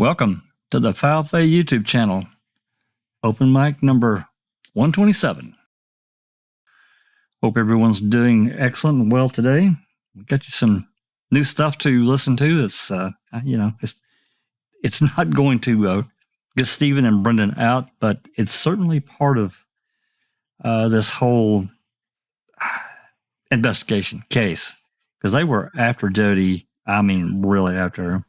Welcome to the Foul Play YouTube channel, open mic number 127. Hope everyone's doing excellent and well today. We got you some new stuff to listen to. That's, it's not going to get Stephen and Brendan out, but it's certainly part of this whole investigation case, because they were after Jodi. I mean, really after her.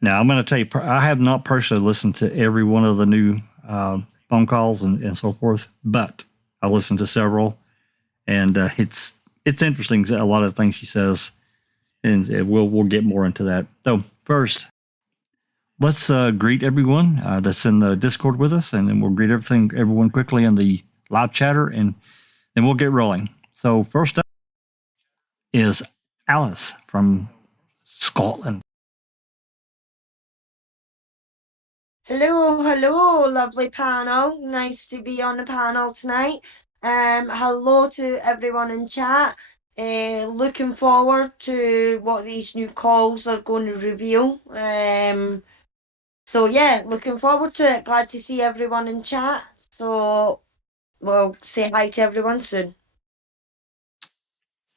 Now, I'm going to tell you, I have not personally listened to every one of the new phone calls and so forth, but I listened to several, and it's interesting, a lot of things she says, and we'll get more into that. So first, let's greet everyone that's in the Discord with us, and then we'll greet everyone quickly in the live chatter, and then we'll get rolling. So first up is Alice from Scotland. Hello, lovely panel. Nice to be on the panel tonight. Hello to everyone in chat. Looking forward to what these new calls are going to reveal. So yeah, looking forward to it. Glad to see everyone in chat. So we'll say hi to everyone soon.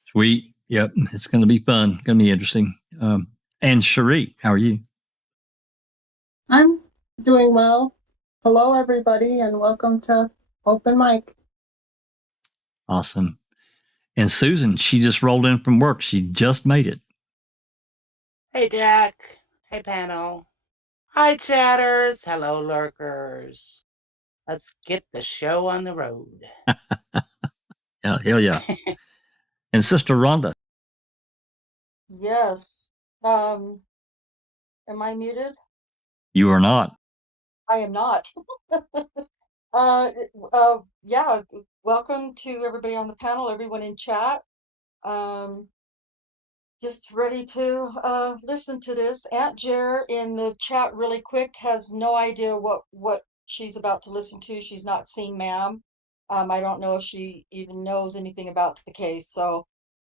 Sweet. Yep. It's going to be fun. Going to be interesting. And Cherie, how are you? I'm doing well. Hello, everybody, and welcome to Open Mic. Awesome. And Susan, she just rolled in from work. She just made it. Hey, Jack. Hey, panel. Hi, chatters. Hello, lurkers. Let's get the show on the road. Yeah, hell yeah. And Sister Rhonda. Yes. Am I muted? You are not. I am not. Yeah, welcome to everybody on the panel, everyone in chat. Just ready to listen to this. Aunt Jer in the chat really quick has no idea what she's about to listen to. She's not seen ma'am. I don't know if she even knows anything about the case, so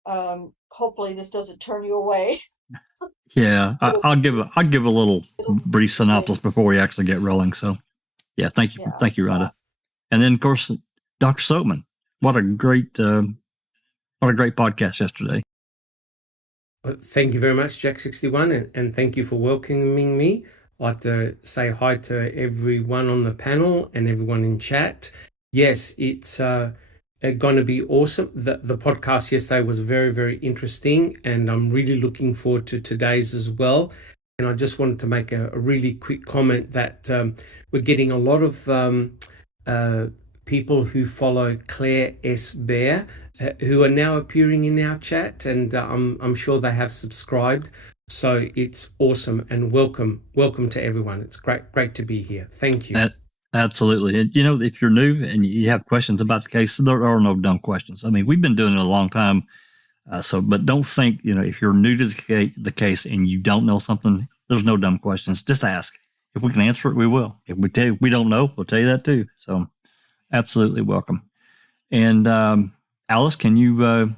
hopefully this doesn't turn you away. Yeah, I'll give a little brief synopsis before we actually get rolling. So, yeah, thank you, Rhonda. And then, of course, Dr. Silkman. What a great podcast yesterday. Well, thank you very much, Jack61, and thank you for welcoming me. I'd like to say hi to everyone on the panel and everyone in chat. Yes, it's going to be awesome. The podcast yesterday was very, very interesting, and I'm really looking forward to today's as well. And I just wanted to make a really quick comment that we're getting a lot of people who follow Claire S. Bear, who are now appearing in our chat, and I'm sure they have subscribed. So it's awesome, and welcome to everyone. It's great to be here. Thank you. Absolutely. And, you know, if you're new and you have questions about the case, there are no dumb questions. I mean, we've been doing it a long time. But don't think, if you're new to the case and you don't know something, there's no dumb questions. Just ask. If we can answer it, we will. If we tell you we don't know, we'll tell you that too. So absolutely welcome. And Alice, can you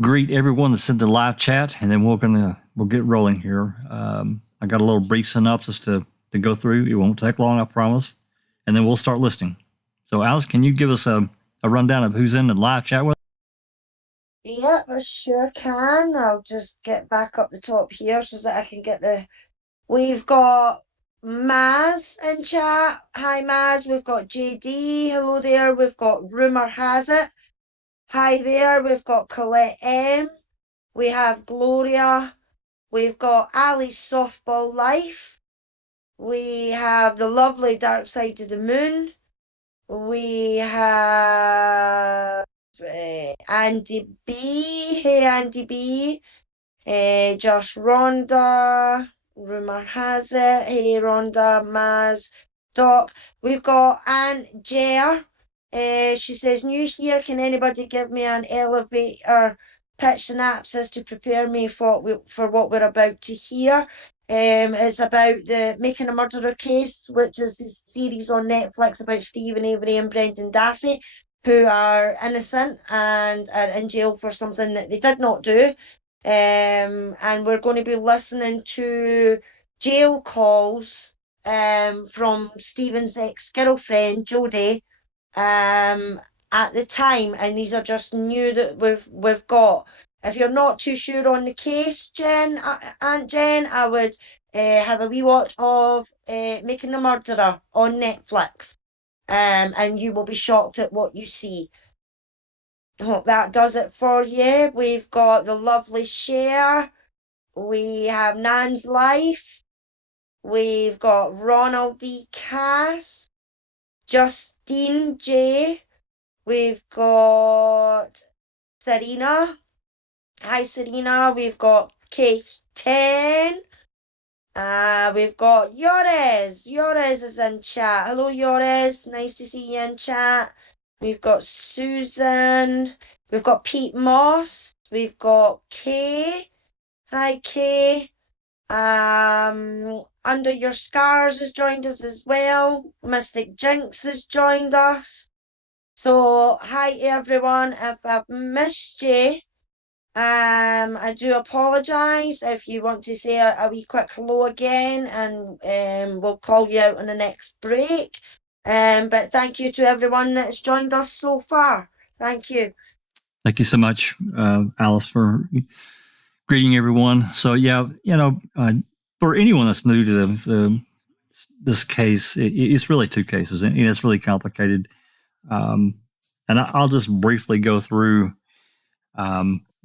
greet everyone that's in the live chat, and then we'll get rolling here. I got a little brief synopsis to go through. It won't take long, I promise. And then we'll start listening. So Alice, can you give us a rundown of who's in the live chat with us? Yeah, I sure can. I'll just get back up the top here so that I can get We've got Maz in chat. Hi, Maz. We've got JD. Hello there. We've got Rumour Has It. Hi there. We've got Colette M. We have Gloria. We've got Ali's Softball Life. We have the lovely Dark Side of the Moon. We have Andy B. Hey, Andy B. Josh Rhonda. Rumour Has It. Hey, Rhonda, Maz, Doc. We've got Aunt Jer. She says, new here. Can anybody give me an elevator pitch synopsis to prepare me for what we're about to hear? It's about the Making a Murderer case, which is a series on Netflix about Stephen Avery and Brendan Dassey, who are innocent and are in jail for something that they did not do. And we're going to be listening to jail calls from Stephen's ex-girlfriend, Jodi, at the time, and these are just new that we've got. If you're not too sure on the case, Aunt Jen, I would have a wee watch of Making a Murderer on Netflix, and you will be shocked at what you see. Hope that does it for you. We've got the lovely Cher. We have Nan's Life. We've got Ronald D. Cass. Justine J. We've got Serena. Hi, Serena. We've got Case 10. We've got Yores. Yores is in chat. Hello, Yores. Nice to see you in chat. We've got Susan. We've got Pete Moss. We've got Kay. Hi, Kay. Under Your Scars has joined us as well. Mystic Jinx has joined us. So, hi everyone. If I've missed you, I do apologise. If you want to say a wee quick hello again, and we'll call you out on the next break. But thank you to everyone that's joined us so far. Thank you. Thank you so much, Alice, for greeting everyone. So yeah, for anyone that's new to this case, it's really two cases, and it's really complicated. And I'll just briefly go through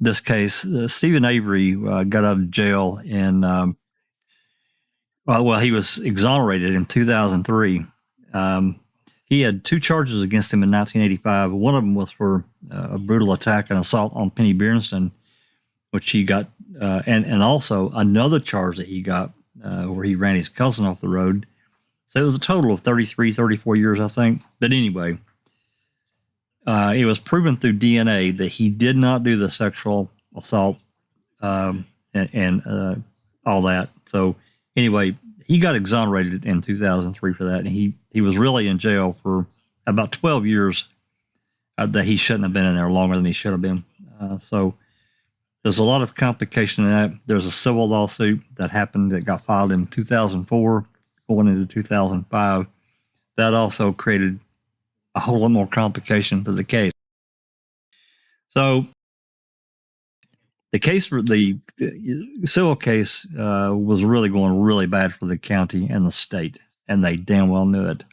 this case. Stephen Avery got out of jail in, he was exonerated in 2003. He had two charges against him in 1985. One of them was for a brutal attack and assault on Penny Beernston, which he got, and also another charge that he got where he ran his cousin off the road. So it was a total of 34 years, I think. But anyway, it was proven through DNA that he did not do the sexual assault and all that. So anyway, he got exonerated in 2003 for that. And he was really in jail for about 12 years that he shouldn't have been in there, longer than he should have been. So there's a lot of complication in that. There's a civil lawsuit that happened that got filed in 2004, going into 2005. That also created a whole lot more complication for the case. So the case for the civil case was really going really bad for the county and the state, and they damn well knew it.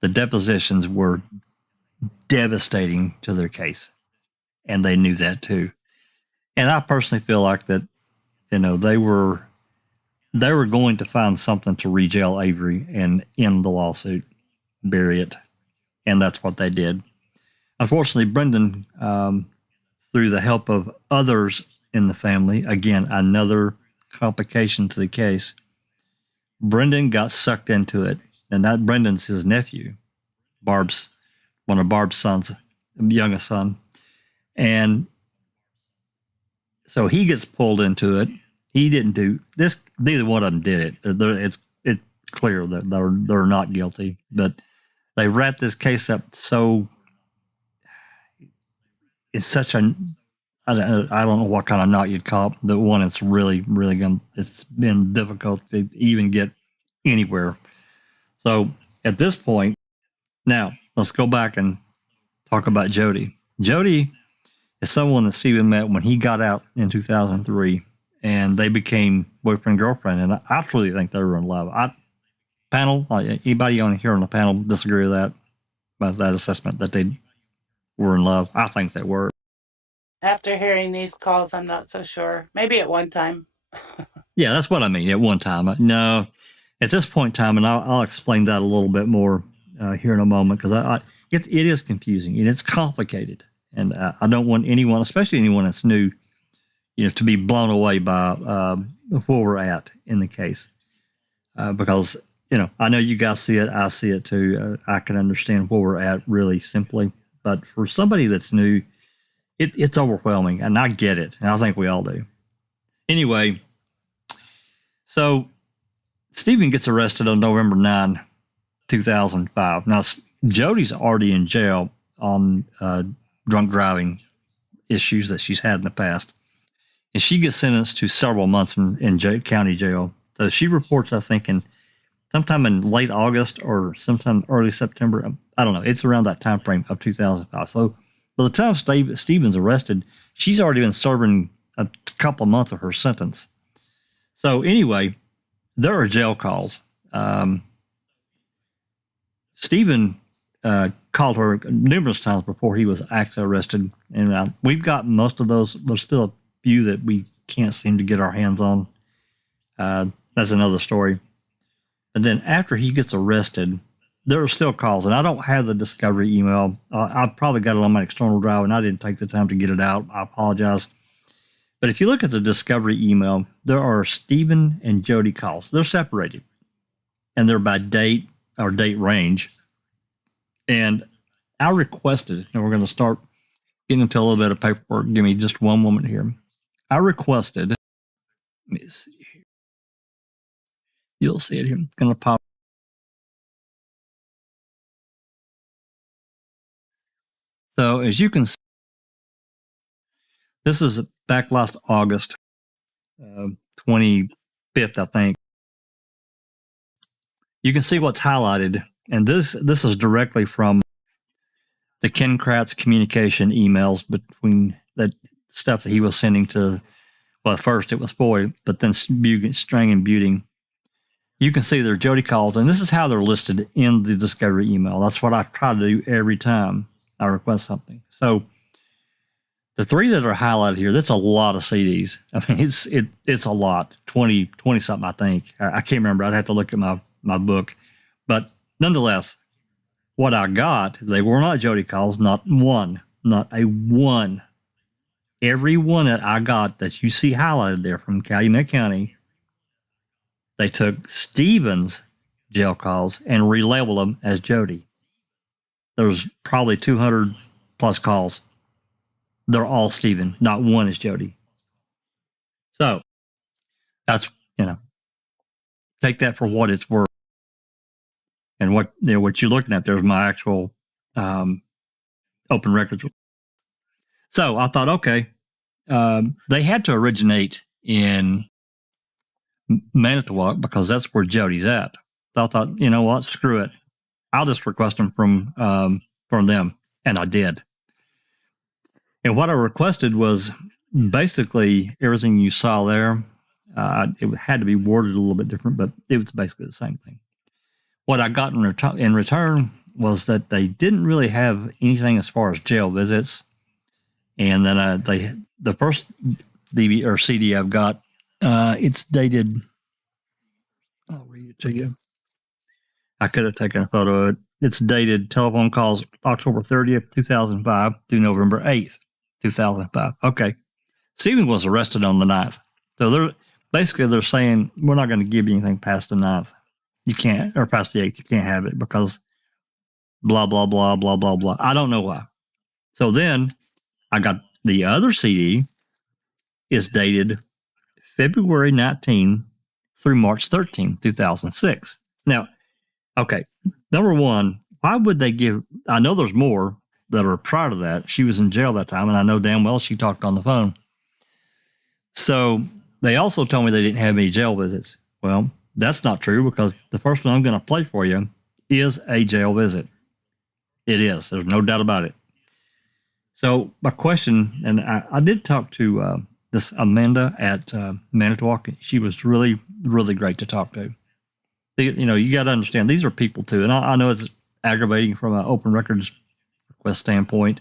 The depositions were devastating to their case, and they knew that too. And I personally feel like that, they were going to find something to re-jail Avery and end the lawsuit, bury it. And that's what they did. Unfortunately, Brendan, through the help of others in the family, again, another complication to the case, Brendan got sucked into it. And that Brendan's his nephew, one of Barb's sons, youngest son. And so he gets pulled into it. He didn't do this. Neither one of them did it. It's clear that they're not guilty, but they wrapped this case up so it's such a, I don't know what kind of knot you'd call it. The one that's really, really it's been difficult to even get anywhere. So at this point, now let's go back and talk about Jodi. Jodi is someone that Stephen met when he got out in 2003, and they became boyfriend, girlfriend. And I truly think they were in love. Panel, anybody on here on the panel disagree with that, about that assessment that they were in love? I think they were. After hearing these calls, I'm not so sure. Maybe at one time. Yeah, that's what I mean. At one time. No, at this point in time, and I'll explain that a little bit more here in a moment, because it is confusing and it's complicated. And I don't want anyone, especially anyone that's new, to be blown away by where we're at in the case. Because, I know you guys see it. I see it too. I can understand where we're at really simply. But for somebody that's new, it's overwhelming. And I get it. And I think we all do. Anyway, so Stephen gets arrested on November 9, 2005. Now, Jodi's already in jail on drunk driving issues that she's had in the past. And she gets sentenced to several months in county jail. So she reports, I think, in sometime in late August or sometime early September. I don't know. It's around that time frame of 2005. So by the time Stephen's arrested, she's already been serving a couple of months of her sentence. So anyway, there are jail calls. Stephen called her numerous times before he was actually arrested, and we've got most of those. There's still a few that we can't seem to get our hands on. That's another story. And then after he gets arrested, there are still calls, and I don't have the discovery email. I probably got it on my external drive, and I didn't take the time to get it out. I apologize. But if you look at the discovery email, there are Stephen and Jodi calls. They're separated, and they're by date or date range. And I requested, and we're going to start getting into a little bit of paperwork. Give me just one moment here. I requested, let me see here. You'll see it here. It's going to pop. So as you can see, this is back last August, 25th, I think. You can see what's highlighted. And this is directly from the Ken Kratz communication emails between that stuff that he was sending to, well, at first it was FOIA, but then Strang and Buting. You can see their Jodi calls, and this is how they're listed in the discovery email. That's what I try to do every time I request something. So the three that are highlighted here, that's a lot of CDs. I mean, it's a lot, 20 something, I think. I can't remember. I'd have to look at my book. But nonetheless, what I got, they were not Jodi calls, not a one. Every one that I got that you see highlighted there from Calumet County, they took Stephen's jail calls and relabeled them as Jodi. There's probably 200 plus calls. They're all Stephen. Not one is Jodi. So that's, take that for what it's worth. And what you're looking at, there's my actual open records. So I thought, okay, they had to originate in Manitowoc because that's where Jodi's at. So I thought, you know what, screw it. I'll just request them from them. And I did. And what I requested was basically everything you saw there. It had to be worded a little bit different, but it was basically the same thing. What I got in return was that they didn't really have anything as far as jail visits. And then the first DVD or CD I've got, it's dated. I'll read it to you. I could have taken a photo of it. It's dated telephone calls October 30th, 2005 through November 8th, 2005. Okay. Stephen was arrested on the 9th. So they're saying, we're not going to give you anything past the 9th. You can't, or past the 8th, you can't have it because blah, blah, blah, blah, blah, blah. I don't know why. So then I got the other CD is dated February 19 through March 13, 2006. Now, okay, number one, why would they give, I know there's more that are prior to that. She was in jail that time, and I know damn well she talked on the phone. So they also told me they didn't have any jail visits. Well, that's not true because the first one I'm going to play for you is a jail visit. It is. There's no doubt about it. So my question, and I did talk to this Amanda at Manitowoc. She was really, really great to talk to. You got to understand, these are people too. And I know it's aggravating from an open records request standpoint.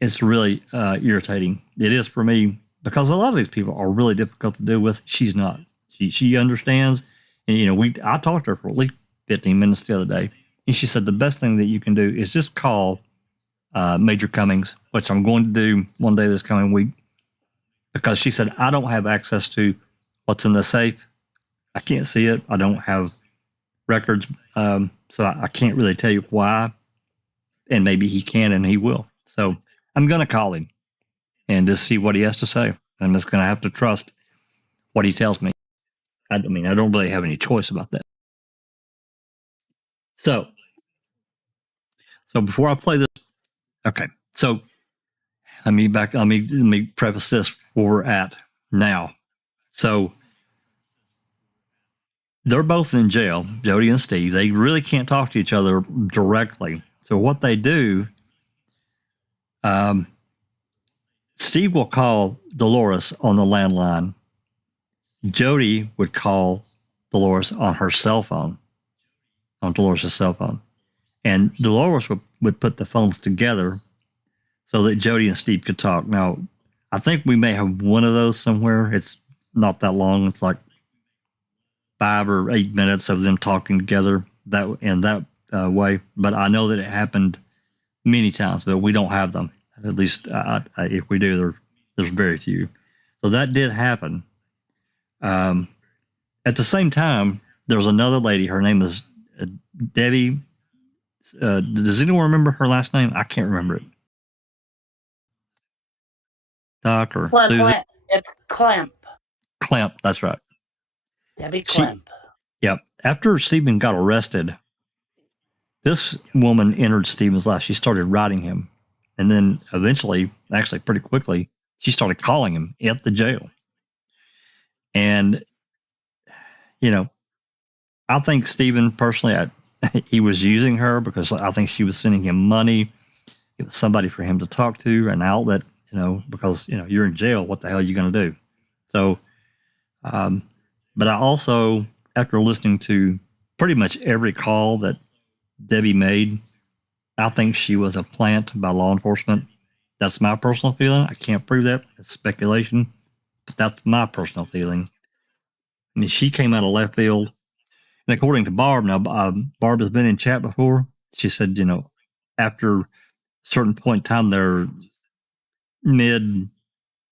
It's really irritating. It is for me because a lot of these people are really difficult to deal with. She's not. She understands. And, I talked to her for at least 15 minutes the other day. And she said the best thing that you can do is just call Major Cummings, which I'm going to do one day this coming week. Because she said, I don't have access to what's in the safe. I can't see it. I don't have records. So I can't really tell you why. And maybe he can and he will. So I'm going to call him and just see what he has to say. I'm just going to have to trust what he tells me. I don't really have any choice about that. So before I play this, okay. So let me preface this where we're at now. So they're both in jail, Jodi and Steve. They really can't talk to each other directly. So what they do, Steve will call Dolores on the landline. Jodi would call Dolores on her cell phone, on Dolores' cell phone. And Dolores would put the phones together so that Jodi and Steve could talk. Now, I think we may have one of those somewhere. It's not that long. It's like 5 or 8 minutes of them talking together that way. But I know that it happened many times, but we don't have them. At least if we do, there's very few. So that did happen. At the same time, there was another lady. Her name is Debbie. Does anyone remember her last name? I can't remember it. Doc or Susan? It's Clemp. Clemp, that's right. Debbie Clemp. Yep. After Stephen got arrested, this woman entered Stephen's life. She started writing him. And then eventually, actually pretty quickly, she started calling him at the jail. And, you know, I think Stephen personally, he was using her because I think she was sending him money. It was somebody for him to talk to, an outlet, you know, because, you know, you're in jail. What the hell are you going to do? So, but I also, after listening to pretty much every call that Debbie made, I think she was a plant by law enforcement. That's my personal feeling. I can't prove that. It's speculation, but that's my personal feeling. I mean, she came out of left field. And according to Barb, now, Barb has been in chat before. She said, you know, after a certain point in time, they're mid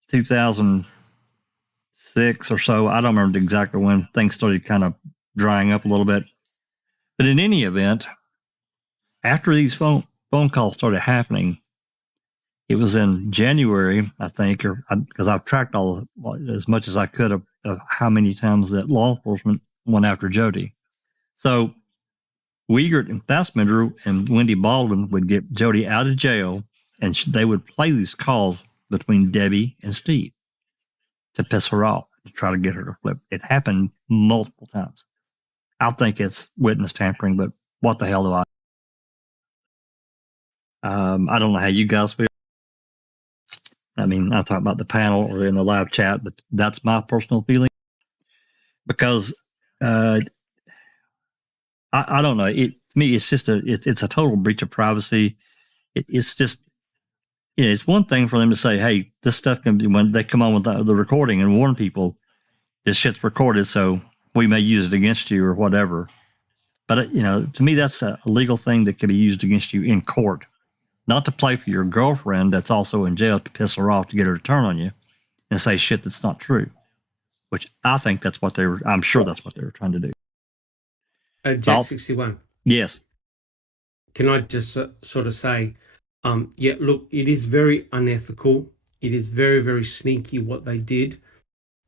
2006 or so. I don't remember exactly when things started kind of drying up a little bit. But in any event, after these phone calls started happening, it was in January, I think, or because I've tracked as much as I could of how many times that law enforcement went after Jodi. So Wiegert and Fassbender and Wendy Baldwin would get Jodi out of jail, and they would play these calls between Debbie and Steve to piss her off, to try to get her to flip. It happened multiple times. I think it's witness tampering, but what the hell do I? I don't know how you guys feel. I mean, I talk about the panel or in the live chat, but that's my personal feeling. Because I don't know. To me, it's just it's a total breach of privacy. It's just, you know, it's one thing for them to say, hey, this stuff can be, when they come on with the recording and warn people, this shit's recorded, so we may use it against you or whatever. But, you know, to me, that's a legal thing that can be used against you in court. Not to play for your girlfriend that's also in jail to piss her off to get her to turn on you and say shit that's not true. Which I think that's what I'm sure that's what they were trying to do. Jack 61. Yes. Can I just sort of say, yeah, look, it is very unethical. It is very, very sneaky what they did.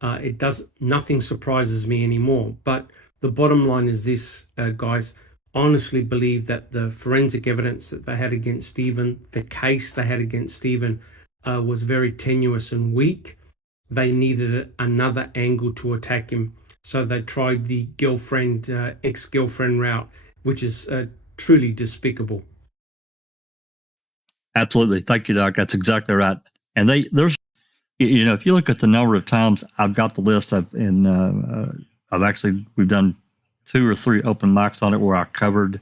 Nothing surprises me anymore. But the bottom line is this, guys. Honestly believe that the forensic evidence that they had against Stephen, the case they had against Stephen, was very tenuous and weak. They needed another angle to attack him. So they tried the girlfriend, ex-girlfriend route, which is truly despicable. Absolutely. Thank you, Doc. That's exactly right. And there's, you know, if you look at the number of times I've got the list of, we've done 2 or 3 open mics on it where I covered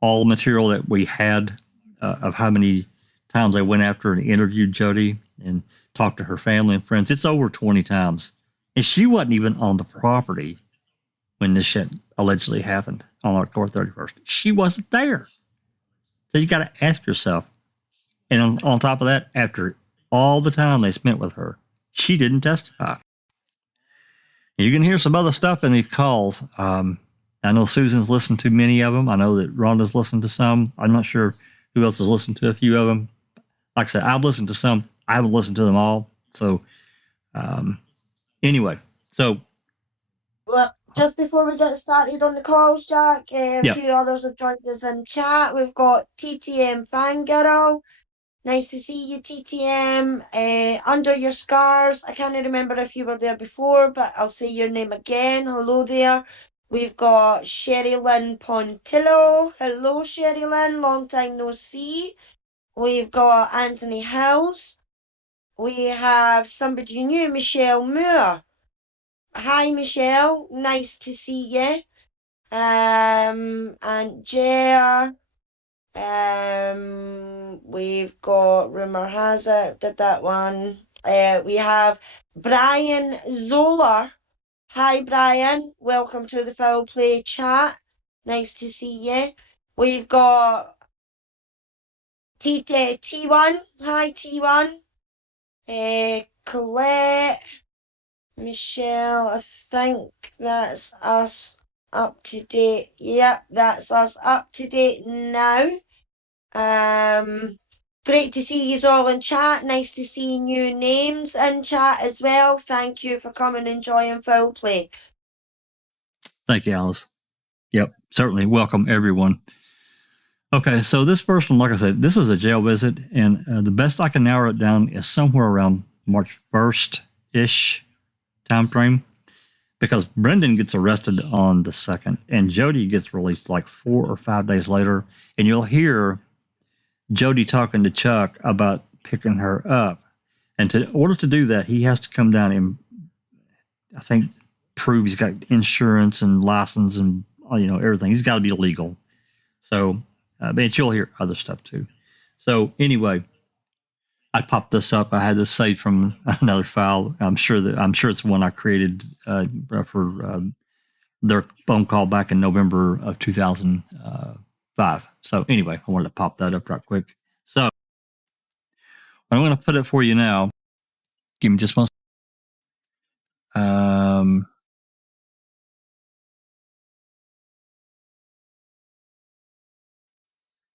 all material that we had of how many times I went after and interviewed Jodi and talked to her family and friends. It's over 20 times. And she wasn't even on the property when this shit allegedly happened on October 31st. She wasn't there. So you got to ask yourself. And on top of that, after all the time they spent with her, she didn't testify. You can hear some other stuff in these calls. I know Susan's listened to many of them. I know that Rhonda's listened to some. I'm not sure who else has listened to a few of them. Like I said, I've listened to some. I haven't listened to them all. So anyway, so. Well, just before we get started on the calls, Jack, a few others have joined us in chat. We've got TTM Fangirl. Nice to see you, TTM. Under Your Scars. I can't remember if you were there before, but I'll say your name again. Hello there. We've got Sherry Lynn Pontillo. Hello, Sherry Lynn. Long time no see. We've got Anthony House. We have somebody new, Michelle Moore. Hi, Michelle. Nice to see you. And Jer. We've got Rumor Has It. Did that one. We have Brian Zola. Hi, Brian. Welcome to the Foul Play chat. Nice to see you. We've got T1. Hi, T1. Colette. Michelle. I think that's us up to date. Yep, that's us up to date now. Great to see you all in chat. Nice to see new names in chat as well. Thank you for coming and joining Foul Play. Thank you, Alice. Yep, certainly. Welcome, everyone. Okay, so this first one, like I said, this is a jail visit, and the best I can narrow it down is somewhere around March 1st-ish time frame, because Brendan gets arrested on the 2nd, and Jodi gets released like 4 or 5 days later, and you'll hear Jodi talking to Chuck about picking her up. And in order to do that, he has to come down and, I think, prove he's got insurance and license and, everything. He's got to be legal. So, but you'll hear other stuff too. So anyway, I popped this up. I had this saved from another file. I'm sure it's one I created for their phone call back in November of 2005. So anyway, I wanted to pop that up right quick. So I'm going to put it for you now. Give me just one.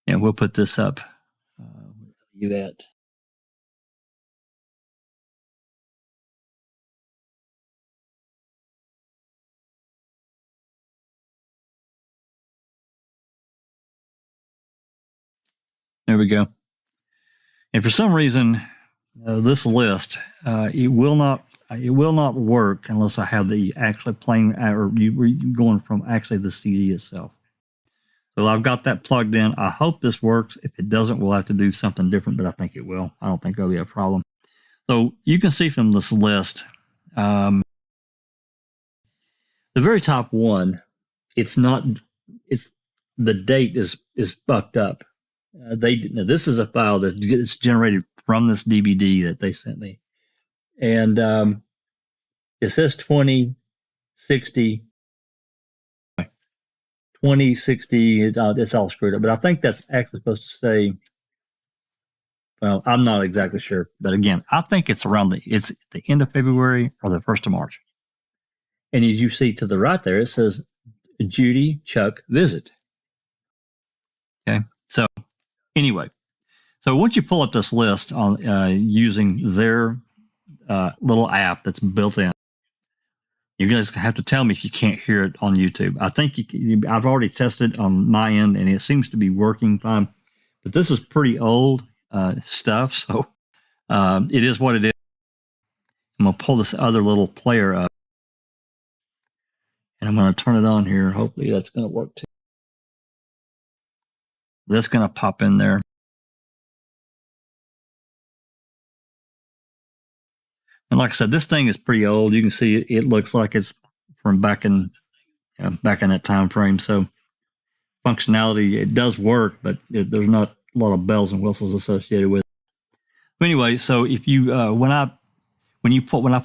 Yeah, we'll put this up. You that. There we go. And for some reason, this list it will not work unless I have the actually playing or you going from actually the CD itself. So I've got that plugged in. I hope this works. If it doesn't, we'll have to do something different, but I think it will. I don't think there'll be a problem. So you can see from this list, the very top one, it's the date is fucked up. This is a file that's generated from this DVD that they sent me. And it says 2060. 2060, it's all screwed up. But I think that's actually supposed to say, well, I'm not exactly sure. But again, I think it's the end of February or the 1st of March. And as you see to the right there, it says Judy Chuck visit. Okay. So anyway, so once you pull up this list on using their little app that's built in, you guys have to tell me if you can't hear it on YouTube. I think I've already tested on my end, and it seems to be working fine. But this is pretty old stuff, so it is what it is. I'm going to pull this other little player up, and I'm going to turn it on here. Hopefully that's going to work too. That's going to pop in there. And like I said, this thing is pretty old. You can see it looks like it's from back in that time frame. So functionality, it does work, but there's not a lot of bells and whistles associated with it. But anyway, so if you when I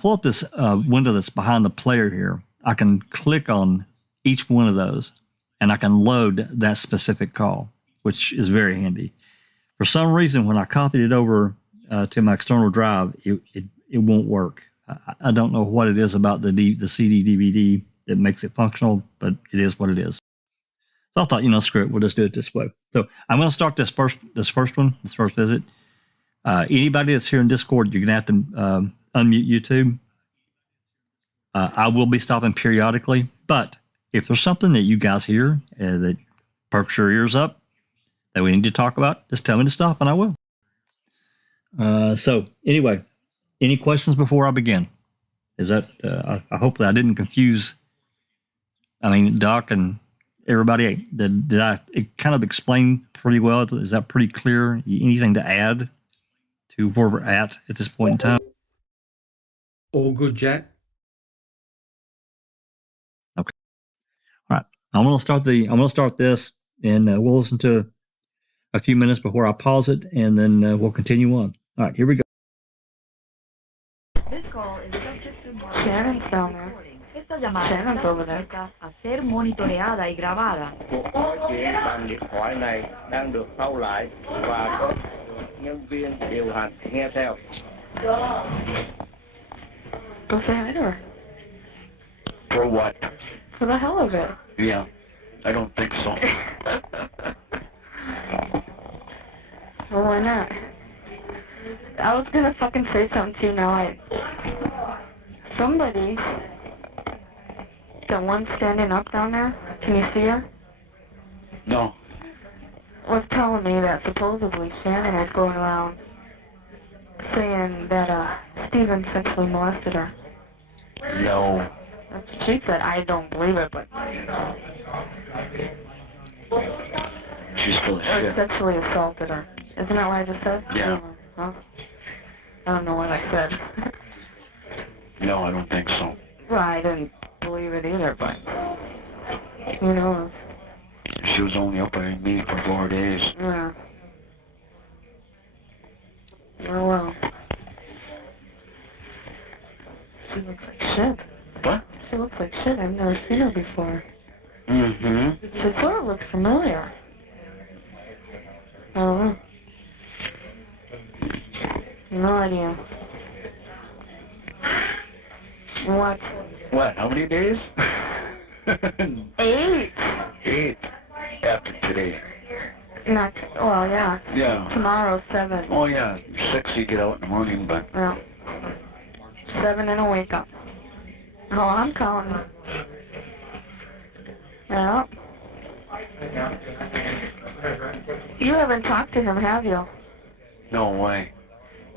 pull up this window that's behind the player here, I can click on each one of those, and I can load that specific call, which is very handy. For some reason, when I copied it over to my external drive, it won't work. I don't know what it is about the CD DVD that makes it functional, but it is what it is. So I thought, screw it, we'll just do it this way. So I'm going to start this first visit. Anybody that's here in Discord, you're going to have to unmute YouTube. I will be stopping periodically, but if there's something that you guys hear that perks your ears up that we need to talk about, just tell me to stop and I will. So anyway, any questions before I begin? Is that I hope that I didn't confuse I mean, Doc and everybody, did I kind of explain pretty well? Is that pretty clear? Anything to add to where we're at this point in time? All good, Jack? Okay. All right. I'm going to start this, and we'll listen to a few minutes before I pause it, and then we'll continue on. All right, here we go. This call is subject to Shannon's down there. Esta llamada Shannon's over there. A ser monitoreada y grabada. Cuộc nói chuyện bằng điện thoại này đang được thâu lại và có nhân viên điều hành nghe theo. Go say hi to her. For what? For the hell of it. Yeah, I don't think so. Well, why not? I was gonna fucking say something to you now. Somebody, the one standing up down there, can you see her? No. Was telling me that supposedly Shannon was going around saying that Steven sexually molested her. No. She said, I don't believe it, but She's full of or shit. sexually assaulted her. Isn't that what I just said? Yeah. Huh? I don't know what I said. No, I don't think so. Well, I didn't believe it either, but who knows? She was only up by me for 4 days. Yeah. Oh well. She looks like shit. What? She looks like shit. I've never seen her before. Mm-hmm. She sort of looks familiar. I don't know. No idea. What? What, how many days? 8? 8. After today. Not, well, yeah. Yeah. Tomorrow's 7. Oh, yeah. 6 you get out in the morning, but... Yeah. 7 and a wake up. Oh, I'm counting. Yeah. You haven't talked to him, have you? No way.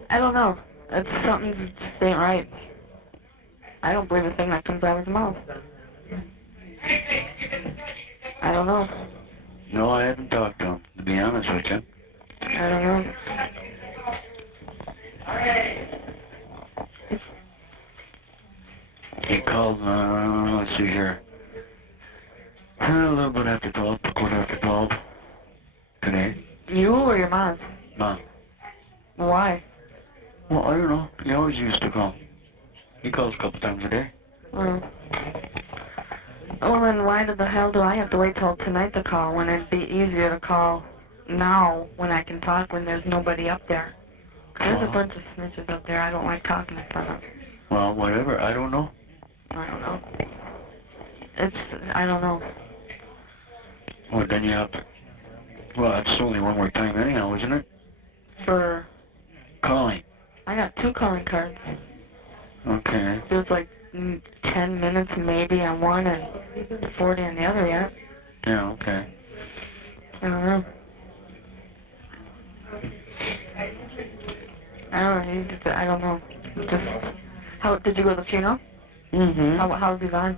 I don't know. It's something that just ain't right. I don't believe a thing that comes out of his mouth. I don't know. No, I haven't talked to him, to be honest with you. I don't know. He called, let's see here. A little bit after 12, quarter after 12 today. You or your mom? Mom. Why? Well, I don't know. He always used to call. He calls a couple times a day. Well, then why the hell do I have to wait till tonight to call when it'd be easier to call now when I can talk when there's nobody up there? There's a bunch of snitches up there I don't like talking in front of. Well, whatever. I don't know. I don't know. I don't know. Well, then you have to... Well, that's only one more time anyhow, isn't it? For... Calling. I got 2 calling cards. Okay. There's like 10 minutes maybe on one and 40 on the other yet. Yeah, okay. I don't know. I don't know. Just... How... Did you go to the funeral? Mm-hmm. How's Yvonne?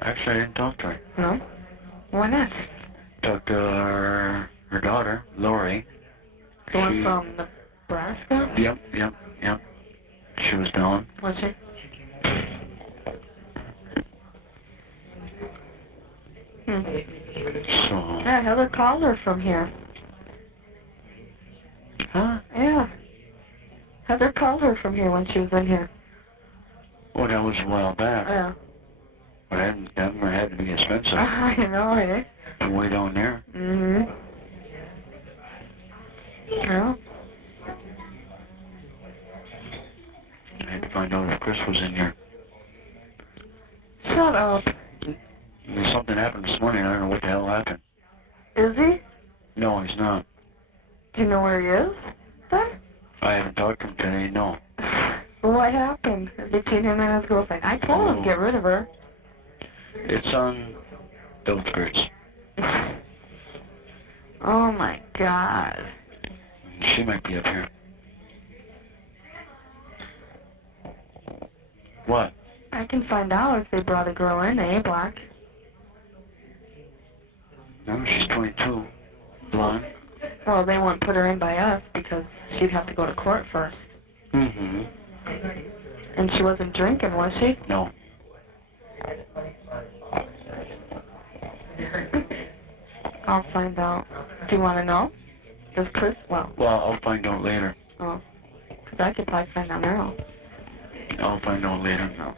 Actually, I didn't talk to her. No? Why not? Talked to her daughter, Lori. The one from Nebraska? Yep. She was down. Was she? So... Yeah, Heather called her from here. Huh? Yeah. Heather called her from here when she was in here. Well, that was a while back. Yeah. But that never had to be expensive. I know, eh? Way down there. Mm-hmm. Yeah. I had to find out if Chris was in here. Shut up. Something happened this morning. I don't know what the hell happened. Is he? No, he's not. Do you know where he is? Then? I haven't talked to him today, no. What happened between him and his girlfriend? I told him to get rid of her. It's on the outskirts. Oh my God. She might be up here. What? I can find out if they brought a girl in A block. No, she's 22. Blonde. Well, they won't put her in by us because she'd have to go to court first. Mm-hmm. And she wasn't drinking, was she? No. I'll find out. Do you want to know? Does Chris? Well, I'll find out later. oh, because I could probably find out now. I'll find out later. No.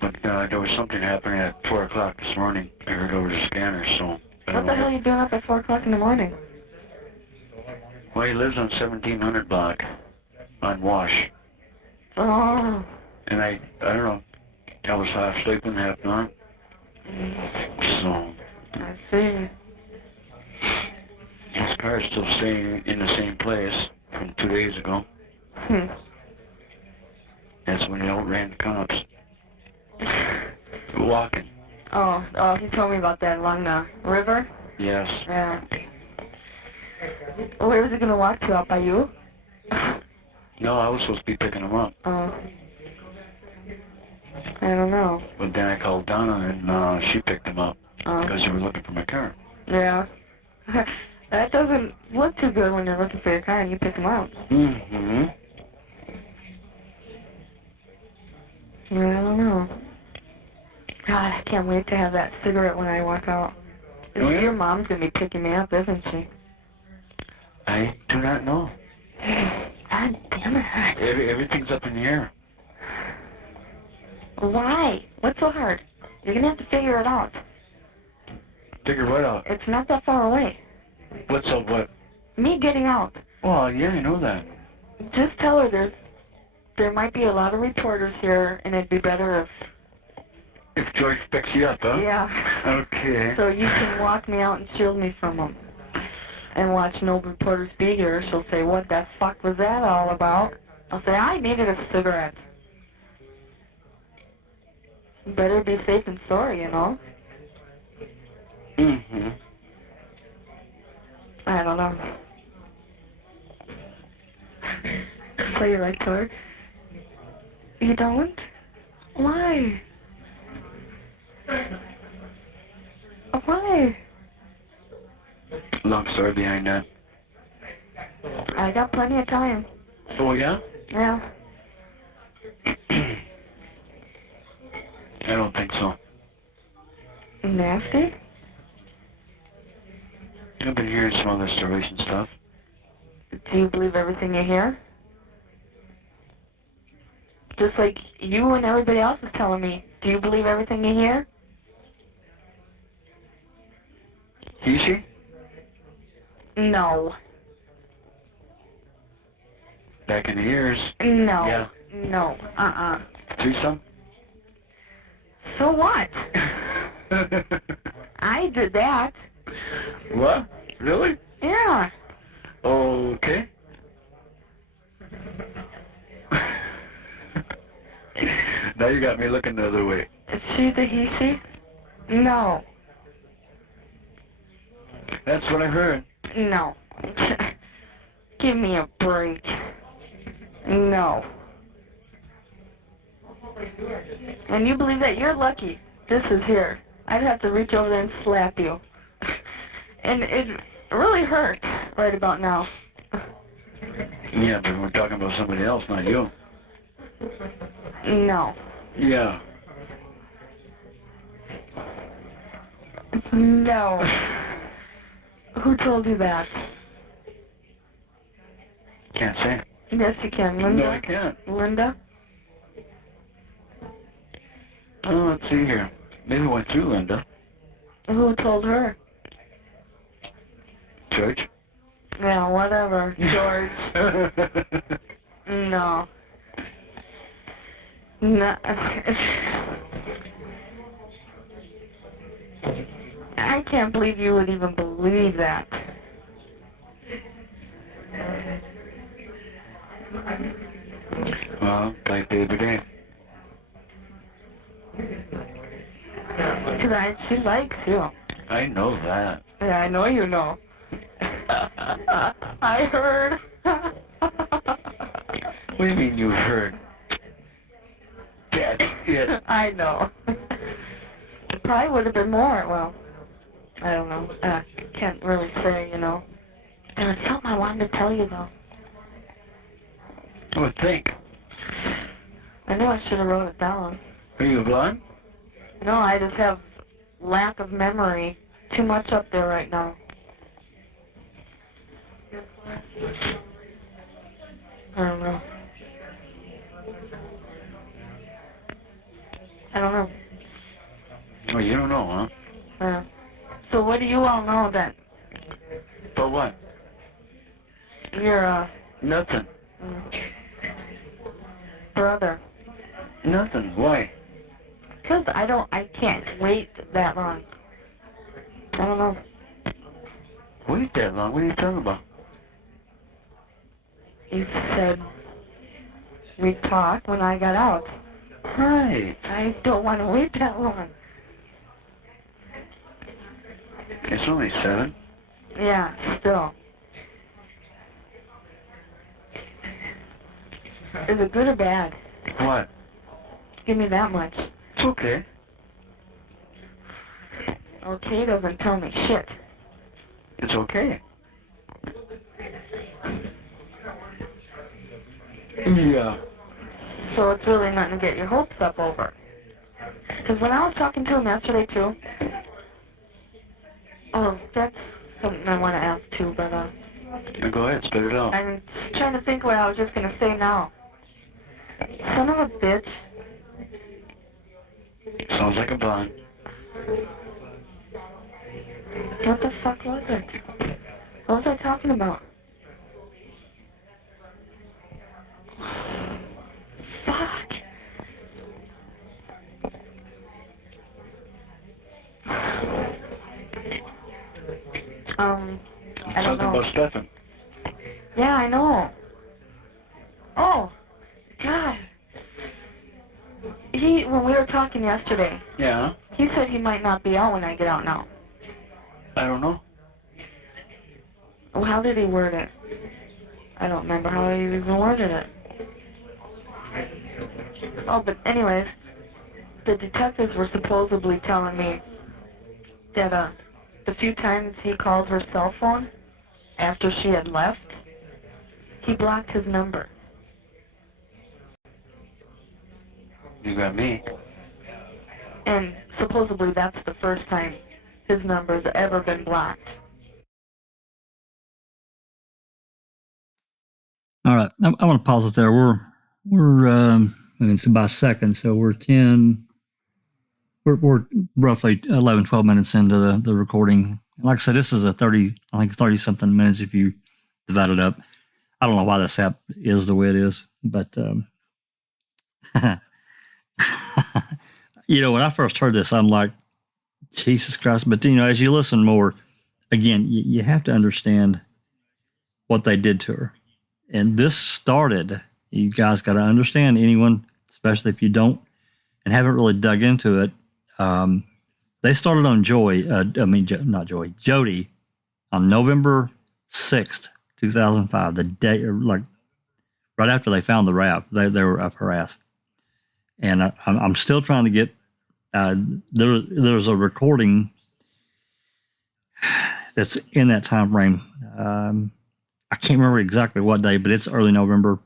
But there was something happening at 4 o'clock this morning. I heard over the scanner, so... What the hell are you doing up at 4 o'clock in the morning? Well, he lives on 1700 block on Wash. Oh. And I don't know. I was half sleeping, half not. So... I see. His car's still staying in the same place from 2 days ago. That's when he outran the cops. Walking. Oh, he told me about that along the river? Yes. Yeah. Where was he going to walk to, out by you? No, I was supposed to be picking him up. Oh. I don't know. But then I called Donna and she picked him up because you were looking for my car. Yeah. That doesn't look too good when you're looking for your car and you pick them out. Mm-hmm. I don't know. God, I can't wait to have that cigarette when I walk out. Oh, yeah? Your mom's going to be picking me up, isn't she? I do not know. God damn it. Everything's up in the air. Why? What's so hard? You're going to have to figure it out. Figure what out? It's not that far away. What's up, what? Me getting out. Well, yeah, I know that. Just tell her there might be a lot of reporters here, and it'd be better If George picks you up, huh? yeah. Okay. So you can walk me out and shield me from them. And watch no reporters be here. She'll say, what the fuck was that all about? I'll say, I needed a cigarette. Better be safe than sorry, you know? Mm-hmm. I don't know. So you like her? You don't? Why? Why? Long story behind that. I got plenty of time. Oh, yeah? Yeah. I don't think so. Nasty? I've been hearing some other stories and stuff. Do you believe everything you hear? Just like you and everybody else is telling me. Do you believe everything you hear? Easy? No. Back in the years. No. Yeah. No. Threesome? So what? I did that. What? Really? Yeah. Okay. Now you got me looking the other way. Is she the he, she? No. That's what I heard. No. Give me a break. No. And you believe that? You're lucky. This is here. I'd have to reach over there and slap you. And it really hurts right about now. Yeah, but we're talking about somebody else, not you. No. Yeah. No. Who told you that? Can't say. Yes, you can. Linda? No, I can't. Linda? Oh, let's see here. Maybe it went through Linda. Who told her? Church? Yeah, whatever. George. No. No. I can't believe you would even believe that. Well, like the other day. Because she likes you. I know that. Yeah, I know you know. I heard. What do you mean you heard? Dad. Shit. I know. It probably would have been more. Well, I don't know. Can't really say, you know. There was something I wanted to tell you, though. I would think. I knew I should have wrote it down. Are you blind? No, I just have lack of memory. Too much up there right now. I don't know. I don't know. Oh, you don't know, huh? So what do you all know then? For what? Your, Nothing. brother. Nothing. Why? 'Cause I can't wait that long. I don't know. Wait that long? What are you talking about? You said we'd talk when I got out. Right. I don't want to wait that long. It's only 7. Yeah, still. Is it good or bad? What? Give me that much. It's okay. Okay doesn't tell me shit. It's okay. Yeah. So it's really nothing to get your hopes up over. Because when I was talking to him yesterday too, that's something I want to ask too, but Yeah, go ahead, spit it out. I'm trying to think what I was just going to say now. Son of a bitch. Sounds like a blonde. What the fuck was it? What was I talking about? Fuck. I don't Something know. about Stefan. Yeah, I know. Oh, God. When we were talking yesterday, Yeah? he said he might not be out when I get out now. I don't know. Well, how did he word it? I don't remember how he even worded it. Oh, but anyways, the detectives were supposedly telling me that the few times he called her cell phone after she had left, he blocked his number. You got me. And supposedly that's the first time his number's ever been blocked. All right, I want to pause it there. We're I mean, it's about a second, so we're roughly 11, 12 minutes into the recording. Like I said, this is a 30 something minutes if you divide it up. I don't know why this app is the way it is, but you know, when I first heard this, I'm like, Jesus Christ. But, you know, as you listen more, again, you have to understand what they did to her. And this started, you guys got to understand, anyone, especially if you don't and haven't really dug into it, they started on Jodi on November 6th, 2005, the day, like right after they found the rap, they were up her ass. And I'm still trying to get, there's a recording that's in that time frame. I can't remember exactly what day, but it's early November.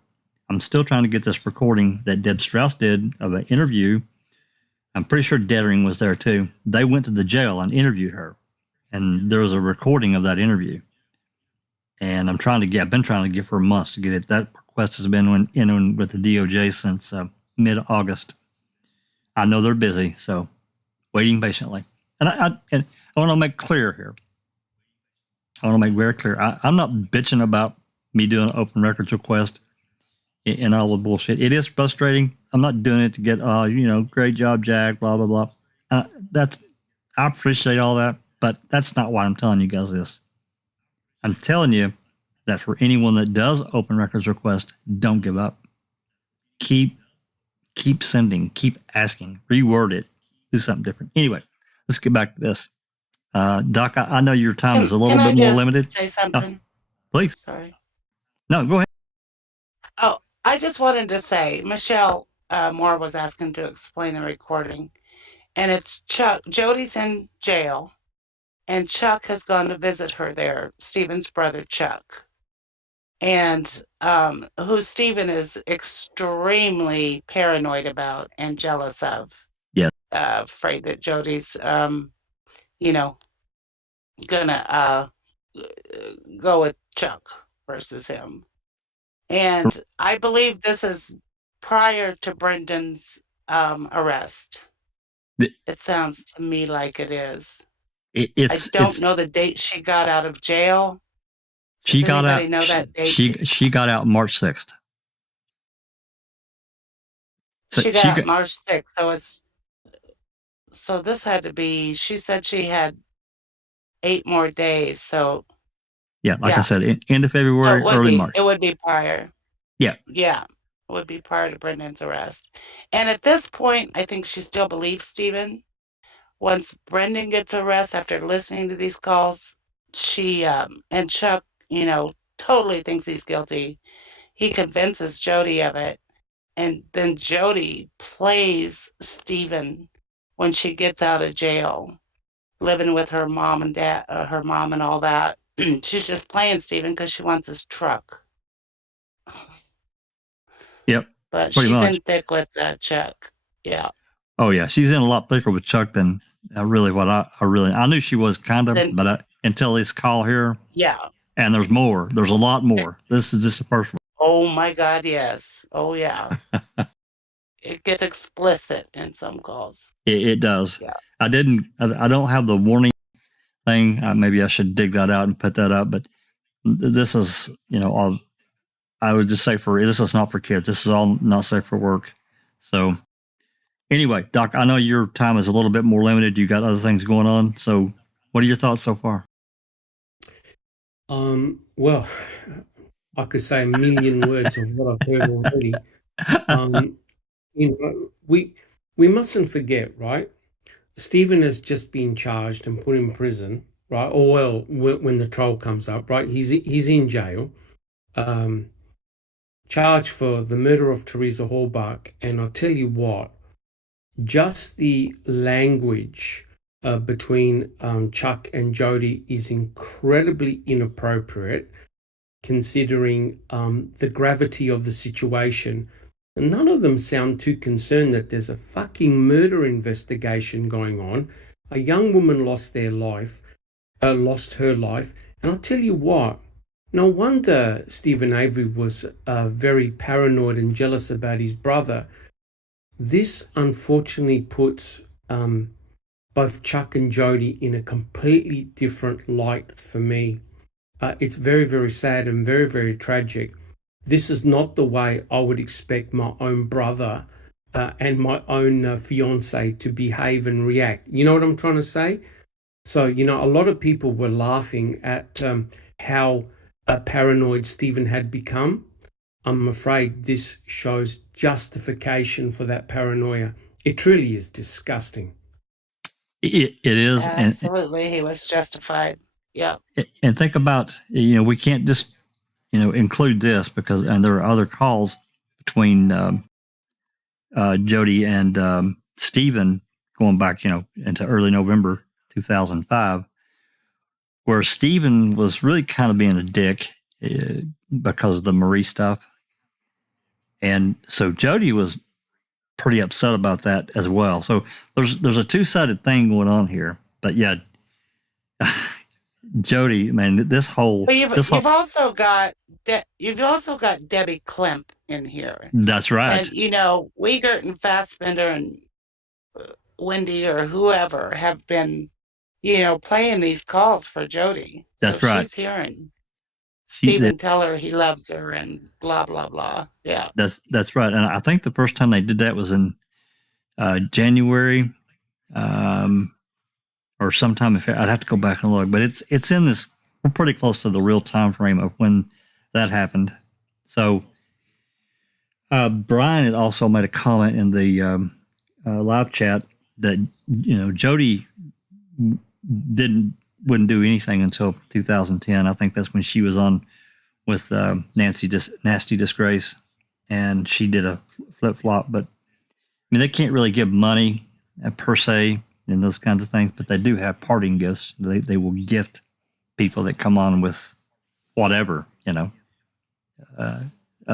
I'm still trying to get this recording that Deb Strauss did of an interview. I'm pretty sure Dettering was there too. They went to the jail and interviewed her. And there was a recording of that interview. And I've been trying to get for months to get it. That request has been in with the DOJ since mid-August. I know they're busy, so waiting patiently. And I want to make clear here. I want to make very clear. I'm not bitching about me doing an open records request and all the bullshit. It is frustrating. I'm not doing it to get, great job, Jack, blah, blah, blah. I appreciate all that, but that's not why I'm telling you guys this. I'm telling you that for anyone that does open records request, don't give up. Keep sending, keep asking, reword it, do something different. Anyway, let's get back to this. Doc, I know your time is a little bit more limited. Say something? Please. Sorry. No, go ahead. Oh, I just wanted to say, Michelle, Moore was asking to explain the recording. And it's Chuck. Jodi's in jail, and Chuck has gone to visit her there, Stephen's brother, Chuck. And who Stephen is extremely paranoid about and jealous of. Yeah. Afraid that Jodi's, you know, gonna go with Chuck versus him. And I believe this is prior to Brendan's arrest. It sounds to me like it is. I don't know the date she got out of jail. She Does got out. anybody know that date? She got out March 6th. So she got out March 6th. So this had to be. She said she had 8 more days. So yeah, like I said, end of February, early March. It would be prior. Yeah. Yeah, it would be prior to Brendan's arrest. And at this point, I think she still believes Stephen. Once Brendan gets arrested after listening to these calls, she and Chuck, totally thinks he's guilty. He convinces Jodi of it. And then Jodi plays Stephen when she gets out of jail, living with her mom and dad, her mom and all that. She's just playing Stephen because she wants his truck. Yep. But she's in thick with Chuck. Yeah. Oh yeah, she's in a lot thicker with Chuck than really what I knew she was kind of, but until this call here. Yeah. And there's more. There's a lot more. This is just the first one. Oh my God, yes. Oh yeah. It gets explicit in some calls. It does. Yeah. I don't have the warning thing. Maybe I should dig that out and put that up. But this is, I would just say this is not for kids. This is all not safe for work. So anyway, Doc, I know your time is a little bit more limited. You got other things going on. So what are your thoughts so far? Well, I could say a million words of what I've heard already. We mustn't forget, right? Stephen has just been charged and put in prison, right? Or well, when the trial comes up, right? He's in jail, charged for the murder of Teresa Hallbach. And I'll tell you what, just the language between Chuck and Jodi is incredibly inappropriate, considering the gravity of the situation. And none of them sound too concerned that there's a fucking murder investigation going on. A young woman lost her life. And I'll tell you what, no wonder Stephen Avery was very paranoid and jealous about his brother. This unfortunately puts both Chuck and Jodi in a completely different light for me. It's very, very sad and very, very tragic. This is not the way I would expect my own brother and my own fiance to behave and react. You know what I'm trying to say? So, a lot of people were laughing at how paranoid Stephen had become. I'm afraid this shows justification for that paranoia. It truly is disgusting. It is. Absolutely. He was justified. Yeah. And think about, we can't just, include this and there are other calls between Jodi and Stephen going back, into early November 2005, where Stephen was really kind of being a dick because of the Marie stuff. And so Jodi was pretty upset about that as well. So there's a two-sided thing going on here. But yeah, Jodi, man, this whole. But you've also got Debbie Klemp in here. That's right. And Wiegert and Fassbender and Wendy or whoever have been, playing these calls for Jodi. That's right. She's hearing Stephen tell her he loves her and blah blah blah. Yeah. That's right. And I think the first time they did that was in January. Or sometime I'd have to go back and look, but it's in this. We're pretty close to the real time frame of when that happened. So Brian had also made a comment in the live chat that Jodi wouldn't do anything until 2010. I think that's when she was on with Nasty Disgrace, and she did a flip flop. But mean, they can't really give money per se and those kinds of things, but they do have parting gifts. They will gift people that come on with whatever,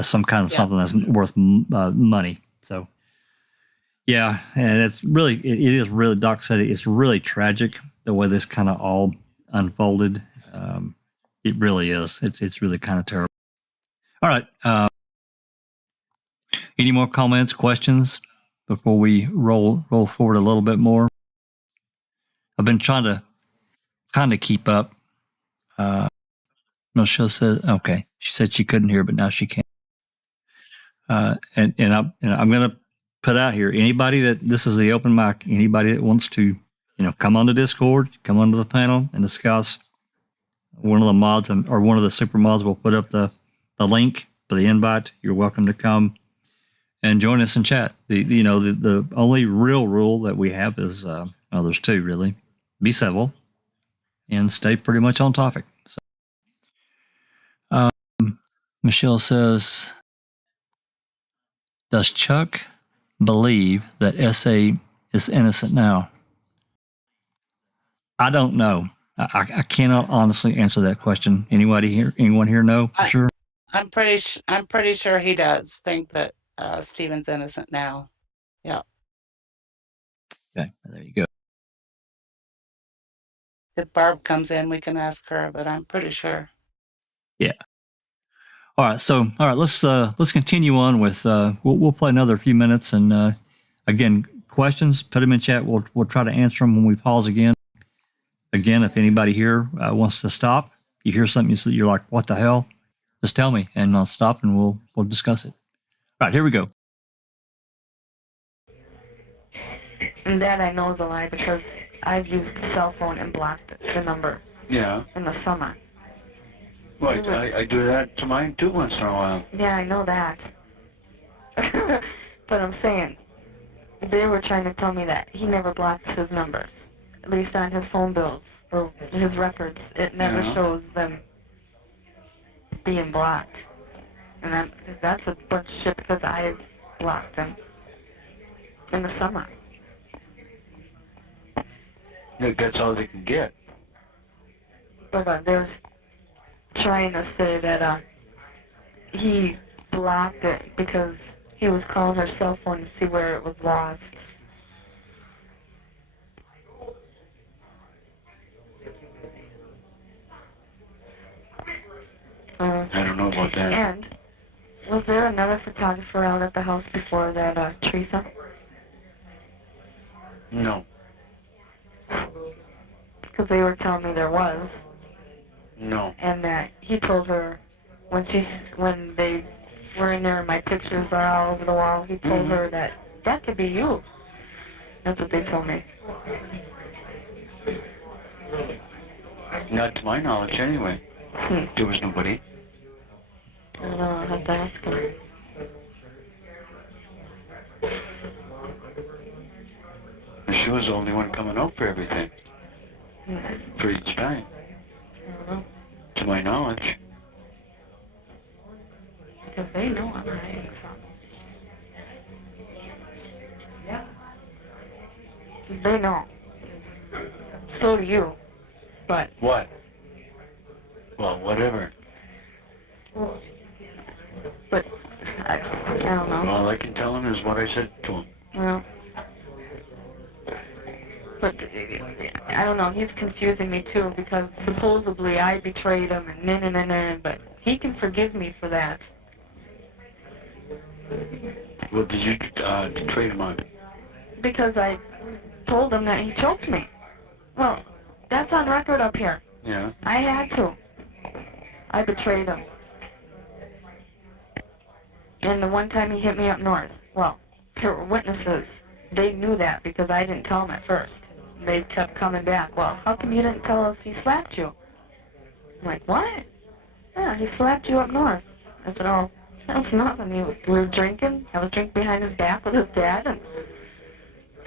some kind of something that's worth money. So, yeah, and it is really, Doc said it's really tragic the way this kind of all unfolded. It really is. It's really kind of terrible. All right. Any more comments, questions before we roll forward a little bit more? I've been trying to kind of keep up. Michelle says, okay, she said she couldn't hear, but now she can. And I'm going to put out here, anybody this is the open mic, anybody that wants to, come on the Discord, come onto the panel and discuss. One of the mods or one of the super mods will put up the link for the invite. You're welcome to come and join us in chat. The only real rule that we have is, there's two really. Be civil and stay pretty much on topic. So, Michelle says, does Chuck believe that SA is innocent now? I don't know. I cannot honestly answer that question. Anyone here know for sure? I'm pretty sure he does think that Stephen's innocent now. Yeah. Okay, there you go. If Barb comes in, we can ask her, but I'm pretty sure. Yeah. All right. Let's continue on with. We'll play another few minutes, and again, questions, put them in chat. We'll try to answer them when we pause again. Again, if anybody here wants to stop, you hear something that you're like, what the hell? Just tell me, and I'll stop, and we'll discuss it. All right, here we go. And that I know is a lie because I've used the cell phone and blocked the number. Yeah. In the summer. Right, I do that to mine too once in a while. Yeah, I know that. But I'm saying, they were trying to tell me that he never blocks his numbers. At least on his phone bills or his records. It never shows them being blocked. And that's a bunch of shit because I blocked them in the summer. That's all they can get. But they're trying to say that he blocked it because he was calling her cell phone to see where it was lost. I don't know about that. And was there another photographer out at the house before that, Teresa? No. Because they were telling me there was. No. And that he told her when they were in there and my pictures are all over the wall, he told her that could be you. That's what they told me. Not to my knowledge, anyway. There was nobody. I don't know, I'll have to ask him. She was the only one coming out for everything. For each time. I don't know. To my knowledge. Because they know I'm hiding something. They know. So do you. But. What? Well, whatever. But I don't know. All I can tell him is what I said to him. Well. But I don't know. He's confusing me too because supposedly I betrayed him and but he can forgive me for that. What did you betray him on? Because I told him that he choked me. Well, that's on record up here. Yeah. I had to. I betrayed him. And the one time he hit me up north, well, there were witnesses. They knew that because I didn't tell them at first. They kept coming back. Well, how come you didn't tell us he slapped you? I'm like, what? Yeah, he slapped you up north. I said, oh, that was nothing. We were drinking. I was drinking behind his back with his dad, and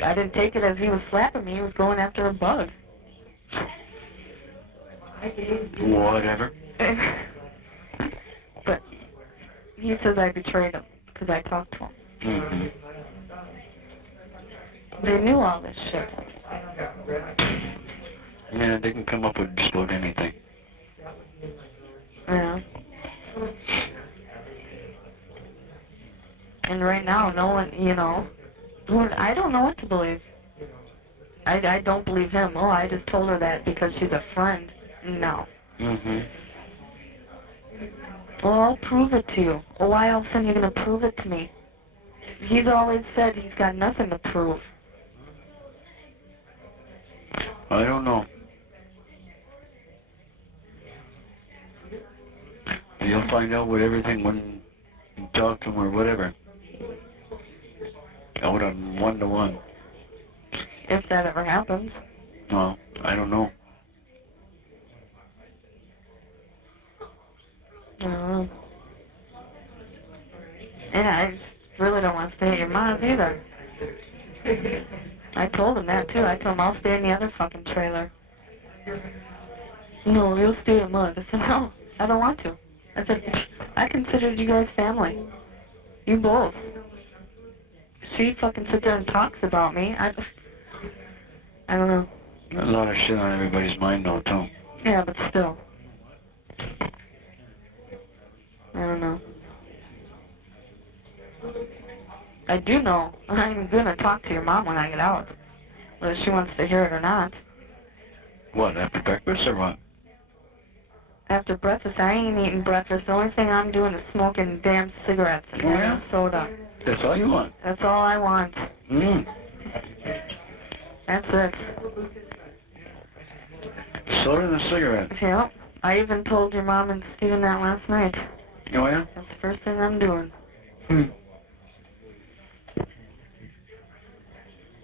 I didn't take it as he was slapping me. He was going after a bug. Whatever. But he says I betrayed him because I talked to him. They knew all this shit. Yeah, they can come up with just about anything. Yeah. And right now, no one, you know, I don't know what to believe. I don't believe him. Oh, I just told her that because she's a friend. No. Mm-hmm. Well, I'll prove it to you. Oh, why all of a sudden you're going to prove it to me? He's always said he's got nothing to prove. I don't know. You'll find out with everything when you talk to him or whatever. Out on 1-to-1. If that ever happens. Well, I don't know. And I really don't want to stay at your mom's either. I told him that too. I told him I'll stay in the other fucking trailer. No, you'll stay at mine. I said, no, I don't want to. I said, I considered you guys family. You both. She fucking sits there and talks about me. I don't know. A lot of shit on everybody's mind though, too. Yeah, but still. I don't know. I do know I'm gonna talk to your mom when I get out. Whether she wants to hear it or not. What, after breakfast or what? After breakfast, I ain't eating breakfast. The only thing I'm doing is smoking damn cigarettes and having soda. That's all you want? That's all I want. That's it. Soda and a cigarette. Yep. I even told your mom and Steven that last night. Oh, yeah? That's the first thing I'm doing.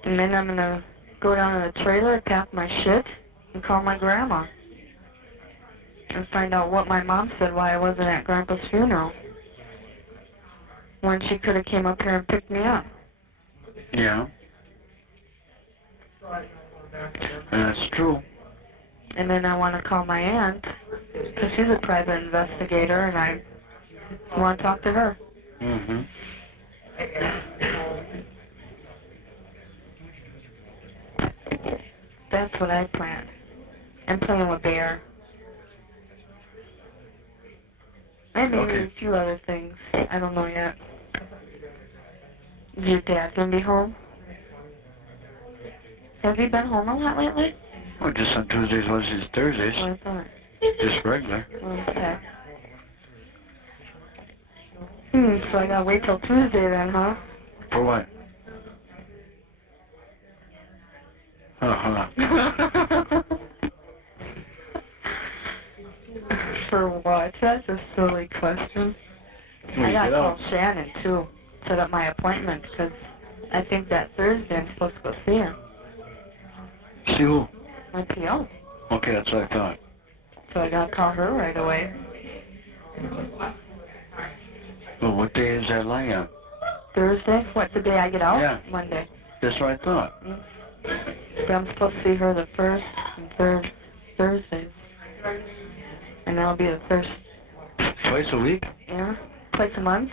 And then I'm gonna go down to the trailer, pack my shit, and call my grandma. And find out what my mom said why I wasn't at Grandpa's funeral. When she could have came up here and picked me up. Yeah. That's true. And then I want to call my aunt, because she's a private investigator, and I want to talk to her. Mm-hmm. That's what I plan. I'm playing with Bear. And maybe a few other things. I don't know yet. Is your dad going to be home? Have you been home a lot lately? Well, just on Tuesdays, Wednesdays, Thursdays. Oh, I thought. Just regular. Okay. So I gotta wait till Tuesday then, huh? For what? Uh-huh. For what? That's a silly question. I gotta call Shannon, too. Set up my appointment, because I think that Thursday I'm supposed to go see her. See who? My PO. Okay, that's what I thought. So I gotta call her right away. Well, what day is that lying on? Thursday? What's the day I get out? Yeah. Monday. That's what I thought. But I'm supposed to see her the first and third Thursdays. And that'll be the first. Twice a week? Yeah. Twice a month?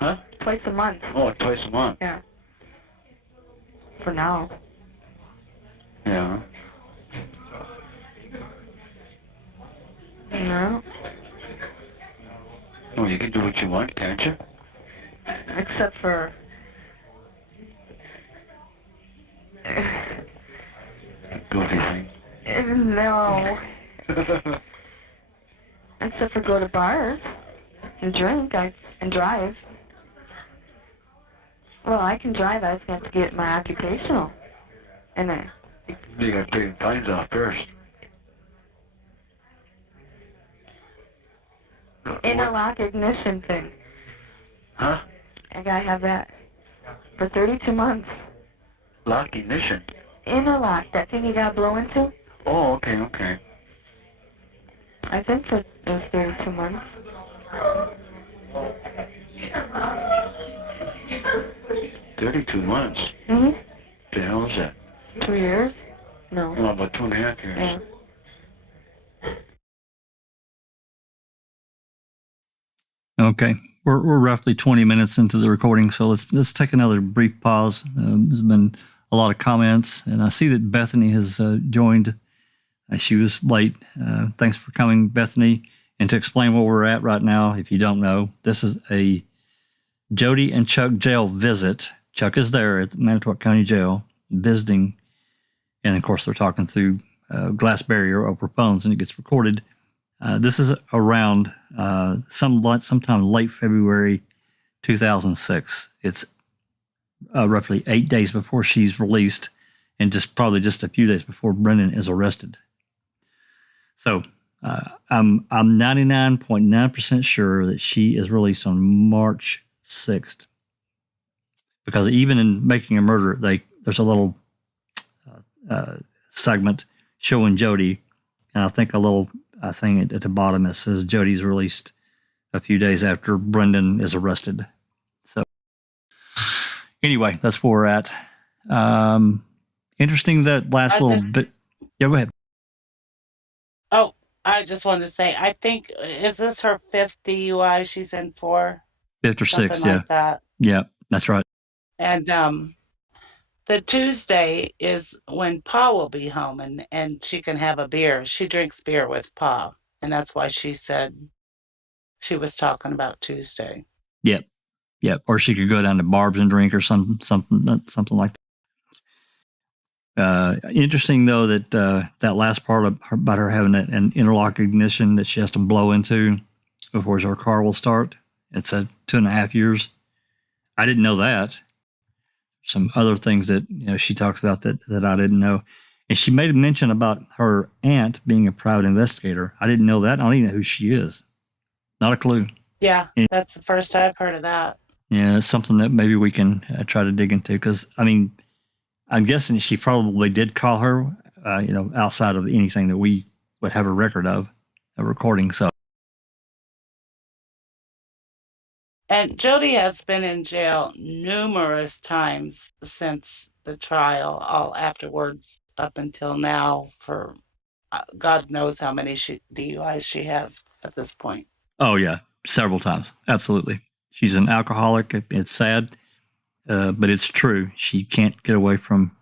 Huh? Twice a month. Oh, twice a month. Yeah. For now. Yeah. No. Oh, you can do what you want, can't you? Except for... Goofy thing. No. Except for go to bars and drink and drive. Well, I can drive. I just have to get my occupational. And then... You gotta pay the fines off first. Interlock ignition thing. Huh? I gotta have that for 32 months. Lock ignition? Interlock, that thing you gotta blow into? Oh, okay, okay. I think it was 32 months. 32 months? Mm-hmm. The hell is that? 2 years? No. Oh, about 2.5 years. Yeah. Okay, we're roughly 20 minutes into the recording, so let's take another brief pause. There's been a lot of comments, and I see that Bethany has joined. She was late. Thanks for coming, Bethany. And to explain where we're at right now, if you don't know, this is a Jodi and Chuck jail visit. Chuck is there at the Manitowoc County Jail visiting, and of course they're talking through glass barrier over phones, and it gets recorded. This is around sometime late February 2006. It's roughly 8 days before she's released, and probably just a few days before Brendan is arrested. So I'm 99.9% sure that she is released on March 6th, because even in Making a Murder, there's a little segment showing Jodi, and I think a little thing at the bottom that says Jodi's released a few days after Brendan is arrested. So anyway, that's where we're at. Interesting, that last little bit. Yeah, go ahead. Oh, I just wanted to say, I think, is this her 5th DUI she's in for? 5th or 6th, Something yeah. like that. Yeah, that's right. And the Tuesday is when Pa will be home, and she can have a beer. She drinks beer with Pa, and that's why she said she was talking about Tuesday. Yep. Or she could go down to Barb's and drink, or something like that. Interesting though that that last part about her having an interlock ignition that she has to blow into before her car will start. It's 2.5 years. I didn't know that. Some other things that she talks about that I didn't know, and she made a mention about her aunt being a private investigator. I didn't know that. I don't even know who she is. Not a clue. Yeah, that's the first I've heard of that. Yeah, it's something that maybe we can try to dig into, because I mean, I'm guessing she probably did call her, outside of anything that we would have a record of, a recording. So. And Jodi has been in jail numerous times since the trial, all afterwards, up until now, for God knows how many DUIs she has at this point. Oh, yeah, several times. Absolutely. She's an alcoholic. It's sad, but it's true. She can't get away from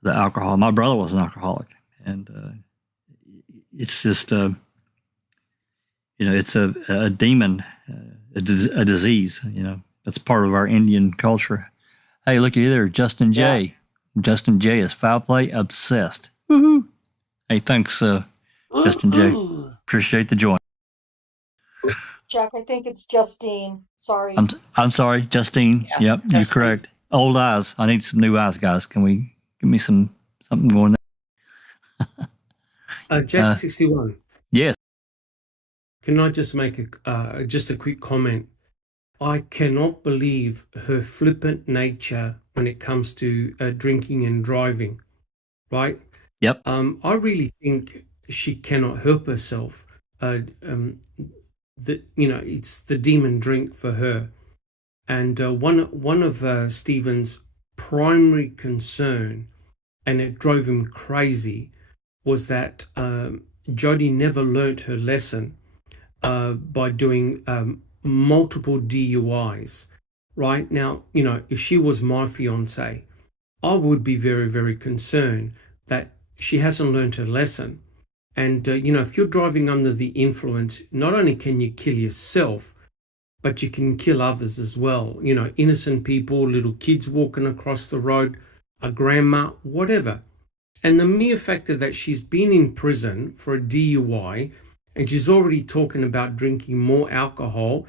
the alcohol. My brother was an alcoholic, and it's just, it's a demon. A disease, that's part of our Indian culture. Hey, looky there, Justin J. Yeah. Justin J is foul play obsessed. Woohoo! Hey, thanks, Justin J. Appreciate the join. Jack, I think it's Justine. Sorry. I'm sorry, Justine. Yeah, Yep, you're correct. Old eyes. I need some new eyes, guys. Can we give me something going there? Jack 61. Yes. Can I just make just a quick comment? I cannot believe her flippant nature when it comes to drinking and driving, right? Yep. I really think she cannot help herself. It's the demon drink for her. And one of Stephen's primary concern, and it drove him crazy, was that Jodi never learnt her lesson by doing multiple DUIs. Right now, if she was my fiance, I would be very, very concerned that she hasn't learned her lesson. And, if you're driving under the influence, not only can you kill yourself, but you can kill others as well. Innocent people, little kids walking across the road, a grandma, whatever. And the mere fact that she's been in prison for a DUI, and she's already talking about drinking more alcohol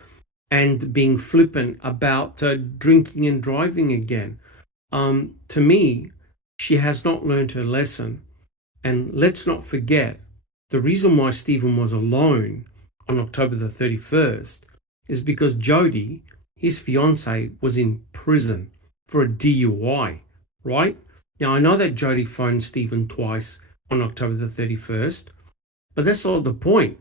and being flippant about drinking and driving again. To me, she has not learned her lesson. And let's not forget, the reason why Stephen was alone on October the 31st is because Jodi, his fiance, was in prison for a DUI, right? Now, I know that Jodi phoned Stephen twice on October the 31st, but that's not the point.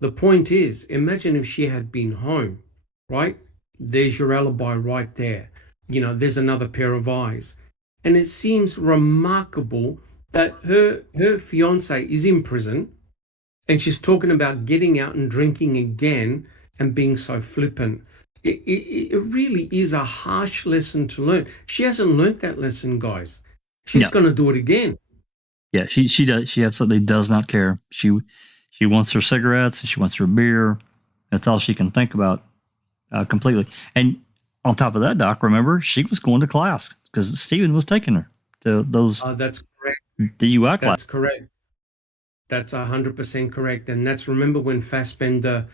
The point is, imagine if she had been home, right? There's your alibi right there. There's another pair of eyes. And it seems remarkable that her fiance is in prison and she's talking about getting out and drinking again and being so flippant. It really is a harsh lesson to learn. She hasn't learnt that lesson, guys. she's No. going to do it again. Yeah, she does. She absolutely does not care. She wants her cigarettes and she wants her beer. That's all she can think about completely. And on top of that, Doc, remember, she was going to class because Stephen was taking her to those That's correct. DUI class. That's correct. That's 100% correct. And that's, remember when Fassbender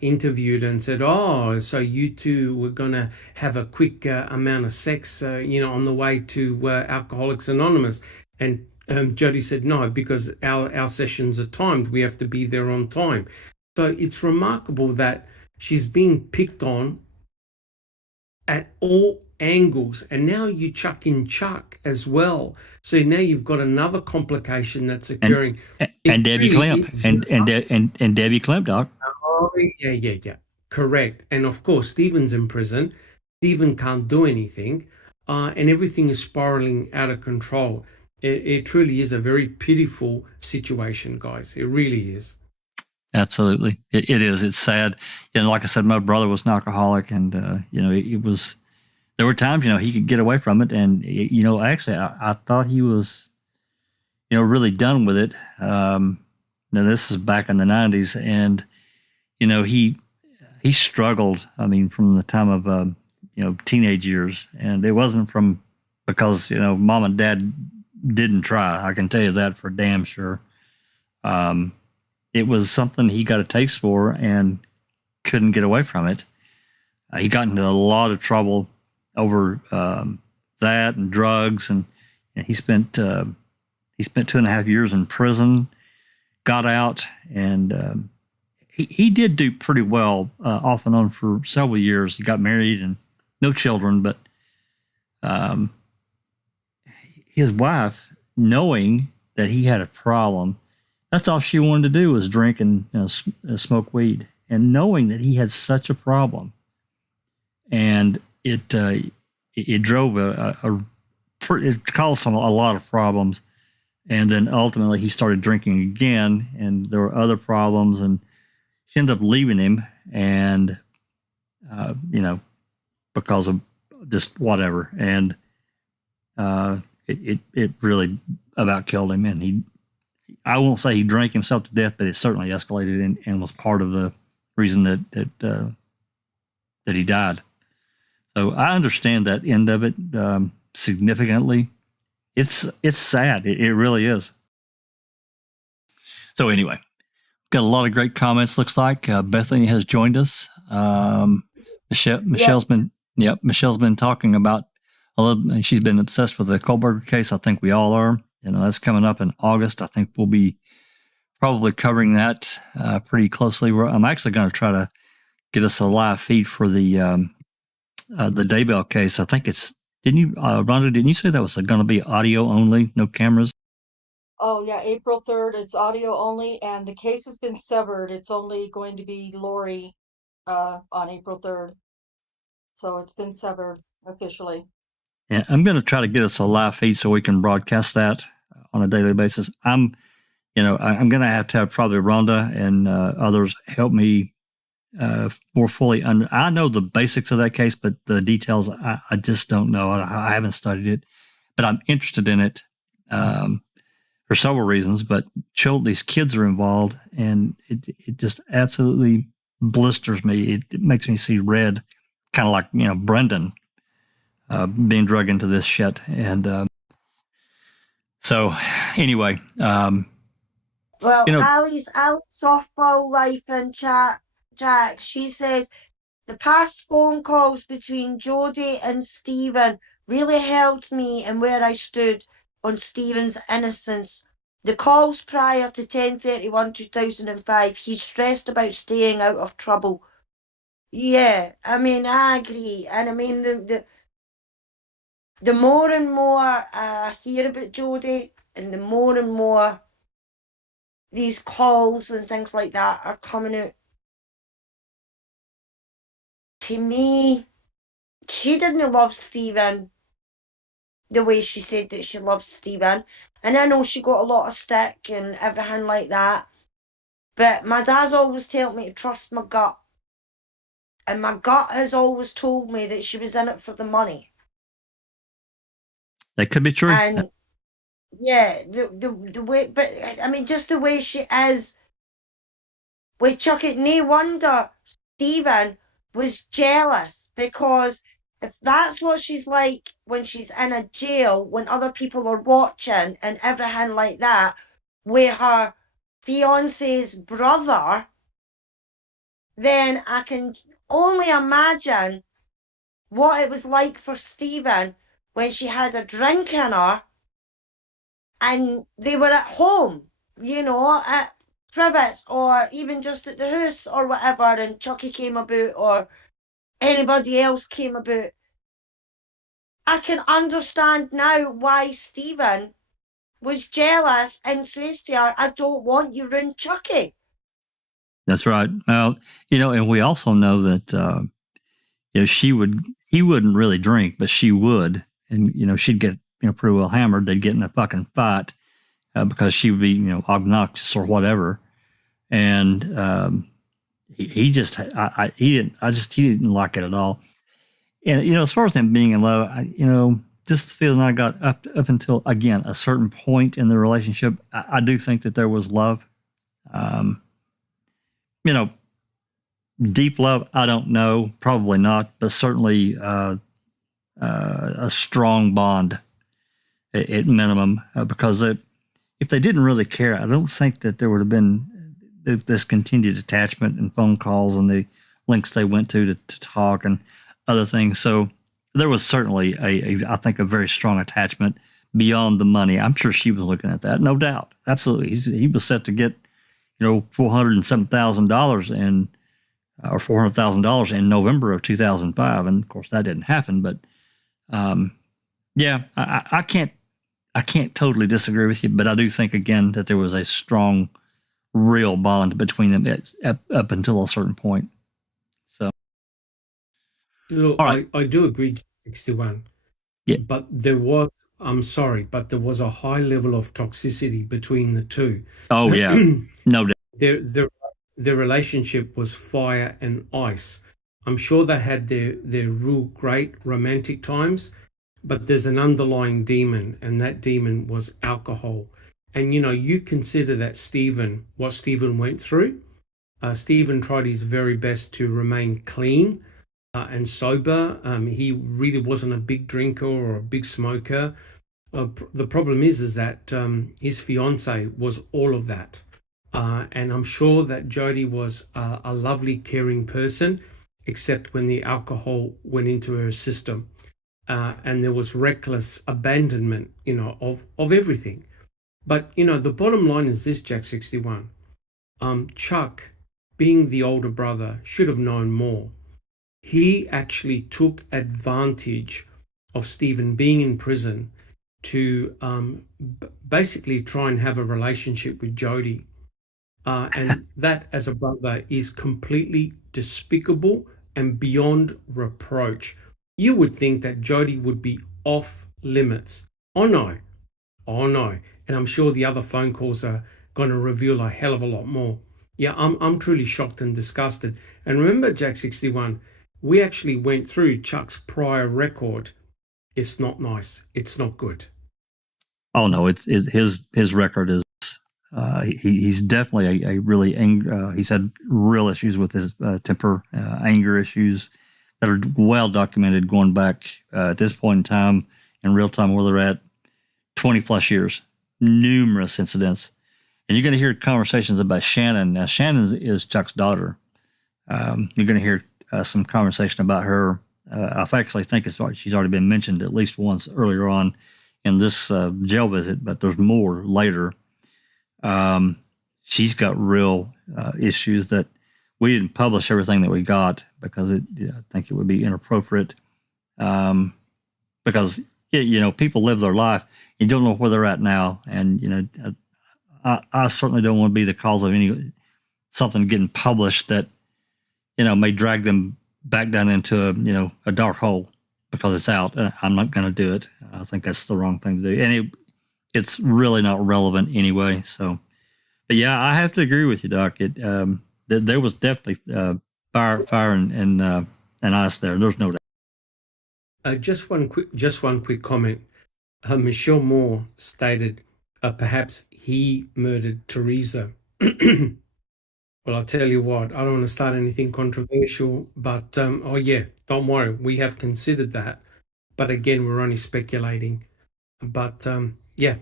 interviewed and said, "Oh, so you two were going to have a quick amount of sex, on the way to Alcoholics Anonymous." And Jodi said, "No, because our sessions are timed. We have to be there on time." So it's remarkable that she's being picked on at all angles, and now you chuck in Chuck as well. So now you've got another complication that's occurring. And Debbie Klemp and Debbie Klemp, Doc. Oh, yeah. Correct. And of course, Stephen's in prison. Stephen can't do anything, and everything is spiraling out of control. It truly is a very pitiful situation, guys. It really is. Absolutely. It is. It's sad. Like I said, my brother was an alcoholic, and, it was, there were times, he could get away from it. And, actually, I thought he was, really done with it. Now, this is back in the 90s, and, he struggled, from the time of, teenage years. And it wasn't because, mom and dad didn't try. I can tell you that for damn sure. It was something he got a taste for and couldn't get away from it. He got into a lot of trouble over that and drugs, and he spent 2.5 years in prison, got out, and he did do pretty well off and on for several years. He got married and no children, but his wife, knowing that he had a problem, that's all she wanted to do was drink and smoke weed. And knowing that he had such a problem, and it drove it caused him a lot of problems. And then ultimately he started drinking again, and there were other problems, and she ended up leaving him, and because of just whatever. And it really about killed him, and I won't say he drank himself to death, but it certainly escalated and was part of the reason that he died. So I understand that end of it significantly. It's sad. It really is. So anyway, got a lot of great comments. Looks like Bethany has joined us. Michelle's been talking about she's been obsessed with the Kohlberger case. I think we all are. That's coming up in August. I think we'll be probably covering that pretty closely. I'm actually going to try to get us a live feed for the Daybell case. I think Rhonda, didn't you say that was going to be audio only, no cameras? Oh, yeah, April 3rd, it's audio only, and the case has been severed. It's only going to be Lori on April 3rd. So it's been severed officially. Yeah, I'm going to try to get us a live feed so we can broadcast that on a daily basis. I'm going to have probably Rhonda and others help me more fully. I know the basics of that case, but the details, I just don't know. I haven't studied it, but I'm interested in it for several reasons. But these kids are involved, and it just absolutely blisters me. It makes me see red, kind of like, Brendan being drugged into this shit. And so anyway, well, Ali's softball life in chat, Jack, she says the past phone calls between Jodi and Stephen really helped me in where I stood on Stephen's innocence. The calls prior to 10/31/2005, he stressed about staying out of trouble. Yeah, I agree. And the more and more I hear about Jodi, and the more these calls and things like that are coming out, to me, she didn't love Stephen the way she said that she loved Stephen. And I know she got a lot of stick and everything like that. But my dad's always told me to trust my gut. And my gut has always told me that she was in it for the money. That could be true. And yeah, the way, but I mean, just the way she is with Chucky. No wonder Stephen was jealous, because if that's what she's like when she's in a jail, when other people are watching and everything like that, with her fiance's brother, then I can only imagine what it was like for Stephen when she had a drink in her and they were at home, at Trivets or even just at the house or whatever, and Chucky came about or anybody else came about. I can understand now why Stephen was jealous and says to her, I don't want you around Chucky. That's right. Well, and we also know that he wouldn't really drink, but she would, and she'd get pretty well hammered. They'd get in a fucking fight because she would be obnoxious or whatever, and he didn't like it at all. And as far as them being in love, just the feeling I got up until again a certain point in the relationship, I do think that there was love. Deep love, I don't know, probably not, but certainly a strong bond at minimum. Because if they didn't really care, I don't think that there would have been this continued attachment and phone calls and the links they went to talk and other things. So there was certainly I think a very strong attachment beyond the money. I'm sure she was looking at that, no doubt, absolutely. He was set to get $407,000 or $400,000 in November of 2005, and of course that didn't happen. But I can't totally disagree with you, but I do think again that there was a strong, real bond between them up until a certain point. So, look, all right. I do agree, 61. Yeah, but I'm sorry, but there was a high level of toxicity between the two. Oh yeah, no doubt. Their relationship was fire and ice. I'm sure they had their real great romantic times, but there's an underlying demon, and that demon was alcohol. And you consider that what Stephen went through. Stephen tried his very best to remain clean and sober. He really wasn't a big drinker or a big smoker. The problem is that his fiance was all of that. And I'm sure that Jodi was a lovely, caring person, except when the alcohol went into her system. And there was reckless abandonment, of everything. But, the bottom line is this, Jack 61. Chuck, being the older brother, should have known more. He actually took advantage of Stephen being in prison to basically try and have a relationship with Jodi. And that, as a brother, is completely despicable and beyond reproach. You would think that Jodi would be off limits. Oh no. And I'm sure the other phone calls are going to reveal a hell of a lot more. Yeah, I'm truly shocked and disgusted. And remember, Jack 61, we actually went through Chuck's prior record. It's not nice. It's not good. Oh no, his record is. He's definitely a really he's had real issues with his temper, anger issues that are well documented going back at this point in time in real time where they're at 20 plus years, numerous incidents. And you're going to hear conversations about Shannon. Now, Shannon is Chuck's daughter. You're going to hear some conversation about her. I actually think she's already been mentioned at least once earlier on in this jail visit, but there's more later. She's got real issues that we didn't publish everything that we got because I think it would be inappropriate. Because people live their life. You don't know where they're at now, and I certainly don't want to be the cause of something getting published that may drag them back down into a dark hole because it's out. I'm not going to do it. I think that's the wrong thing to do, and it's really not relevant anyway. So, but yeah, I have to agree with you, Doc. There was definitely fire and ice there. There's no doubt. Just one quick comment. Michelle Moore stated, perhaps he murdered Teresa. Well, I'll tell you what, I don't want to start anything controversial, but oh yeah, don't worry, we have considered that. But again, we're only speculating. But yeah,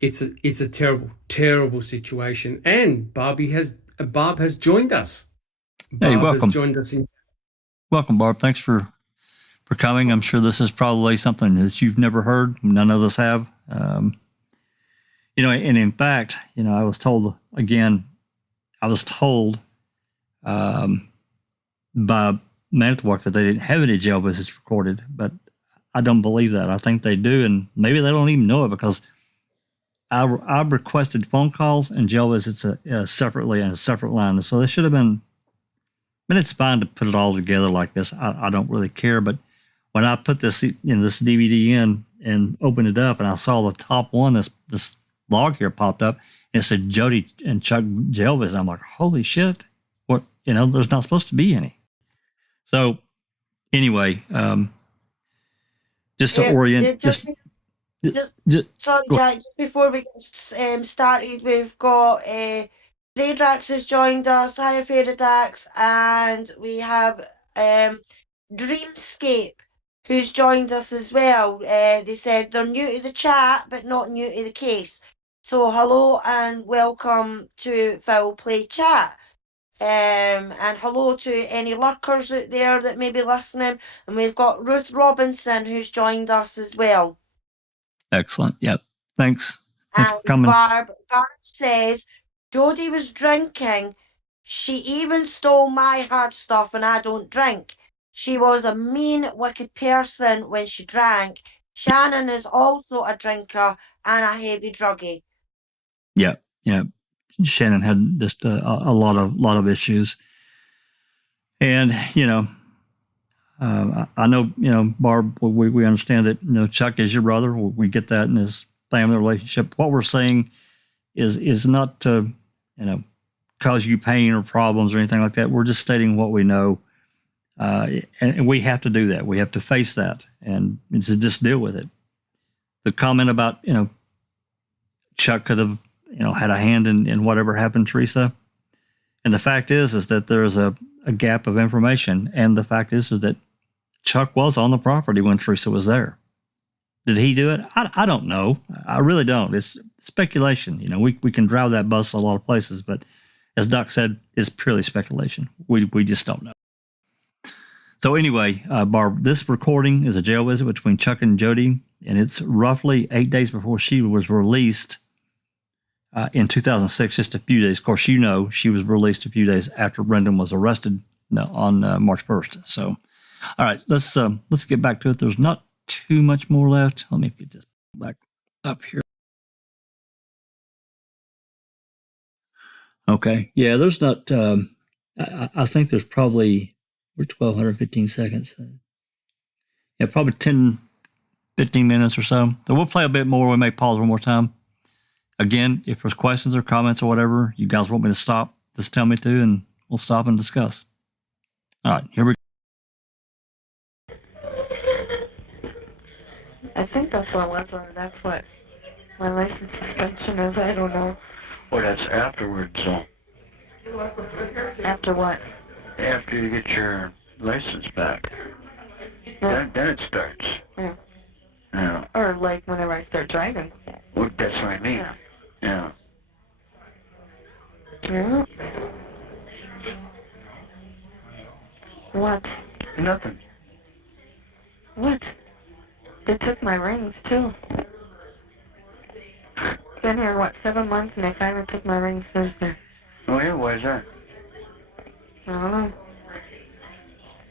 it's a terrible, terrible situation. And Barb has joined us. Hey, Barb welcome. has joined us in. Welcome, Barb. Thanks for coming. I'm sure this is probably something that you've never heard. None of us have. You know, and in fact, you know, I was told by Manitowoc that they didn't have any jail visits recorded, but I don't believe that. I think they do, and maybe they don't even know it because I requested phone calls and jail visits separately in a separate line. So they should have been. I mean, it's fine to put it all together like this. I don't really care, but when I put this DVD in and opened it up, and I saw the top one, this log here popped up, and it said Jodi and Chuck jail visit. I'm like, holy shit! What, you know? There's not supposed to be any. So anyway, just to orient, sorry, Jack. Just before we get started, we've got Dredrax has joined us. Hi, Fairydax, and we have Dreamscape, who's joined us as well. They said they're new to the chat, but not new to the case. So hello and welcome to Foul Play Chat. And hello to any lurkers out there that may be listening. And we've got Ruth Robinson, who's joined us as well. Excellent. Yep. Thanks. Thanks for coming. Barb says, Jodi was drinking. She even stole my hard stuff, and I don't drink. She was a mean, wicked person when she drank. Shannon is also a drinker and a heavy druggie. Yeah. Yeah. Shannon had just a lot of issues, and you know, I know, you know, Barb, we understand that, you know, Chuck is your brother. We get that in his family relationship. What we're saying is not to, you know, cause you pain or problems or anything like that. We're just stating what we know, and we have to do that. We have to face that and just deal with it. The comment about, you know, Chuck could have, you know, had a hand in whatever happened to Teresa. And the fact is that there's a gap of information. And the fact is that Chuck was on the property when Teresa was there. Did he do it? I don't know. I really don't. It's speculation. You know, we can drive that bus a lot of places, but as Doc said, it's purely speculation. We just don't know. So anyway, Barb, this recording is a jail visit between Chuck and Jodi, and it's roughly 8 days before she was released in 2006, just a few days. Of course, you know, she was released a few days after Brendan was arrested on March 1st. So, all right, let's get back to it. There's not too much more left. Let me get this back up here. Okay, yeah, there's not. I think there's probably, we're 1,215 seconds. Yeah, probably 10, 15 minutes or so. So we'll play a bit more. We may pause one more time. Again, if there's questions or comments or whatever, you guys want me to stop, just tell me to, and we'll stop and discuss. All right, here we go. I think that's what it was, or that's what my license suspension is. I don't know. Well, that's afterwards, so. After what? After you get your license back. Yeah. Then it starts. Yeah. Yeah. Or like whenever I start driving. Well, that's what I mean. Yeah. Yeah. Yeah. What? Nothing. What? They took my rings too. Been here, what, 7 months, and they finally took my rings Thursday. Oh yeah, why is that? I don't know.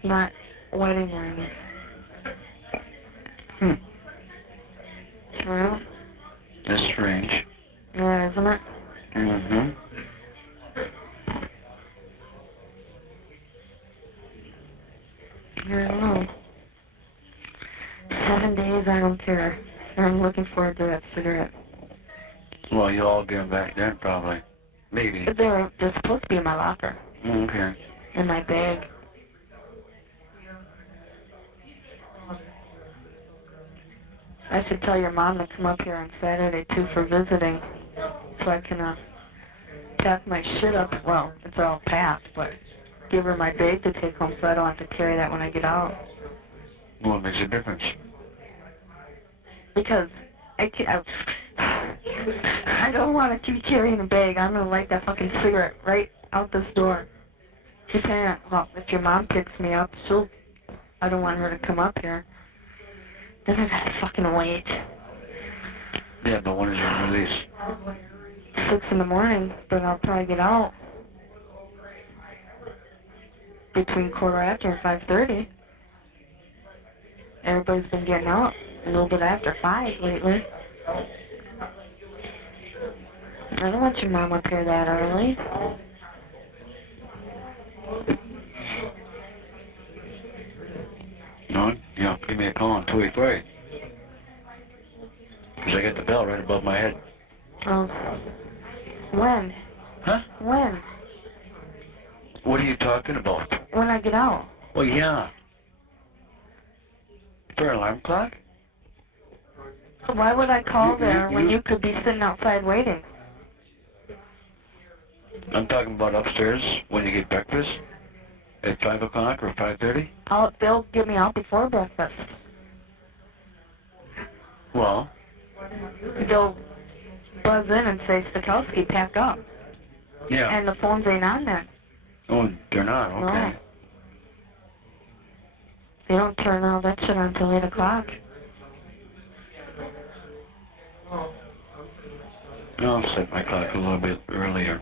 Not wedding rings. Well, That's strange. yeah, isn't it? Mm-hmm. I don't know. 7 days, I don't care. I'm looking forward to that cigarette. Well, you'll all get them back then, probably. Maybe. But they're supposed to be in my locker, Okay. in my bag. I should tell your mom to come up here on Saturday, too, for visiting, so I can, pack my shit up. Well, it's all packed, but give her my bag to take home so I don't have to carry that when I get out. What makes a difference? Because I don't want to keep carrying a bag. I'm going to light that fucking cigarette right out this door. She can't. Well, if your mom picks me up, I don't want her to come up here. Then I gotta fucking wait. Yeah, but when is your release? 6 in the morning, but I'll probably get out between 4:15 and 5:30. Everybody's been getting out a little bit after 5 lately. I don't want your mom up here that early. No, give me a call on 283. Because I got the bell right above my head. Oh. When? Huh? When? What are you talking about? When I get out. Well, yeah. For an alarm clock? Why would I call there when you could be sitting outside waiting? I'm talking about upstairs when you get breakfast at 5 o'clock or 5:30. They'll get me out before breakfast. Well, They'll buzz in and say, Stokowski, pack up. yeah. And the phones ain't on then. Oh, they're not. Okay. No. They don't turn all that shit on until 8 o'clock. I'll set my clock a little bit earlier.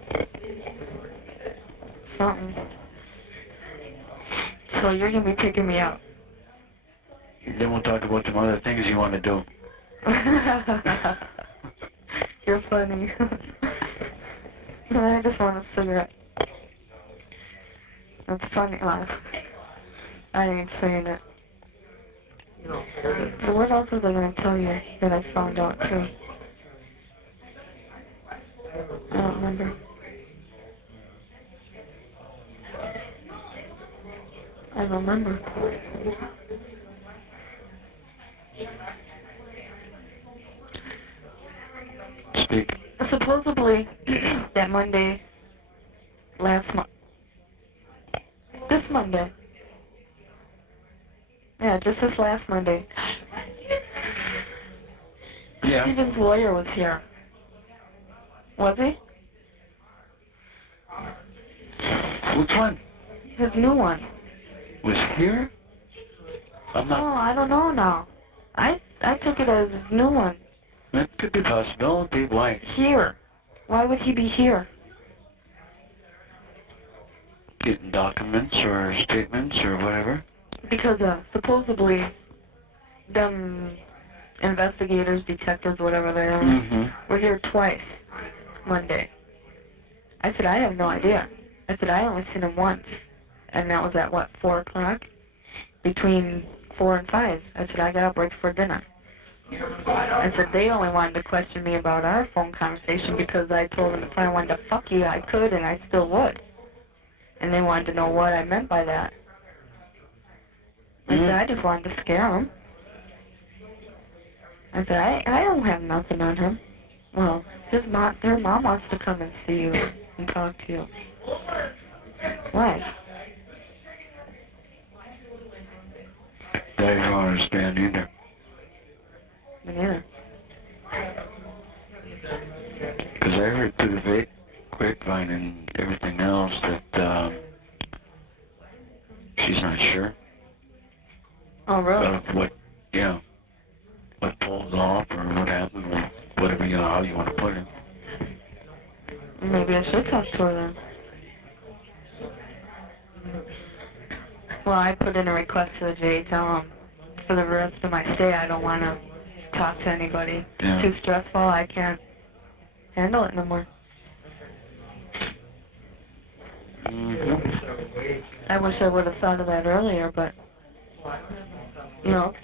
Something. So you're going to be taking me out. Then we'll talk about some other things you want to do. You're funny. I just want a cigarette. That's funny. I ain't saying it. So what else was I going to tell you that I found out too? I don't remember. I don't remember. Speak. Supposedly, that Monday, this Monday. Yeah, just this last Monday. Yeah. Steven's lawyer was here. Was he? Which one? His new one. Was here? I'm Oh, not. I don't know now. I took it as his new one. That could be a possibility. Why? Here. Why would he be here? Getting documents or statements or whatever? Because supposedly, them investigators, detectives, whatever they are, were here twice Monday. I said, I have no idea. I said, I only seen him once. And that was at, 4 o'clock? Between 4 and 5. I said, I got up right before dinner. I said, they only wanted to question me about our phone conversation because I told them if I wanted to fuck you, I could, and I still would. And they wanted to know what I meant by that. I said, I just wanted to scare them. I said, I don't have nothing on him. Well, their mom wants to come and see you and talk to you. Why? I don't understand either. Me neither. Because I heard through the grapevine and everything else that she's not sure. Oh, really? Of what pulled off or what happened or whatever, how you want to put it. Maybe I should talk to her then. Well, I put in a request to the jail, tell them for the rest of my stay I don't want to talk to anybody. Yeah. It's too stressful. I can't handle it no more. I wish I would have thought of that earlier, but,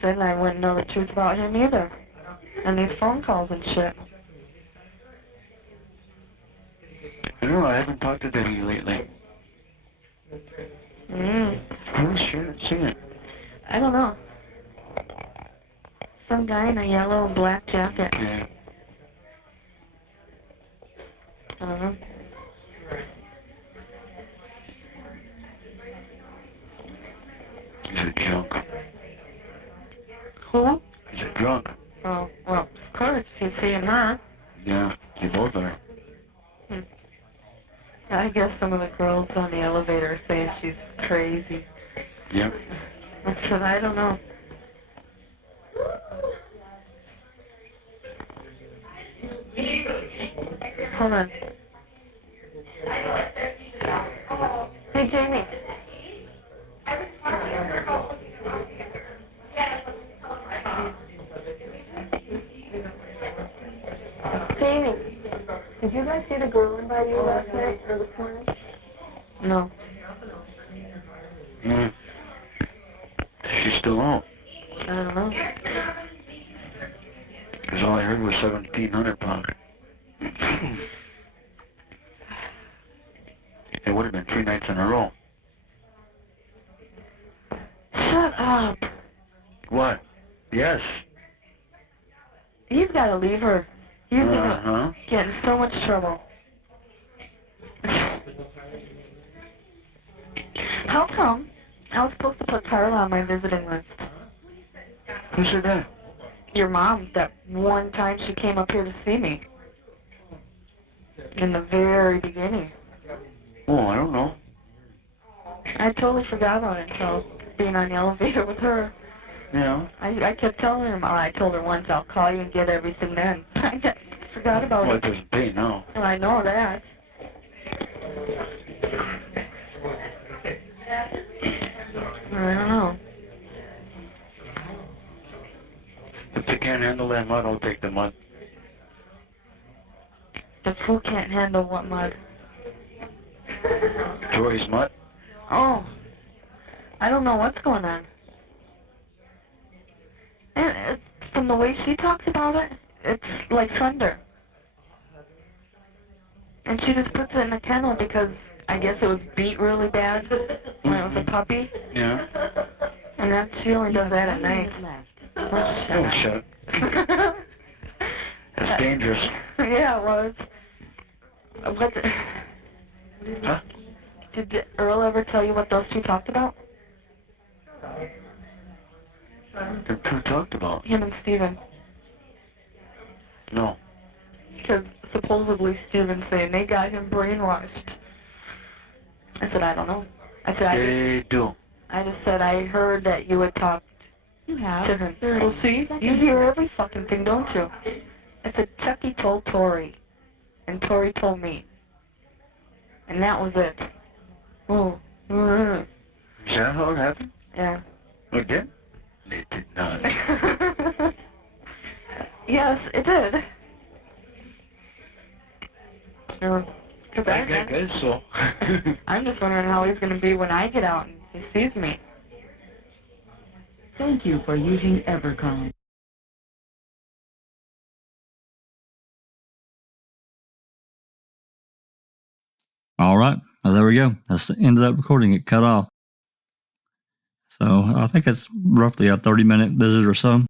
then I wouldn't know the truth about him either. And these phone calls and shit. I don't know, I haven't talked to Debbie lately. Who's sure seen it? I don't know. Some guy in a yellow and black jacket. Okay. I don't know. He's a drunk. Who? He's a drunk. Oh, well, of course, he's seeing her. Yeah, they both are. I guess some of the girls on the elevator are saying she's crazy. Yep. I said, I don't know. Hold on. Hey, Jamie. Jamie, did you guys see the girl in by you last night or this morning? No. Mm. She's still out. I don't know. Because all I heard was 1,700 pounds. It would have been 3 nights in a row. Shut up. What? Yes. You've got to leave her. You're going to Uh-huh. get in so much trouble. How come I was supposed to put Carla on my visiting list? Who said that? Your mom, that one time she came up here to see me. In the very beginning. Oh, I don't know. I totally forgot about it until being on the elevator with her. Yeah. I kept telling her, I told her once, I'll call you and get everything then. I forgot about Well, it. it doesn't pay now. And I know that. I don't know. If they can't handle that mud, I'll take the mud. The food can't handle what mud? Tori's mud? Oh. I don't know what's going on. And from the way she talks about it, it's like thunder. And she just puts it in the kennel because I guess it was beat really bad when it was a puppy. Yeah. And that she only does that at night. Oh, shut. That's dangerous. Yeah, it was. What? Huh? Did Earl ever tell you what those two talked about? The two talked about? Him and Steven. No. Because supposedly Steven's saying they got him brainwashed. I said, I don't know. I said, They do. I just said I heard that you had talked You have. to him. Well, see, you hear every fucking thing, don't you? I said, Chucky told Tori, and Tori told me. And that was it. Oh. Is that how it happened? Yeah. It did? It did not. Yes, it did. Cause I guess so. I'm just wondering how he's going to be when I get out and he sees me. Thank you for using Evercom. All right. Well, there we go. That's the end of that recording. It cut off. So I think it's roughly a 30-minute visit or so.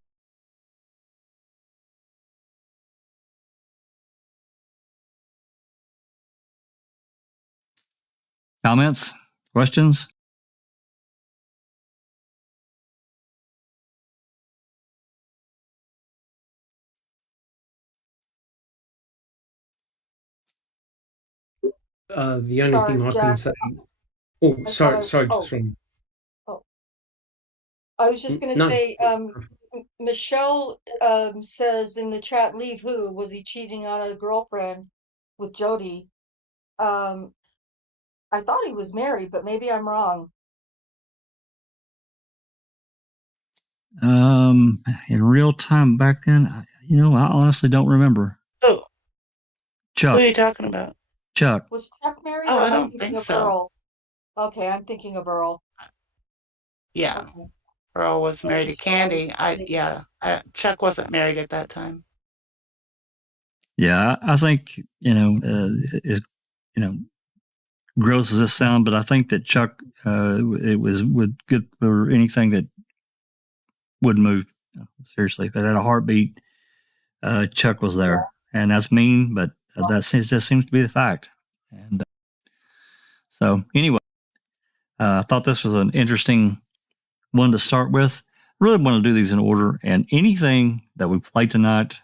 Comments? Questions? The only thing I can Jack. say. Oh, I sorry, thought I- sorry, oh. just from. I was just going to No. say, Michelle says in the chat, leave who? Was he cheating on a girlfriend with Jodi? I thought he was married, but maybe I'm wrong. In real time back then, I honestly don't remember. Who? Who Chuck. are you talking about? Chuck. Was Chuck married? Oh, or I am don't thinking think of so. Earl? Okay, I'm thinking of Earl. Yeah. Okay. Earl was married to Candy. Chuck wasn't married at that time. Yeah, I think, as gross as this sound, but I think that Chuck, it was good for anything that would move. Seriously, if it had a heartbeat, Chuck was there. And that's mean, but just seems to be the fact. And so anyway, I thought this was an interesting one to start with. I really want to do these in order, and anything that we play tonight,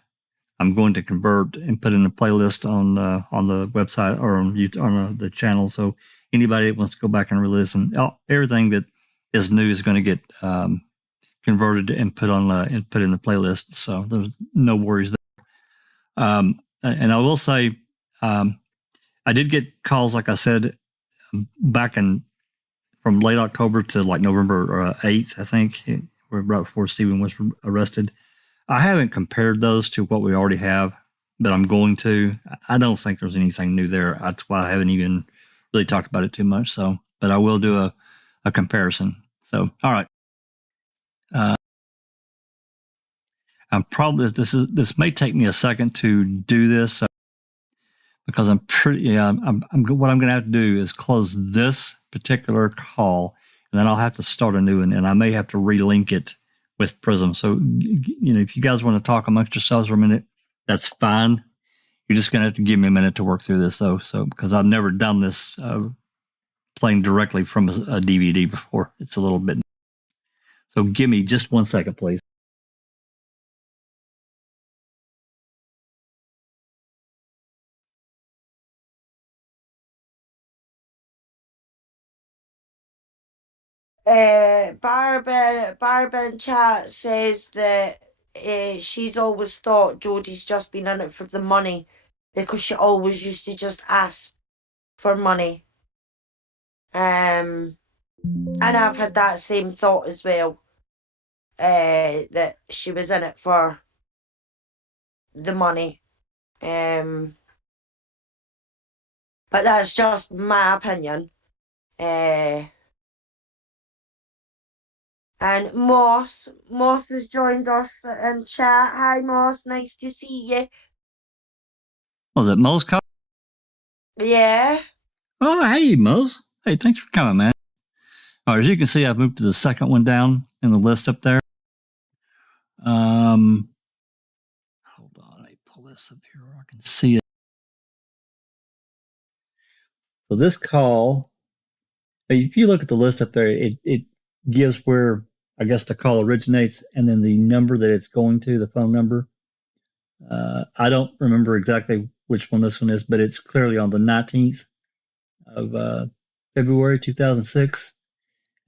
I'm going to convert and put in a playlist on the website or on YouTube, on the channel. So anybody that wants to go back and re-listen, everything that is new is going to get converted and put in the playlist. So there's no worries there. And I will say, I did get calls, like I said, back from late October to like November 8th, I think, right before Stephen was arrested. I haven't compared those to what we already have, but I'm going to. I don't think there's anything new there. That's why I haven't even really talked about it too much. So, but I will do a comparison. So, all right. I'm probably this may take me a second to do this because I'm what I'm going to have to do is close this particular call, and then I'll have to start a new one, and I may have to relink it with Prism. So, if you guys want to talk amongst yourselves for a minute, that's fine. You're just going to have to give me a minute to work through this, though. So, because I've never done this playing directly from a DVD before, it's a little bit. So, give me just 1 second, please. Barbara in chat says that she's always thought Jodi's just been in it for the money because she always used to just ask for money. And I've had that same thought as well, that she was in it for the money. But that's just my opinion. And Moss has joined us in chat. Hi, Moss. Nice to see you. Was it Mo's call? Yeah. Oh, hey, Mose. Hey, thanks for coming, man. All right, as you can see, I've moved to the second one down in the list up there. Hold on. Let me pull this up here where I can see it. So this call, if you look at the list up there, it gives where, I guess, the call originates and then the number that it's going to, the phone number. I don't remember exactly which one this one is, but it's clearly on the 19th of February 2006.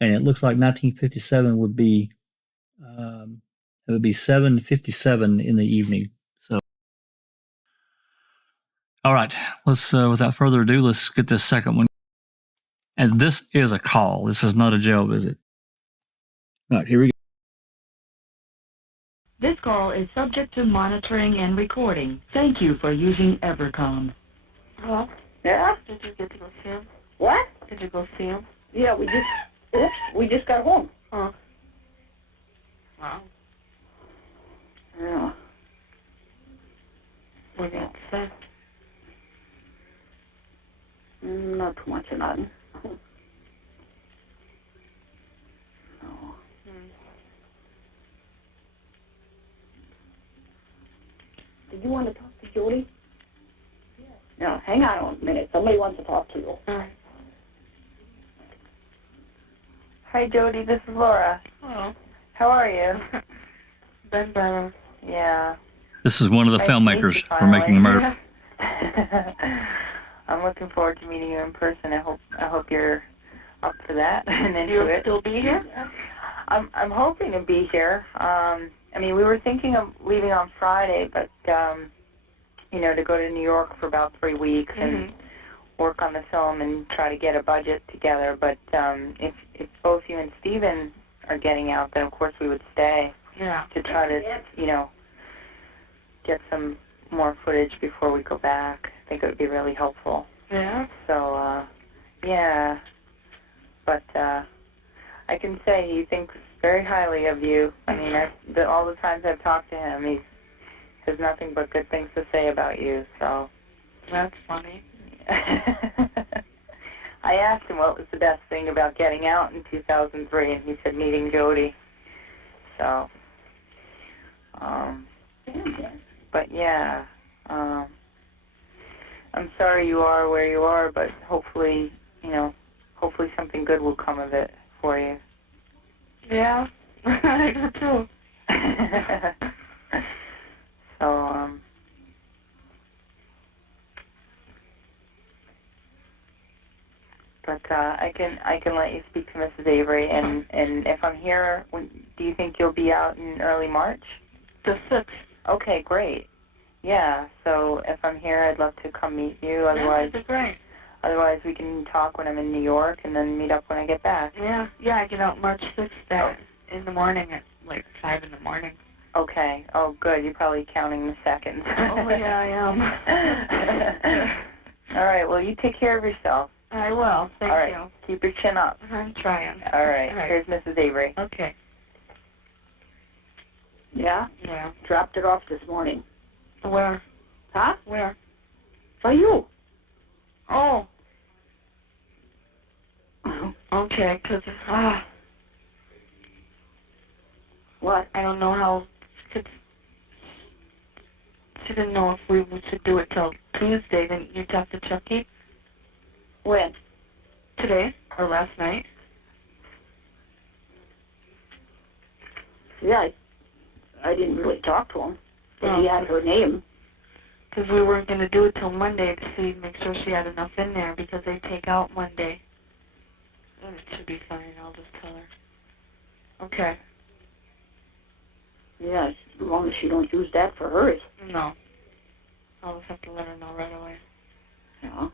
And it looks like 1957 would be, it would be 7:57 in the evening. So, all right, let's, without further ado, let's get this second one. And this is a call. This is not a jail visit. All right, here we go. This call is subject to monitoring and recording. Thank you for using Evercom. Hello? Yeah? Did you get to go see him? What? Did you go see him? Yeah, we just got home. Oh. Wow. Yeah. What did you say? Not too much of nothing. No. Did you want to talk to Jodi? Yeah. No, hang on a minute. Somebody wants to talk to you. All right. Hi, Jodi. This is Laura. Oh. How are you? Been better. Yeah. This is one of the Nice to meet filmmakers you for Making a Murder. I'm looking forward to meeting you in person. I hope you're up for that and into You'll it. still be here? I'm hoping to be here. I mean, we were thinking of leaving on Friday, but to go to New York for about 3 weeks and work on the film and try to get a budget together. But if both you and Stephen are getting out, then of course we would stay to try to get some more footage before we go back. I think it would be really helpful. Yeah. So yeah, but I can say he thinks very highly of you. I mean, all the times I've talked to him, he has nothing but good things to say about you. So That's funny. I asked him what was the best thing about getting out in 2003, and he said meeting Jodi. So But yeah, I'm sorry you are where you are, but hopefully, hopefully something good will come of it for you. Yeah, I do too. So, but I can let you speak to Mrs. Avery, and if I'm here, do you think you'll be out in early March? The 6th. Okay, great. Yeah, so if I'm here, I'd love to come meet you. Otherwise, yeah, great. Otherwise, we can talk when I'm in New York, and then meet up when I get back. Yeah, I get out March 6th in the morning at like 5 in the morning. Okay. Oh, good. You're probably counting the seconds. Oh, yeah, I am. All right. Well, you take care of yourself. I will. Thank you. All right. Keep your chin up. I'm trying. All right. Here's Mrs. Avery. Okay. Yeah? Yeah. Dropped it off this morning. Where? Huh? Where? For you. Oh. Okay, 'cause What? I don't know how. She didn't know if we should do it till Tuesday. Didn't you talk to Chucky? When? Today or last night? Yeah, I didn't really talk to him. But he had her name. Because we weren't going to do it till Monday to see, make sure she had enough in there because they take out Monday. And it should be fine. I'll just tell her. Okay. Yeah, as long as she don't use that for hers. No. I'll just have to let her know right away. Yeah.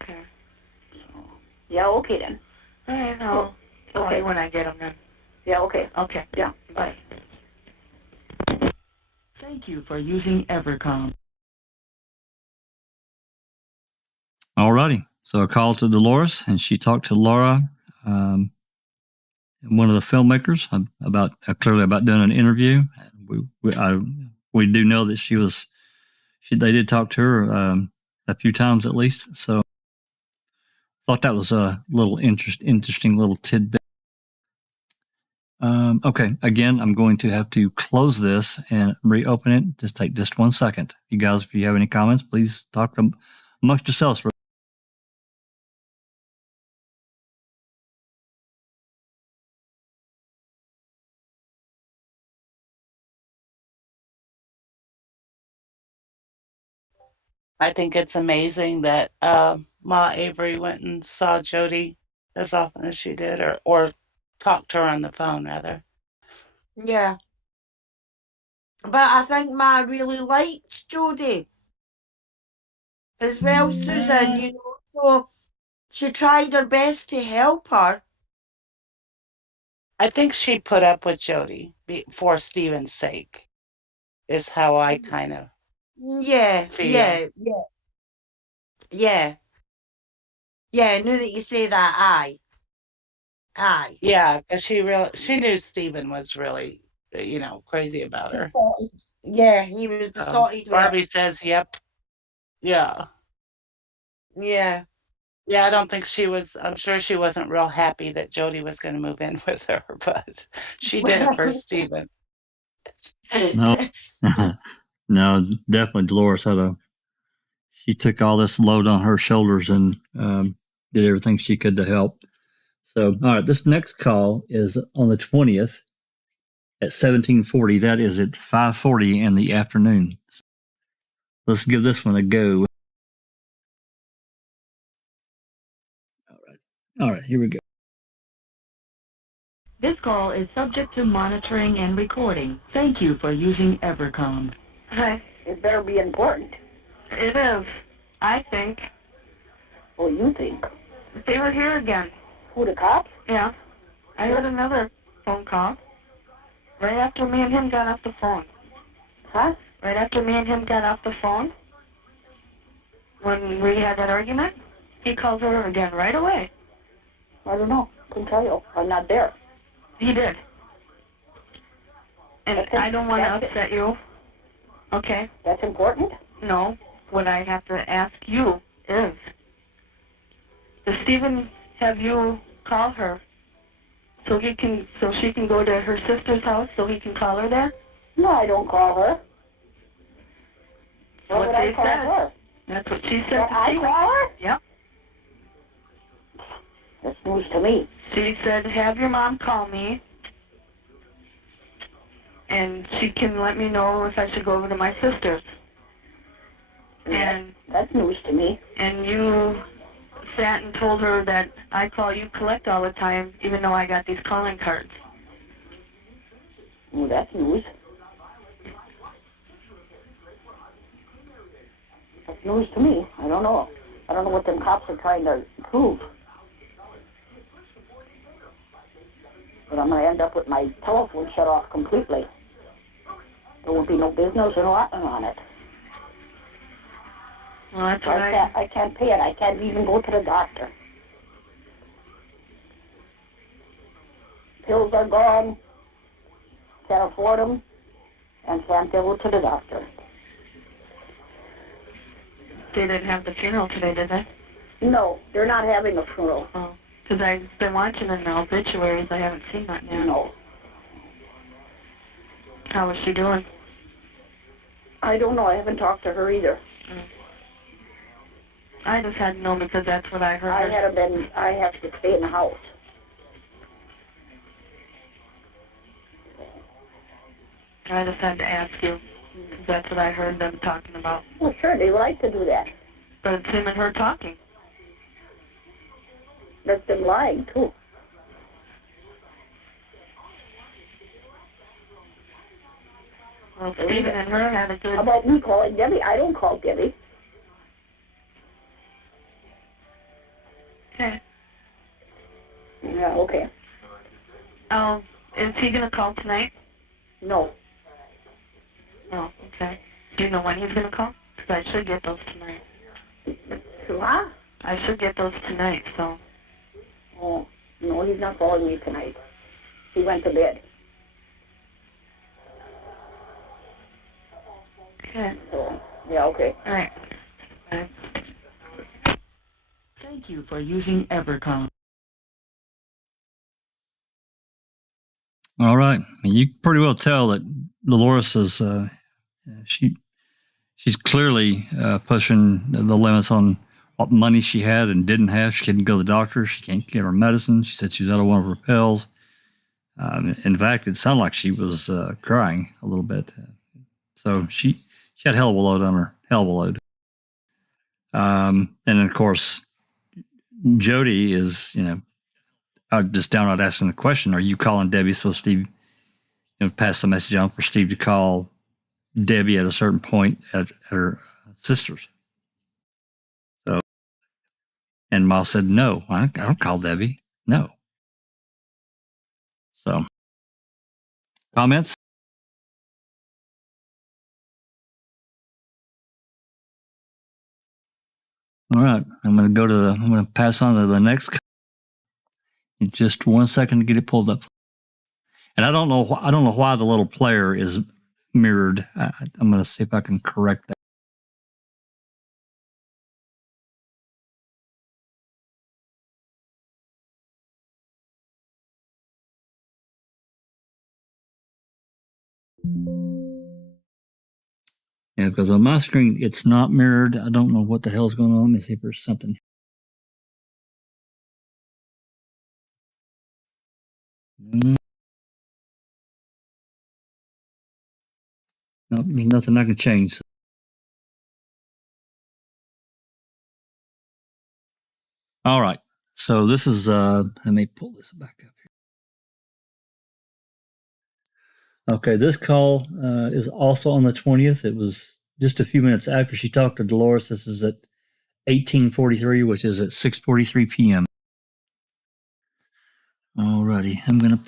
Okay. So, yeah, okay then. All right, I'll call you when I get them then. Yeah, okay. Okay. Yeah. Bye. Thank you for using Evercom. All righty. So I called to Dolores, and she talked to Laura, one of the filmmakers, about clearly about doing an interview. We do know that they did talk to her a few times at least. So thought that was a little interesting little tidbit. Okay, again, I'm going to have to close this and reopen it. Just take just 1 second. You guys, if you have any comments, please talk amongst yourselves. I think it's amazing that Ma Avery went and saw Jodi as often as she did, or talked to her on the phone, rather. Yeah. But I think Ma really liked Jodi as well, Susan, so she tried her best to help her. I think she put up with Jodi for Stephen's sake, is how I kind of Yeah, feel. yeah. Now that you say that, aye. Yeah, because she knew Stephen was really, crazy about her. Yeah, he was besotted with her. Barbie says, yep. Yeah. Yeah. Yeah, I don't think I'm sure she wasn't real happy that Jodi was going to move in with her, but she did it for Stephen. No, no, definitely Dolores she took all this load on her shoulders and did everything she could to help. So, all right, this next call is on the 20th at 1740. That is at 5:40 in the afternoon. Let's give this one a go. All right, here we go. This call is subject to monitoring and recording. Thank you for using Evercom. Hi. It better be important. It is. I think. Well, you think. They were here again. Who, the cops? Yeah. I heard another phone call. Right after me and him got off the phone. Huh? Right after me and him got off the phone, when we had that argument, he called her again right away. I don't know. Couldn't tell you. I'm not there. He did. And I don't want to upset you. Okay? That's important? No. What I have to ask you is, does Stephen have you call her so she can go to her sister's house so he can call her there? No, I don't call her. Why What would I they call said. her? That's what she said That to I me. call her? Yep. That's news to me. She said, have your mom call me, and she can let me know if I should go over to my sister's. And That's news to me. and you sat and told her that I call you collect all the time, even though I got these calling cards. Well, that's news. That's news to me. I don't know. I don't know what them cops are trying to prove. But I'm going to end up with my telephone shut off completely. There won't be no business or nothing on it. Well, that's what I can't pay it. I can't even go to the doctor. Pills are gone. Can't afford them. And can't go to the doctor. They didn't have the funeral today, did they? No, they're not having a funeral. Oh, because I've been watching in the obituaries. I haven't seen that yet. No. How was she doing? I don't know. I haven't talked to her either. I just had to know because that's what I heard. I have to stay in the house. I just had to ask you. 'Cause that's what I heard them talking about. Well, sure, they like to do that. But it's him and her talking. That's them lying, too. Well, Stephen and her had a good... How about me calling Debbie? I don't call Debbie. Okay. Yeah, okay. Oh, is he going to call tonight? No. Oh, okay. Do you know when he's going to call? Because I should get those tonight. What? I should get those tonight, so... Oh, no, he's not calling me tonight. He went to bed. Okay. So, yeah, okay. All right. Bye. Thank you for using EverCom. All right. You can pretty well tell that Dolores is she's clearly pushing the limits on what money she had and didn't have. She couldn't go to the doctor. She can't get her medicine. She said she was out of one of her pills. In fact, it sounded like she was crying a little bit. So she had a hell of a load on her. Hell of a load. And then, of course, Jodi is, just downright asking the question, are you calling Debbie so Steve, pass the message on for Steve to call Debbie at a certain point at her sister's? So, and Ma said, no, I don't call Debbie. No. So, comments? All right. I'm going to pass on to the next. In just 1 second to get it pulled up. And I don't know why the little player is mirrored. I'm going to see if I can correct that. Yeah, because on my screen it's not mirrored. I don't know what the hell's going on. Let me see if there's something. No, there's nothing I can change. All right. So this is let me pull this back up here. Okay, this call is also on the 20th. It was just a few minutes after she talked to Dolores. This is at 18:43, which is at 6:43 p.m. Alrighty, I'm gonna.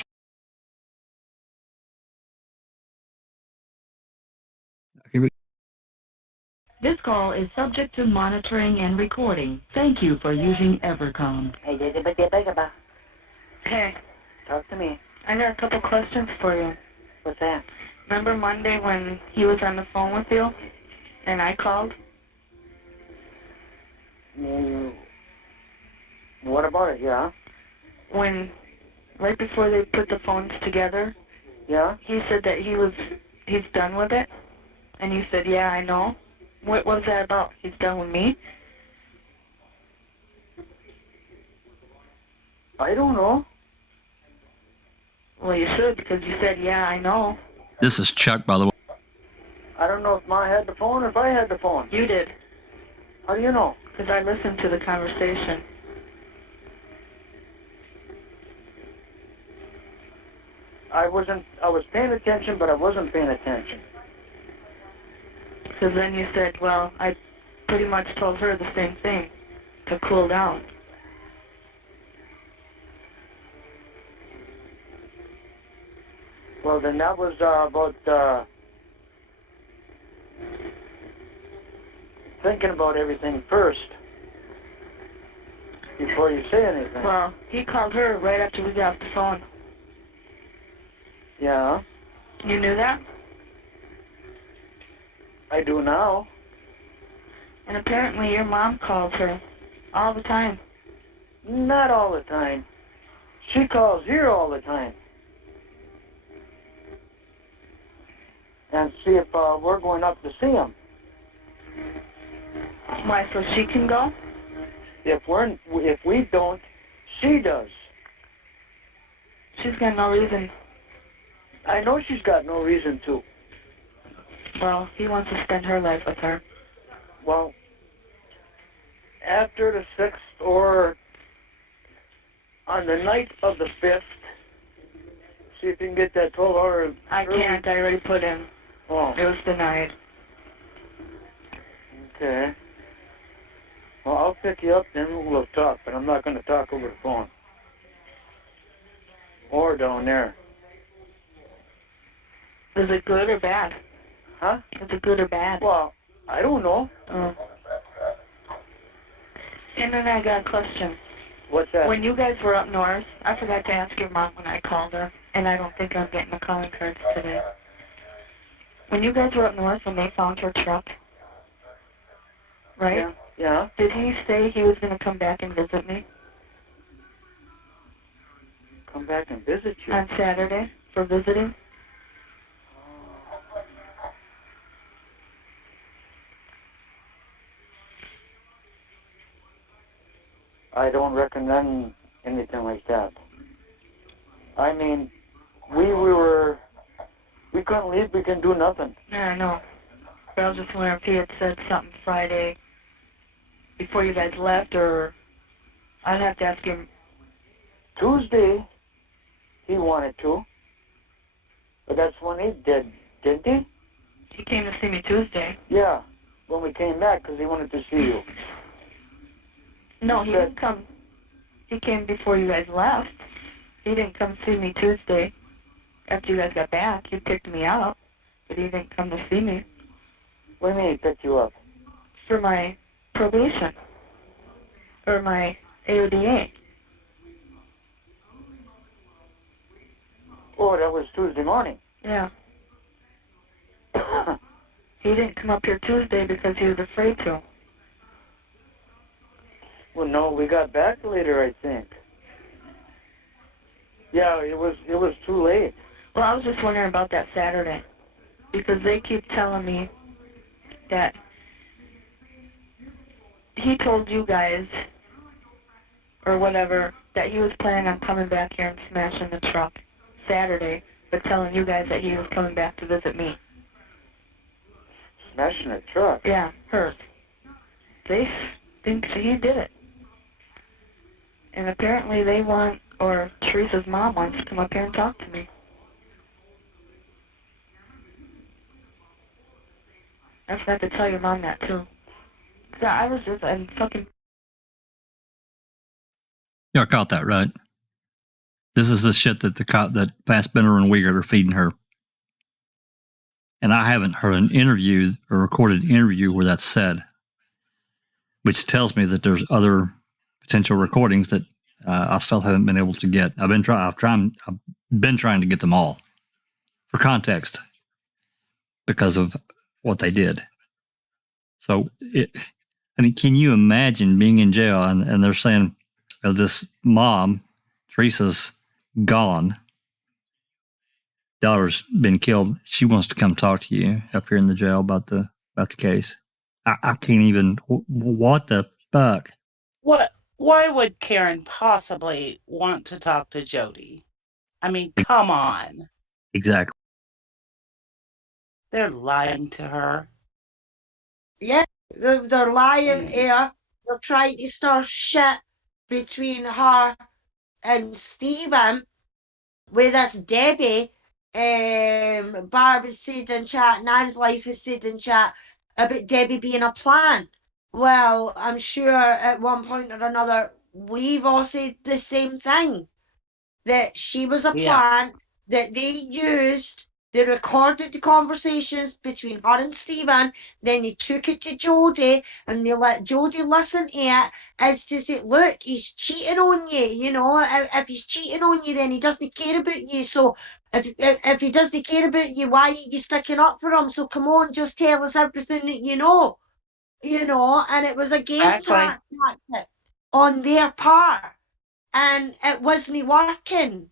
Here we. This call is subject to monitoring and recording. Thank you for using EverCom. Hey, Talk to me. I got a couple questions for you. What's that? Remember Monday when he was on the phone with you and I called? What about it, yeah? When, right before they put the phones together, Yeah? he said that he was he's done with it? And you said, yeah, I know. What was that about? He's done with me? I don't know. Well, you should, because you said, yeah, I know. This is Chuck, by the way. I don't know if Ma had the phone or if I had the phone. You did. How do you know? Because I listened to the conversation. I was paying attention, but I wasn't paying attention. Because then you said, well, I pretty much told her the same thing, to cool down. Well, then that was about thinking about everything first before you say anything. Well, he called her right after we got off the phone. Yeah, You knew that? I do now. And apparently your mom calls her all the time. Not all the time. She calls here all the time. And see if we're going up to see him. Why, so she can go? If we don't, she does. She's got no reason. I know she's got no reason to. Well, he wants to spend her life with her. Well, after the 6th or on the night of the 5th, see if you can get that 12-hour... I can't. I already put in. Oh. It was denied. Okay. Well, I'll pick you up, then we'll talk, but I'm not going to talk over the phone. Or down there. Is it good or bad? Huh? Is it good or bad? Well, I don't know. Oh. And then I got a question. What's that? When you guys were up north, I forgot to ask your mom when I called her, and I don't think I'm getting the calling cards today. When you guys were up north, when they found her truck, right? Yeah. Yeah. Did he say he was going to come back and visit me Come back and visit you. on Saturday for visiting? I don't recommend anything like that. I mean, we couldn't leave, we can do nothing. Yeah, I know. But I was just wondering if he had said something Friday before you guys left, or I'd have to ask him. Tuesday, he wanted to. But that's when he did, didn't he? He came to see me Tuesday. Yeah, when we came back, because he wanted to see you. No, he didn't come. He came before you guys left. He didn't come see me Tuesday after you guys got back. He picked me up, but he didn't come to see me. What do you mean he picked you up? For my probation. Or my AODA. Oh, that was Tuesday morning. Yeah. He didn't come up here Tuesday because he was afraid to. Well, no, we got back later, I think. Yeah, it was too late. Well, I was just wondering about that Saturday. Because they keep telling me that he told you guys, or whatever, that he was planning on coming back here and smashing the truck Saturday, but telling you guys that he was coming back to visit me. Smashing a truck? Yeah, hers. They think he did it. And apparently they want, or Teresa's mom wants to come up here and talk to me. I forgot to tell your mom that, too. Cause I was just, I'm fucking... Y'all caught that, right? This is the shit that that Fassbender and Wiegert are feeding her. And I haven't heard an interview, a recorded interview where that's said, which tells me that there's other potential recordings that I still haven't been able to get. I've been trying to get them all for context because of what they did. So, can you imagine being in jail and they're saying this mom, Teresa's gone, daughter's been killed. She wants to come talk to you up here in the jail about the case. I can't even. What the fuck? Why would Karen possibly want to talk to Jodi? I mean, come on. Exactly. They're lying to her. Yeah, they're lying here. They're trying to stir shit between her and Stephen with this Debbie. Barb has said in chat, Nan's Life has said in chat about Debbie being a plant. Well, I'm sure at one point or another we've all said the same thing, that she was a plant, that they used. They recorded the conversations between her and Stephen, then they took it to Jodi and they let Jodi listen to it as to say, look, he's cheating on you, you know, if he's cheating on you, then he doesn't care about you, so if he doesn't care about you, why are you sticking up for him? So come on, just tell us everything that you know, and it was a game tactic on their part, and it wasn't working.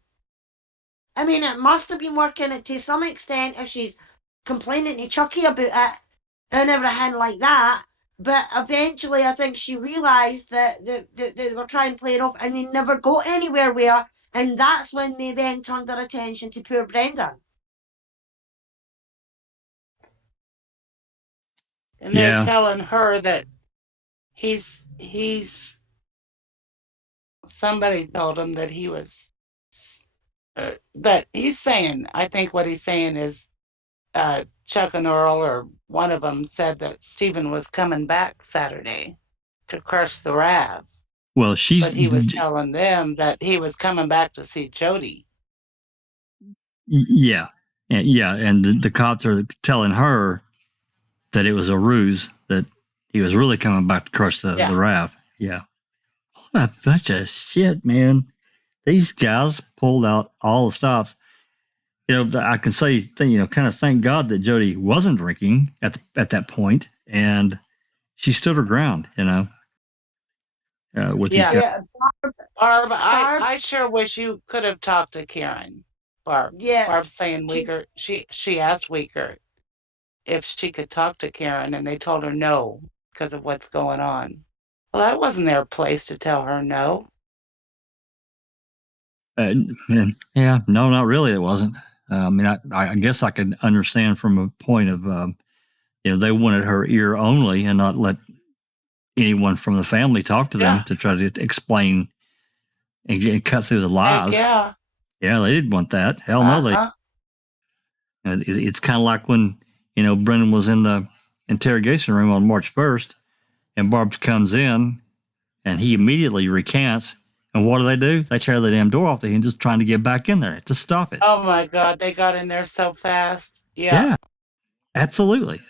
I mean, it must have been working to some extent if she's complaining to Chucky about it and everything like that. But eventually, I think she realised that they were trying to play it off and they never got anywhere with her. And that's when they then turned their attention to poor Brendan. And they're telling her that he's somebody told him that he was that he's saying, I think what he's saying is Chuck and Earl or one of them said that Stephen was coming back Saturday to crush the Rav. Well, but he was telling them that he was coming back to see Jodi. Yeah. And the cops are telling her that it was a ruse, that he was really coming back to crush the Rav. Yeah. What a bunch of shit, man. These guys pulled out all the stops. I can say, kind of thank God that Jodi wasn't drinking at that point, and she stood her ground, with these guys. Barb, I sure wish you could have talked to Karen. Barb. Yeah. Barb's saying Weeker. She asked Weeker if she could talk to Karen, and they told her no because of what's going on. Well, that wasn't their place to tell her no. Yeah, no, not really. It wasn't. I mean, I guess I could understand from a point of, they wanted her ear only and not let anyone from the family talk to them to try to explain and cut through the lies. Heck yeah, they didn't want that. Hell no, it's kind of like when Brendan was in the interrogation room on March 1st, and Barb comes in, and he immediately recants. And what do? They tear the damn door off the hinges trying to get back in there to stop it. Oh, my God. They got in there so fast. Yeah, absolutely.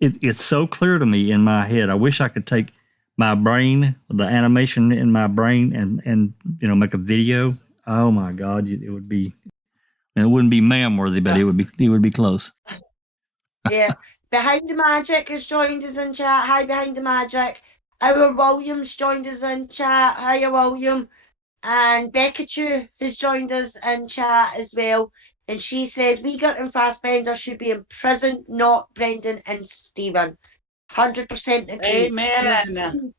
It's so clear to me in my head. I wish I could take my brain, the animation in my brain, and make a video. Oh, my God. It wouldn't be ma'am-worthy, but it would be close. Yeah. Behind the Magic has joined us in chat. Hi, Behind the Magic. Our Williams joined us in chat. Hiya, William. And Becca Chu has joined us in chat as well. And she says, Weeger and Fassbender should be in prison, not Brendan and Stephen. 100% agree. Amen.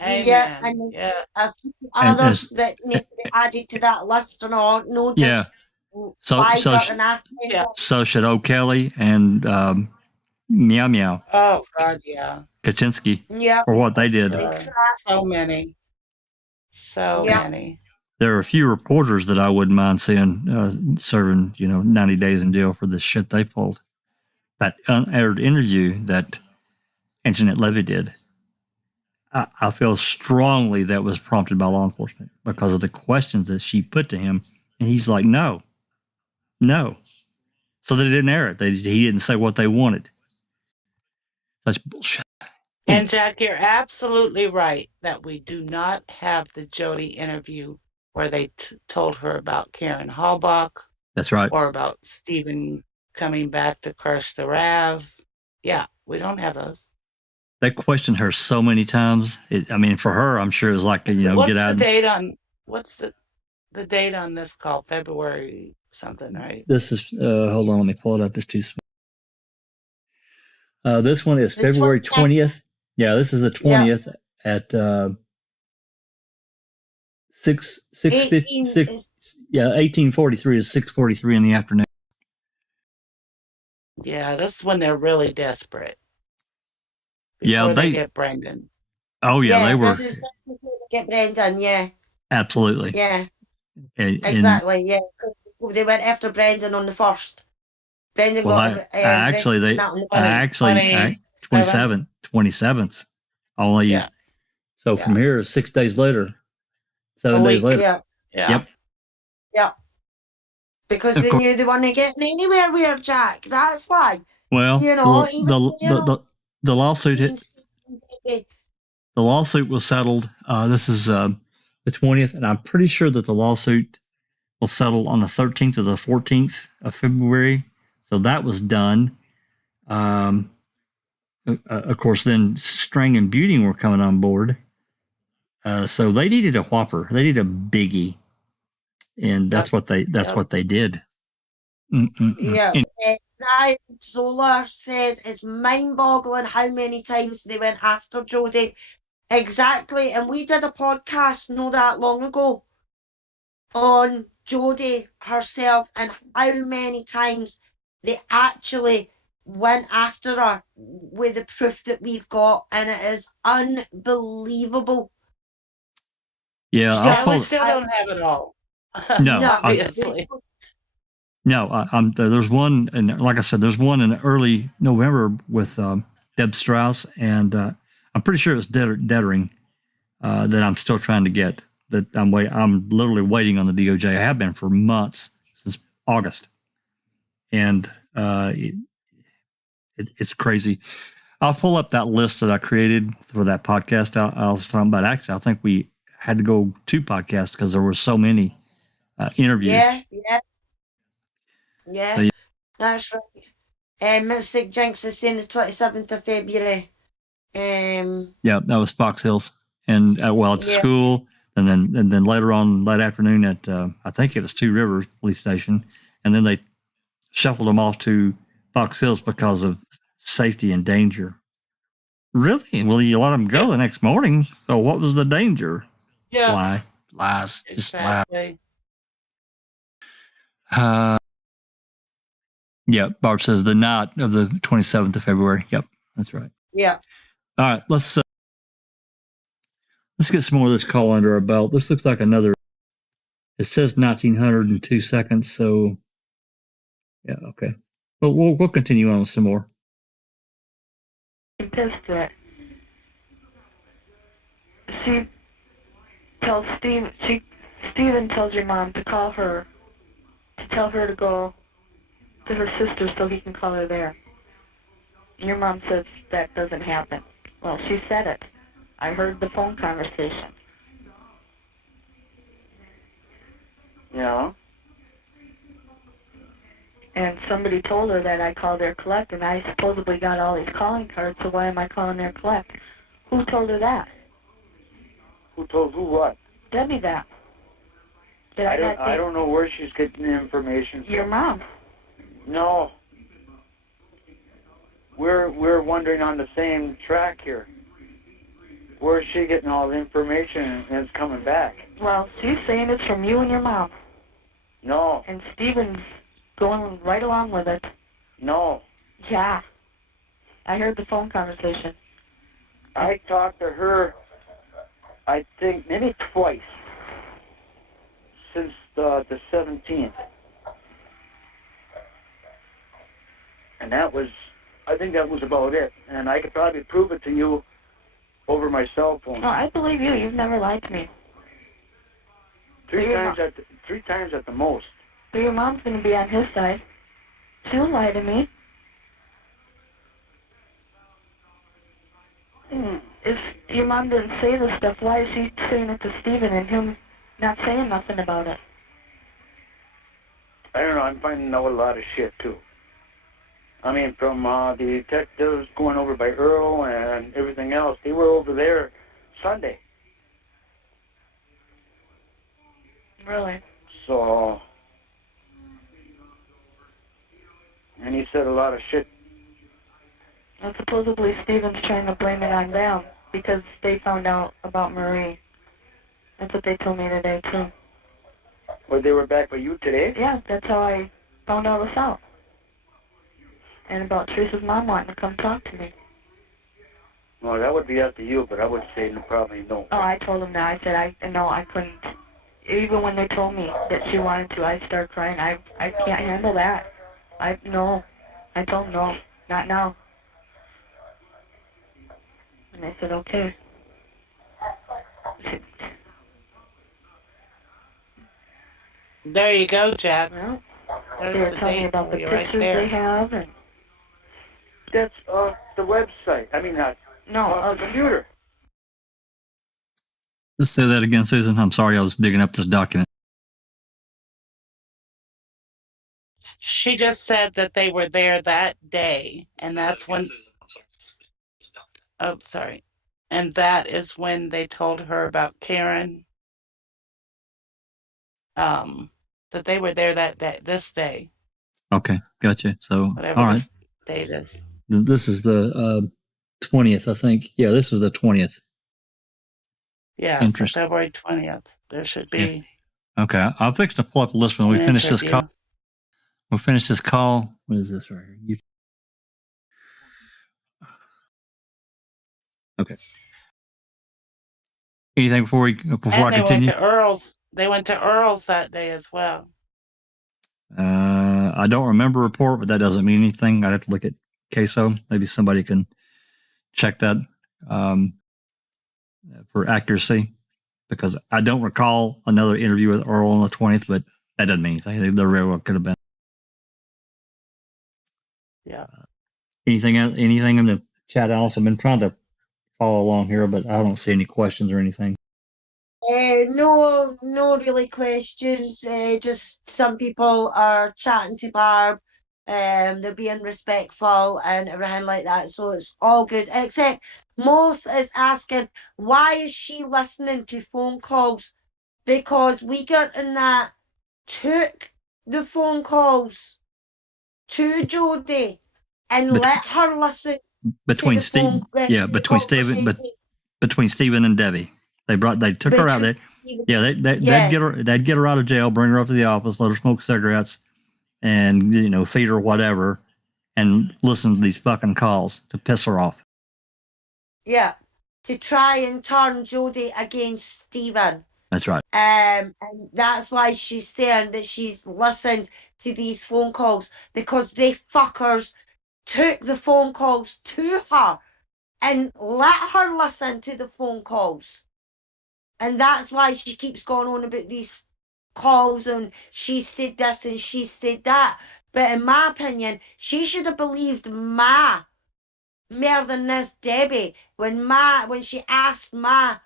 Yeah, and a few others that need to be added to that list and all. No, just so should O'Kelly and Meow Meow. Oh, God, yeah. Kaczynski. Yeah. For what they did. So many. So many. There are a few reporters that I wouldn't mind seeing serving, 90 days in jail for the shit they pulled. That unaired interview that Antoinette Levy did, I feel strongly that was prompted by law enforcement because of the questions that she put to him. And he's like, no. So they didn't air it. He didn't say what they wanted. That's bullshit. And Jack, you're absolutely right that we do not have the Jodi interview where they told her about Karen Halbach. That's right. Or about Stephen coming back to crush the Rav. Yeah, we don't have those. They questioned her so many times. For her, I'm sure it was like, what's get out. The date on? What's the the date on this call, February something, right? This is, hold on, let me pull it up. It's too small. This one is The February 20th. 20th. Yeah, this is the 20th at 1843 is 6:43 in the afternoon. Yeah, this is when they're really desperate. Yeah, Before they get Brendan. Oh yeah, they were. This is before they get Brendan. Yeah. Absolutely. Yeah. And, Exactly. Yeah. They went after Brendan on the 1st. Brendan got actually they out on the 27th. Only Yeah. So from here, 6 days later, 7 days later. Yeah. Yep. Yeah. Because they knew they weren't getting anywhere with Jack. That's why. Well, You know, the lawsuit was settled. This is the 20th, and I'm pretty sure that the lawsuit will settle on the 13th or the 14th of February. So that was done. Of course, then Strang and Buting were coming on board. So they needed a whopper. They needed a biggie, and that's what they did. Yeah. Brian Zola says it's mind-boggling how many times they went after Jodi. Exactly, and we did a podcast not that long ago on Jodi herself and how many times they actually went after her with the proof that we've got, and it is unbelievable. Yeah, we still don't have it all. No, obviously. There's one, and like I said, there's one in early November with Deb Strauss, and I'm pretty sure it's Dettering that I'm still trying to get. That I'm literally waiting on the DOJ. I have been for months, since August, and it's crazy. I'll pull up that list that I created for that podcast I was talking about. Actually, I think we had to go 2 podcasts because there were so many interviews. Yeah, that's right. Mystic Jinx is saying the 27th of February. Yeah, that was Fox Hills, and at school, and then later on late afternoon at I think it was Two Rivers Police Station, and then they shuffled them off to Fox Hills because of safety and danger. Really? Well, you let them go the next morning. So what was the danger? Yeah. Lies. Exactly. Yeah, Barb says the night of the 27th of February. Yep, that's right. Yeah. All right, let's get some more of this call under our belt. This looks like another. It says 1902 seconds, so yeah, okay. But we'll continue on with some more. I'm pissed at. She tells Steven tells your mom to call her, to tell her to go to her sister so he can call her there. Your mom says that doesn't happen. Well, she said it. I heard the phone conversation. Yeah. And somebody told her that I called their collect, and I supposedly got all these calling cards, so why am I calling their collect? Who told her that? Who told who what? Debbie that. I don't know where she's getting the information from. Your mom. No. We're wondering on the same track here. Where's she getting all the information and it's coming back? Well, she's saying it's from you and your mom. No. And Steven's going right along with it. No. Yeah. I heard the phone conversation. I talked to her, I think, maybe twice since the 17th. And I think that was about it. And I could probably prove it to you over my cell phone. No, I believe you. You've never lied to me. Three times at the most. So your mom's going to be on his side. She'll lie to me. If your mom didn't say this stuff, why is she saying it to Steven and him not saying nothing about it? I don't know. I'm finding out a lot of shit, too. I mean, from the detectives going over by Earl and everything else. They were over there Sunday. Really? So, and he said a lot of shit. And supposedly Steven's trying to blame it on them because they found out about Marie. That's what they told me today, too. Well, they were back with you today? Yeah, that's how I found all this out. And about Teresa's mom wanting to come talk to me. Well, that would be up to you, but I would say probably no. Oh, I told them that. I said I couldn't. Even when they told me that she wanted to, I started crying. I can't handle that. No. I told them no, not now. And they said okay. There you go, Jack. Well, There's they were the telling me date about for the you right pictures there. they have, and That's off the website. I mean, not off the computer. Just say that again, Susan. I'm sorry, I was digging up this document. She just said that they were there that day, and that's when. Oh, sorry. And that is when they told her about Karen. That they were there that day, this day, Okay, gotcha. So, whatever all right. this date is. This is the 20th, I think. Yeah, this is the 20th. Yeah, so Interesting. February 20th. There should be Okay, I'll fix to pull up the list when we an finish this interview. call. We'll finish this call. What is this right here? Okay. Anything before I And continue? they went to Earl's that day as well. I don't remember a report, but that doesn't mean anything. I'd have to look at queso. Maybe somebody can check that for accuracy, because I don't recall another interview with Earl on the 20th, but that doesn't mean anything. The railroad could have been. Yeah. Anything in the chat, Alice? I've been trying to follow along here, but I don't see any questions or anything. No really questions. Just some people are chatting to Barb. They're being respectful and everything like that. So it's all good. Except Moss is asking, why is she listening to phone calls? Because Wiegert and that took the phone calls to Jodi and let her listen between to the phone. Between Stephen and Debbie. They took her out there. Yeah, they'd get her out of jail, bring her up to the office, let her smoke cigarettes, and feed her whatever, and listen to these fucking calls to piss her off. Yeah, to try and turn Jodi against Stephen. That's right. And that's why she's saying that she's listened to these phone calls, because they fuckers took the phone calls to her and let her listen to the phone calls. And that's why she keeps going on about these calls and she said this and she said that. But in my opinion, she should have believed Ma more than this Debbie. When she asked Ma,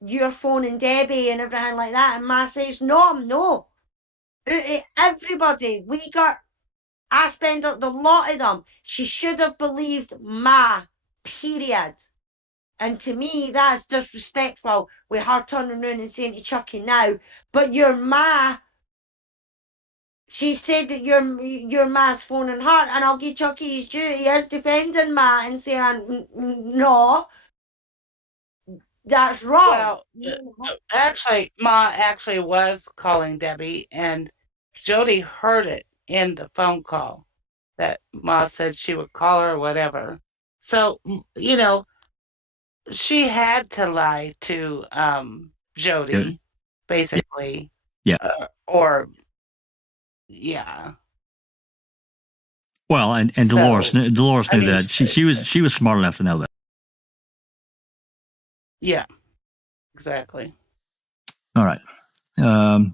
"You're phoning Debbie" and everything like that, and Ma says, "No. Everybody, I spend the lot of them." She should have believed Ma, period. And to me, that's disrespectful with her turning around and saying to Chucky now, "But your Ma," she said that your Ma's phoning her, and I'll give Chucky his duty as defending Ma and saying, "No, that's wrong." Well, actually, Ma actually was calling Debbie, and Jodi heard it in the phone call that Ma said she would call her or whatever. So, she had to lie to Jodi, basically. Yeah. Yeah. Well, and Dolores knew that. She was smart enough to know that. Yeah. Exactly. All right.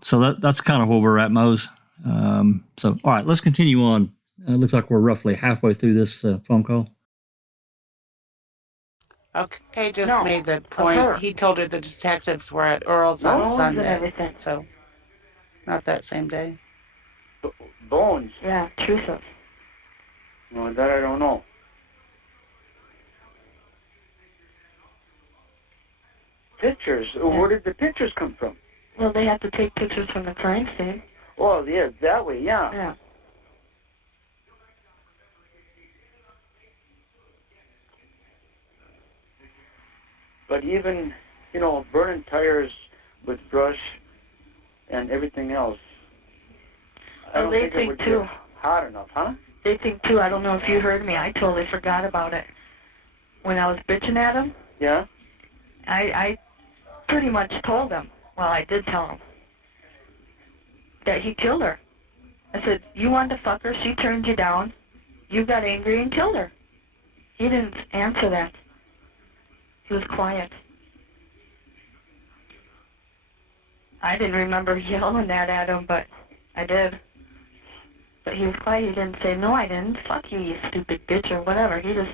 So that's kind of where we're at, Mose. So all right, let's continue on. Looks like we're roughly halfway through this phone call. Okay, just made the point. He told her the detectives were at Earl's on Sunday. So, not that same day. Bones? Yeah, Teresa. No, that I don't know. Pictures? Yeah. Where did the pictures come from? Well, they have to take pictures from the crime scene. Oh, yeah, that way, yeah. Yeah. But even, you know, burning tires with brush and everything else, I don't think it would get hot enough, huh? They think too, I don't know if you heard me, I totally forgot about it. When I was bitching at him, Yeah? I pretty much told him, well, I did tell him, that he killed her. I said, you wanted to fuck her, she turned you down, you got angry and killed her. He didn't answer that. He was quiet. I didn't remember yelling that at him, but I did. But he was quiet. He didn't say, no, I didn't. Fuck you, you stupid bitch, or whatever. He just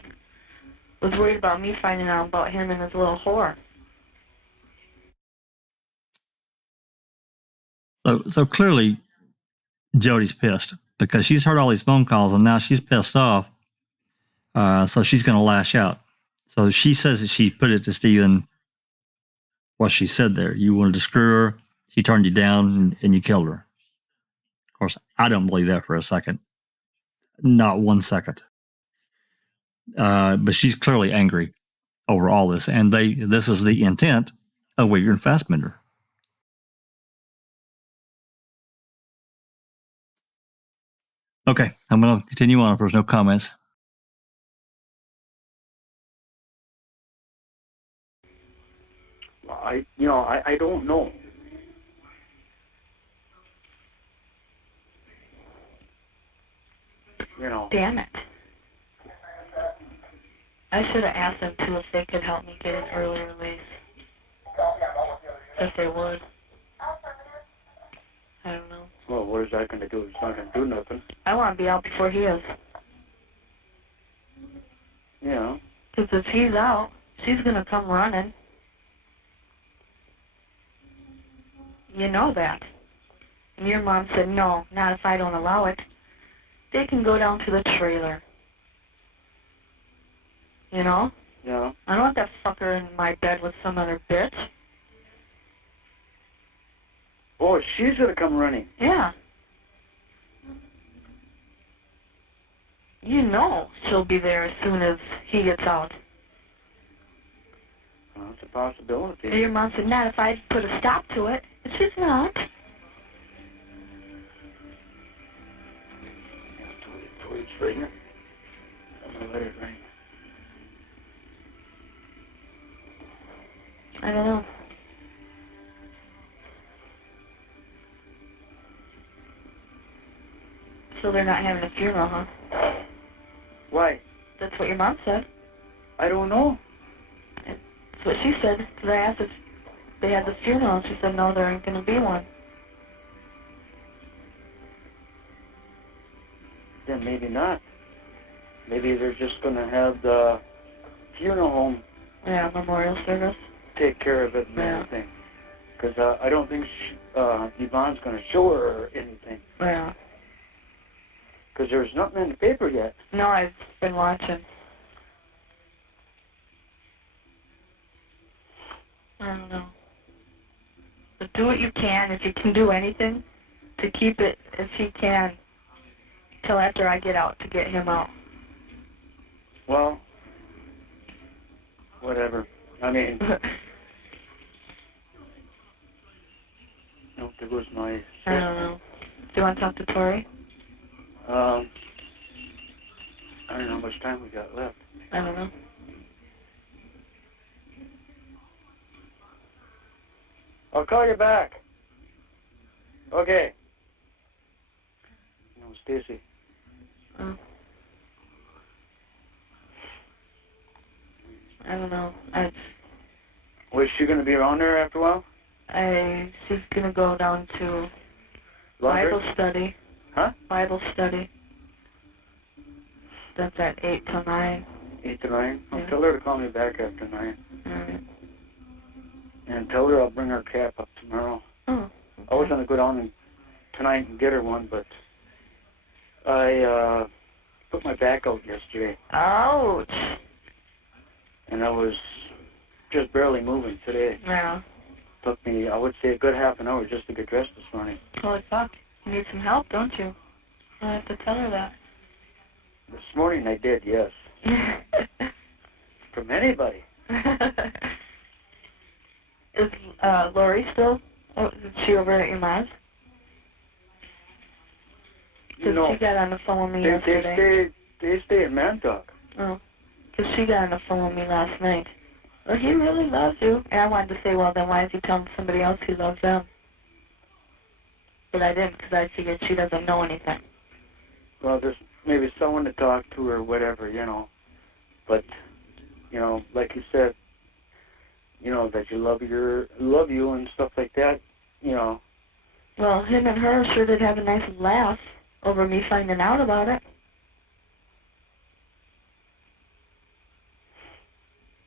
was worried about me finding out about him and his little whore. So clearly, Jodi's pissed because she's heard all these phone calls and now she's pissed off. So she's going to lash out. So she says that she put it to Stephen what she said there. You wanted to screw her, she turned you down, and you killed her. Of course, I don't believe that for a second. Not 1 second. But she's clearly angry over all this. And this is the intent of Weir and Fassbender. Okay, I'm going to continue on if there's no comments. I don't know. You know. Damn it. I should have asked them too if they could help me get an early release. If they would. I don't know. Well, what is that going to do? It's not going to do nothing. I want to be out before he is. Yeah. Because if he's out, she's going to come running. You know that. And your mom said, no, not if I don't allow it. They can go down to the trailer. You know? Yeah. I don't want that fucker in my bed with some other bitch. Oh, she's going to come running. Yeah. You know she'll be there as soon as he gets out. Well, it's a possibility. And your mom said, not if I put a stop to it. And she's not. It's ringing. I'm going to let it ring. I don't know. So they're not having a funeral, huh? Why? That's what your mom said. I don't know. That's what she said. Because I asked if they had the funeral, and she said, no, there ain't going to be one. Then maybe not. Maybe they're just going to have the funeral home. Yeah, memorial service. Take care of it and everything. Because I don't think Yvonne's going to show her anything. Yeah. Because there's nothing in the paper yet. No, I've been watching. I don't know. But do what you can, if you can do anything, to keep it, if he can, till after I get out, to get him out. Well, whatever. I mean, no, there was my sister. I don't know. Do you want to talk to Tori? I don't know how much time we got left. I don't know. I'll call you back. Okay. No, Stacy. Oh. I don't know. Was she going to be around there after a while? She's going to go down to Laundry? Bible study. Huh? Bible study. That's at 8 till 9. 8 to 9? I'll Yeah. tell her to call me back after 9. Alright. And tell her I'll bring her cap up tomorrow. Oh. Okay. I was going to go down tonight and get her one, but I put my back out yesterday. Ouch. And I was just barely moving today. Yeah. took me, I would say, a good half an hour just to get dressed this morning. Holy fuck. You need some help, don't you? I have to tell her that. This morning I did, yes. From anybody. Is Lori still? Oh, is she over at your mom's? Because No, she got on the phone with me they yesterday. stay in Mantok. Oh, because she got on the phone with me last night. Well, he really loves you. And I wanted to say, well, then why is he telling somebody else he loves them? But I didn't, because I figured she doesn't know anything. Well, there's maybe someone to talk to or whatever, But, like you said, that you love you and stuff like that, Well, him and her sure did have a nice laugh over me finding out about it.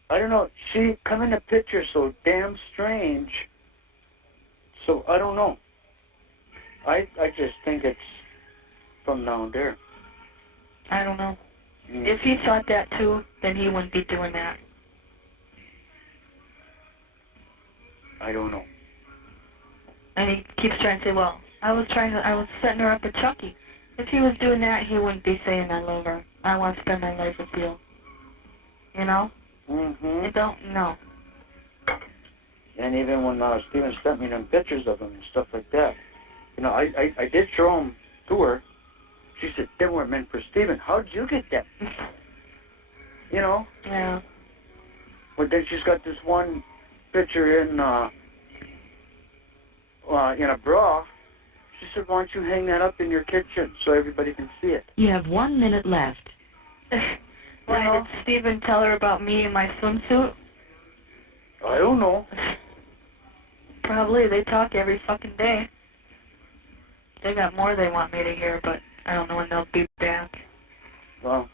I don't know. She come in the picture so damn strange. So I don't know. I just think it's from down there. I don't know. If he thought that too, then he wouldn't be doing that. I don't know. And he keeps trying to say, well, I was setting her up with Chucky. If he was doing that, he wouldn't be saying I love her. I want to spend my life with you. You know? Mm-hmm. I don't know. And even when Steven sent me them pictures of him and stuff like that, I did show them to her. She said, they weren't meant for Steven. How did you get that? Yeah. But then she's got this one picture in a bra. She said, why don't you hang that up in your kitchen so everybody can see it? You have 1 minute left. Why did Steven tell her about me and my swimsuit? I don't know. Probably. They talk every fucking day. They got more they want me to hear, but I don't know when they'll be back. Well,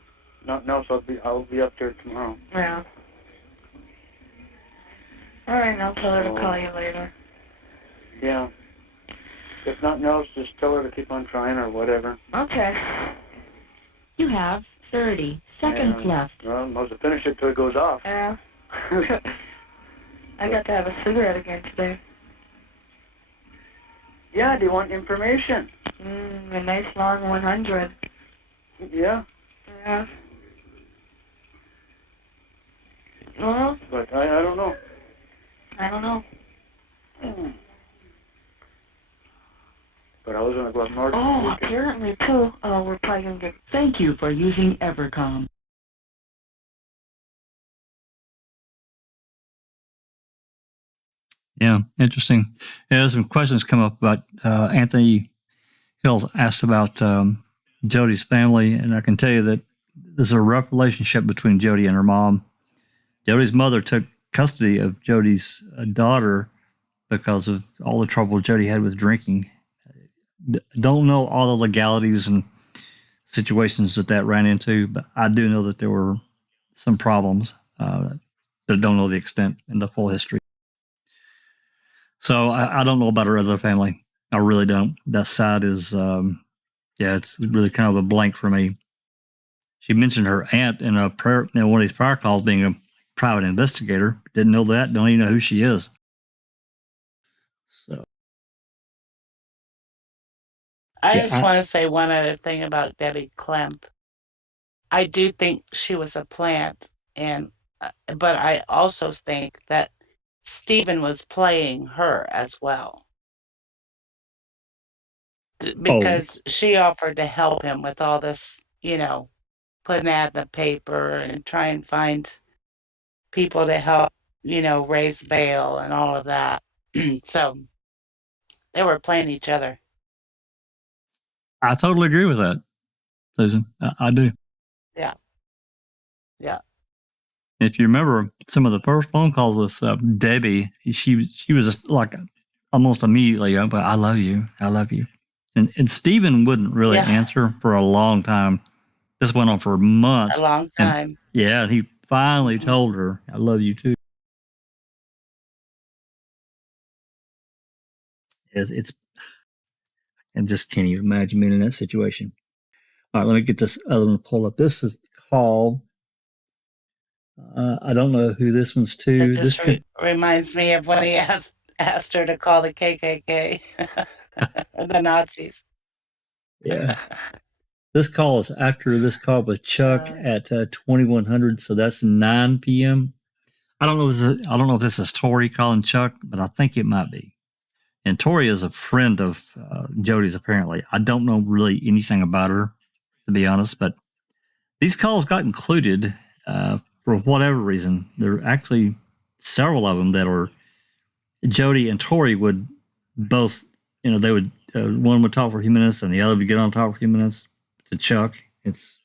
nothing else. I'll be up there tomorrow. Yeah. All right, I'll tell her to call you later. Yeah. If nothing else, just tell her to keep on trying or whatever. Okay. You have 30 seconds left. Well, I'll have to finish it till it goes off. Yeah. I got to have a cigarette again today. Yeah, do you want information? A nice long 100. Yeah. Yeah. Well, But I don't know. I don't know. But I was going to go up north. Oh, apparently, too. Oh, we're probably going to get... Thank you for using Evercom. Yeah, interesting. Yeah, some questions come up about Anthony Hills asked about Jodi's family, and I can tell you that there's a rough relationship between Jodi and her mom. Jodi's mother took custody of Jodi's daughter because of all the trouble Jodi had with drinking. Don't know all the legalities and situations that ran into, but I do know that there were some problems, but don't know the extent and the full history. So I don't know about her other family. I really don't. That side is, it's really kind of a blank for me. She mentioned her aunt in one of these prior calls being a private investigator. Didn't know that. Don't even know who she is. So I just want to say one other thing about Debbie Klemp. I do think she was a plant, but I also think that Steven was playing her as well. Because she offered to help him with all this, putting that in the paper and try and find people to help, raise bail and all of that. So they were playing each other. I totally agree with that, Susan. I do. Yeah. Yeah. If you remember some of the first phone calls with Debbie, she was just like almost immediately, but I love you. I love you. And Steven wouldn't really answer for a long time. This went on for months. A long time. And he finally told her, I love you too. I just can't even imagine being in that situation. All right, let me get this other one pulled up. This is the call. I don't know who this one's to. It just reminds me of when he asked asked her to call the KKK, the Nazis. Yeah. This call is after this call with Chuck at 2100, so that's 9 p.m. I don't know if this is Tori calling Chuck, but I think it might be. And Tori is a friend of Jodi's, apparently. I don't know really anything about her, to be honest, but these calls got included for whatever reason. There are actually several of them that are Jodi and Tori would both, they would, one would talk for a few minutes and the other would get on talk for a few minutes to Chuck. It's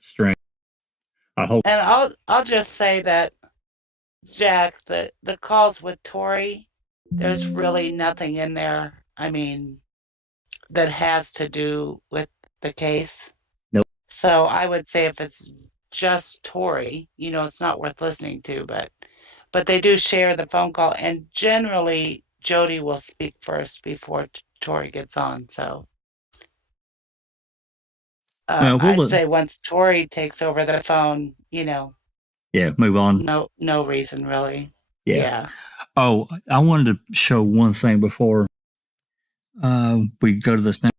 strange. I hope. And I'll just say that, Jack, the calls with Tori, there's really nothing in there, I mean, that has to do with the case. Nope. So I would say if it's just Tori, it's not worth listening to, but they do share the phone call, and generally Jodi will speak first before Tori gets on. So I'd say once Tori takes over the phone, yeah, move on. No reason really. Yeah. Oh, I wanted to show one thing before we go to this next.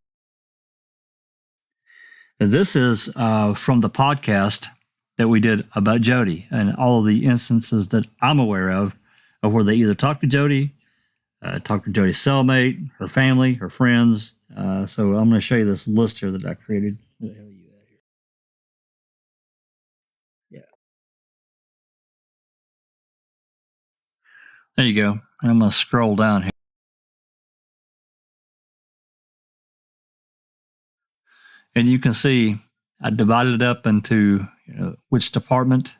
This is from the podcast that we did about Jodi and all of the instances that I'm aware of where they either talk to Jodi, talk to Jodi's cellmate, her family, her friends. So I'm going to show you this list here that I created. Where the hell are you at here? Yeah. There you go. And I'm going to scroll down here. And you can see I divided it up into which department.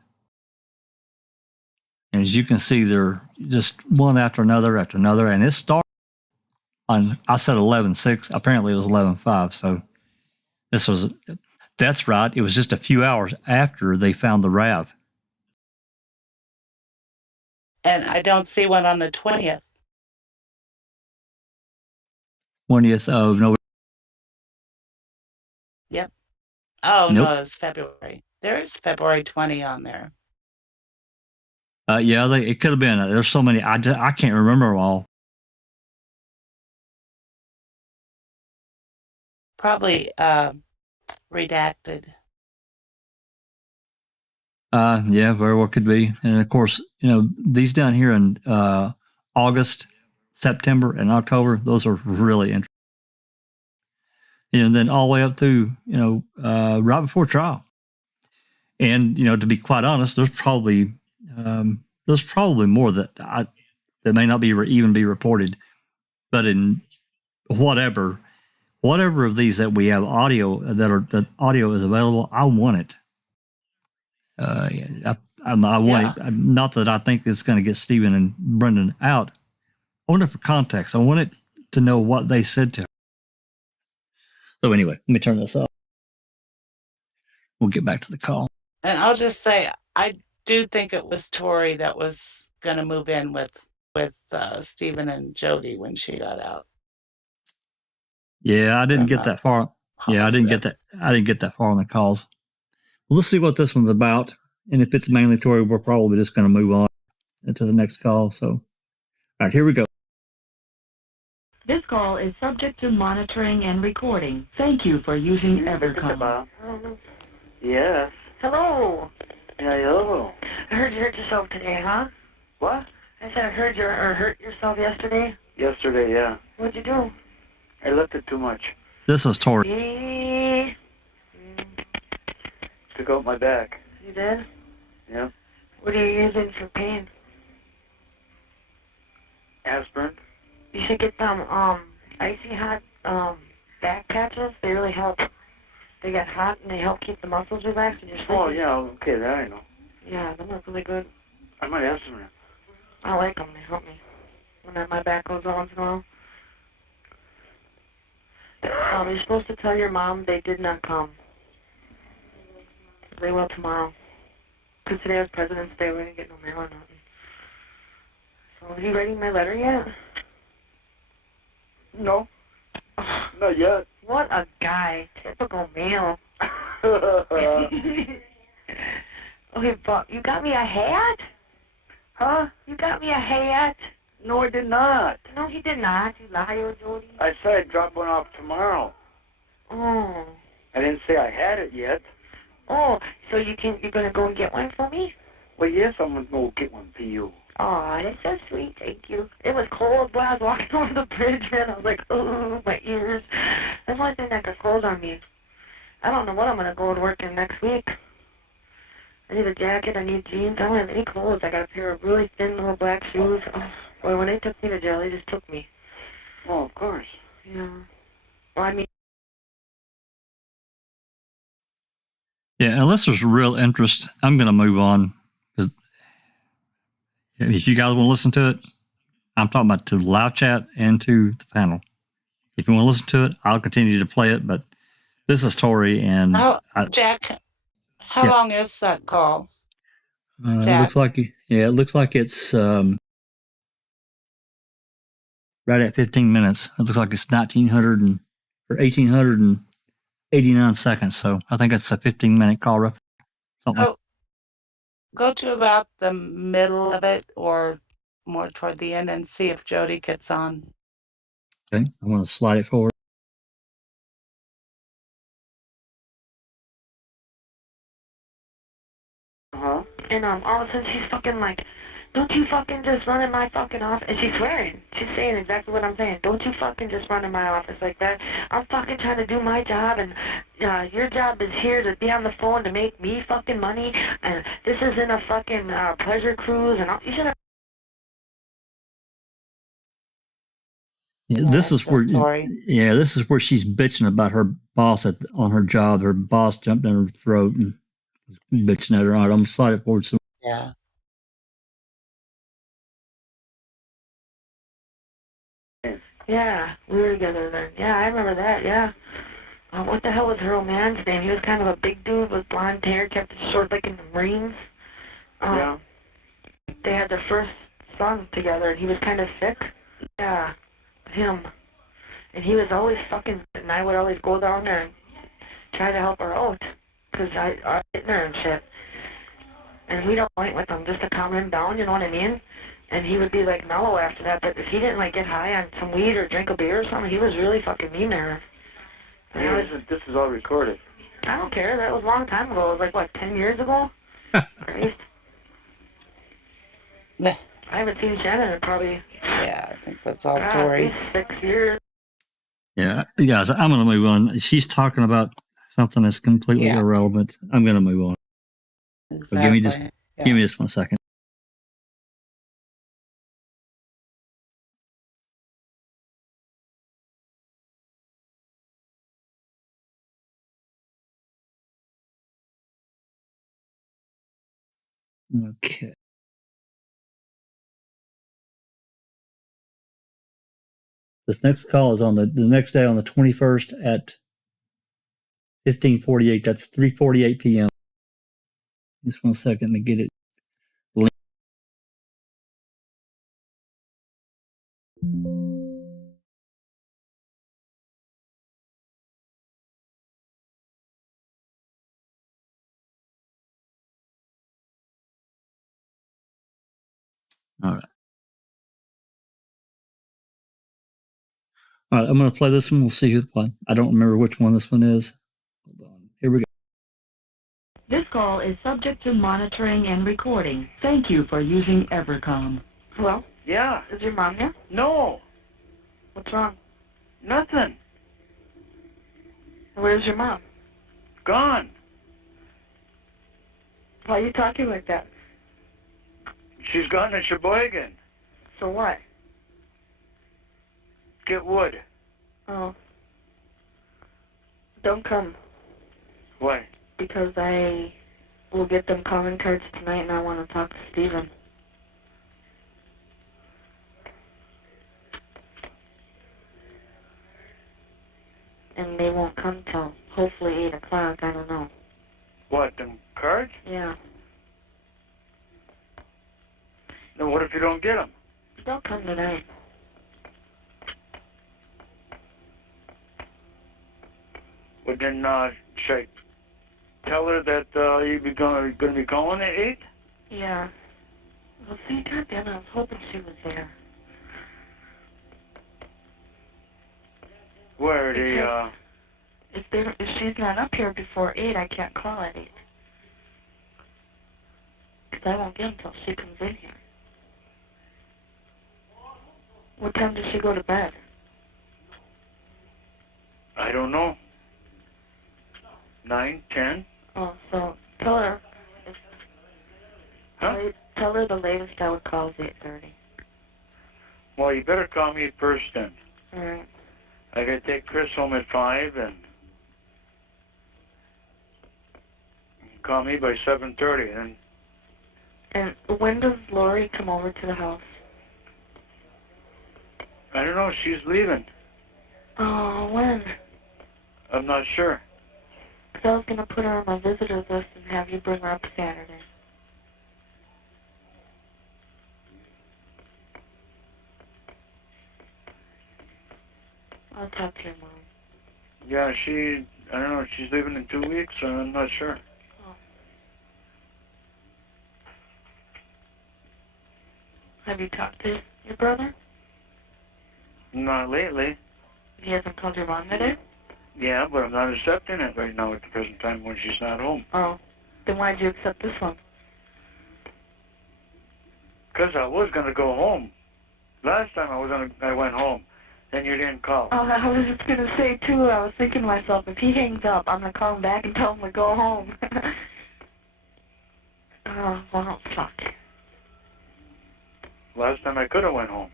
And as you can see, they're just one after another, and it started on, I said 11/6. Apparently it was 11/5. So that's right. It was just a few hours after they found the RAV. And I don't see one on the 20th. 20th of November. Yep. Oh, nope. No, it's February. There is February 20 on there. Yeah, it could have been. There's so many. I can't remember them all. Probably redacted. Yeah, very well could be. And of course, these down here in August, September, and October, those are really interesting. And then all the way up to, right before trial. And, to be quite honest, there's probably more that may not be even be reported. But in whatever of these that we have audio, that audio is available, I want it. I want it. Not that I think it's going to get Stephen and Brendan out. I want it for context. I want it to know what they said to her. So anyway, let me turn this off. We'll get back to the call. And I'll just say, I do think it was Tori that was going to move in with Stephen and Jodi when she got out. Yeah, I didn't get that far. Yeah, I didn't get that far on the calls. Well, let's see what this one's about. And if it's mainly Tori, we're probably just going to move on into the next call. So, all right, here we go. This call is subject to monitoring and recording. Thank you for using EverCom. Yes. Hello. Yeah, hello. I heard you hurt yourself today, huh? What? I said I heard you hurt yourself yesterday. Yesterday, yeah. What'd you do? I lifted too much. This is Tori. Took out my back. You did? Yep. What are you using for pain? Aspirin. You should get them icy hot back patches. They really help. They get hot and they help keep the muscles relaxed and you're sleeping. Oh, yeah, okay, that I know. Yeah, they work really good. I might have some. I like them. They help me when my back goes all once in a while. You're supposed to tell your mom they did not come. They will tomorrow. Because today was President's Day. We didn't get no mail or nothing. So, are you writing my letter yet? No. Not yet. What a guy. Typical male. Okay, but you got me a hat? Huh? You got me a hat? No, I did not. No, he did not. You liar, Jodi. I said I'd drop one off tomorrow. Oh. I didn't say I had it yet. Oh, so you're gonna go and get one for me? Well, yes, I'm going to go get one for you. Aw, that's so sweet. Thank you. It was cold when I was walking over the bridge, and I was like, oh, my ears. That's one thing that got cold on me. I don't know what I'm gonna go to work in next week. I need a jacket. I need jeans. I don't have any clothes. I got a pair of really thin little black shoes. Oh, boy, when they took me to jail, they just took me. Oh, of course. Yeah. Well, I mean. Yeah, unless there's real interest, I'm going to move on. Because if you guys want to listen to it, I'm talking about to live chat and to the panel. If you want to listen to it, I'll continue to play it. But this is Tori, and Jack, how long is that call? It looks like it's right at 15 minutes. It looks like it's 1889 seconds. So I think it's a 15-minute call. Go to about the middle of it or more toward the end and see if Jodi gets on. Okay, I want to slide it forward. And all of a sudden she's fucking like, don't you fucking just run in my fucking office. And she's swearing. She's saying exactly what I'm saying. Don't you fucking just run in my office like that. I'm fucking trying to do my job, and your job is here to be on the phone to make me fucking money, and this isn't a fucking pleasure cruise, and all. You should have. Yeah, this is where she's bitching about her boss on her job. Her boss jumped in her throat and was bitching at her. All right, I'm gonna slide it forward. Yeah. Yeah, we were together then. Yeah, I remember that. Yeah. What the hell was her old man's name? He was kind of a big dude with blonde hair, kept it short like in the Marines. Yeah. They had their first son together, and he was kind of sick. Yeah, him. And he was always fucking, and I would always go down there and try to help her out, because I hit her and shit. And we'd all fight with him just to calm him down, you know what I mean? And he would be like mellow after that, but if he didn't like get high on some weed or drink a beer or something, he was really fucking mean there. Hey, this is all recorded. I don't care. That was a long time ago. It was like, what, 10 years ago? Right? Yeah. I haven't seen Shannon in probably. Yeah, I think that's all Tori. At least 6 years. Yeah, guys, I'm going to move on. She's talking about something that's completely irrelevant. I'm going to move on. Exactly. So give me just 1 second. Okay. This next call is on the next day on the 21st at 15:48. That's 3:48 p.m. Just 1 second to get it. All right. All right, I'm going to play this one. We'll see who won. I don't remember which one this one is. Hold on. Here we go. This call is subject to monitoring and recording. Thank you for using Evercom. Hello? Yeah. Is your mom here? No. What's wrong? Nothing. Where's your mom? Gone. Why are you talking like that? She's gone to Sheboygan. So what? Get wood. Oh. Don't come. Why? Because I will get them calling cards tonight, and I want to talk to Steven. And they won't come till hopefully 8 o'clock. I don't know. What, them cards? Yeah. Then what if you don't get them? They'll come tonight. Well, then, should I tell her that you're going to be calling at 8? Yeah. Well, see, goddamn, I was hoping she was there. Where the If she's not up here before 8, I can't call at 8. Because I won't get until she comes in here. What time does she go to bed? I don't know. 9, 10? Oh, so tell her. Huh? Tell her the latest I would call is 8:30. Well, you better call me first then. All right. I gotta take Chris home at 5 and call me by 7:30 then. And when does Lori come over to the house? I don't know, she's leaving. Oh, when? I'm not sure. 'Cause I was going to put her on my visitors list and have you bring her up Saturday. I'll talk to your mom. Yeah, I don't know, she's leaving in 2 weeks, so I'm not sure. Oh. Have you talked to your brother? Not lately. He hasn't called your mom today? Yeah, but I'm not accepting it right now at the present time when she's not home. Oh. Then why did you accept this one? 'Cause I was gonna go home. Last time I went home. Then you didn't call. Oh, I was just going to say, too, I was thinking to myself, if he hangs up, I'm going to call him back and tell him to go home. Oh, well, fuck. Last time I could have went home.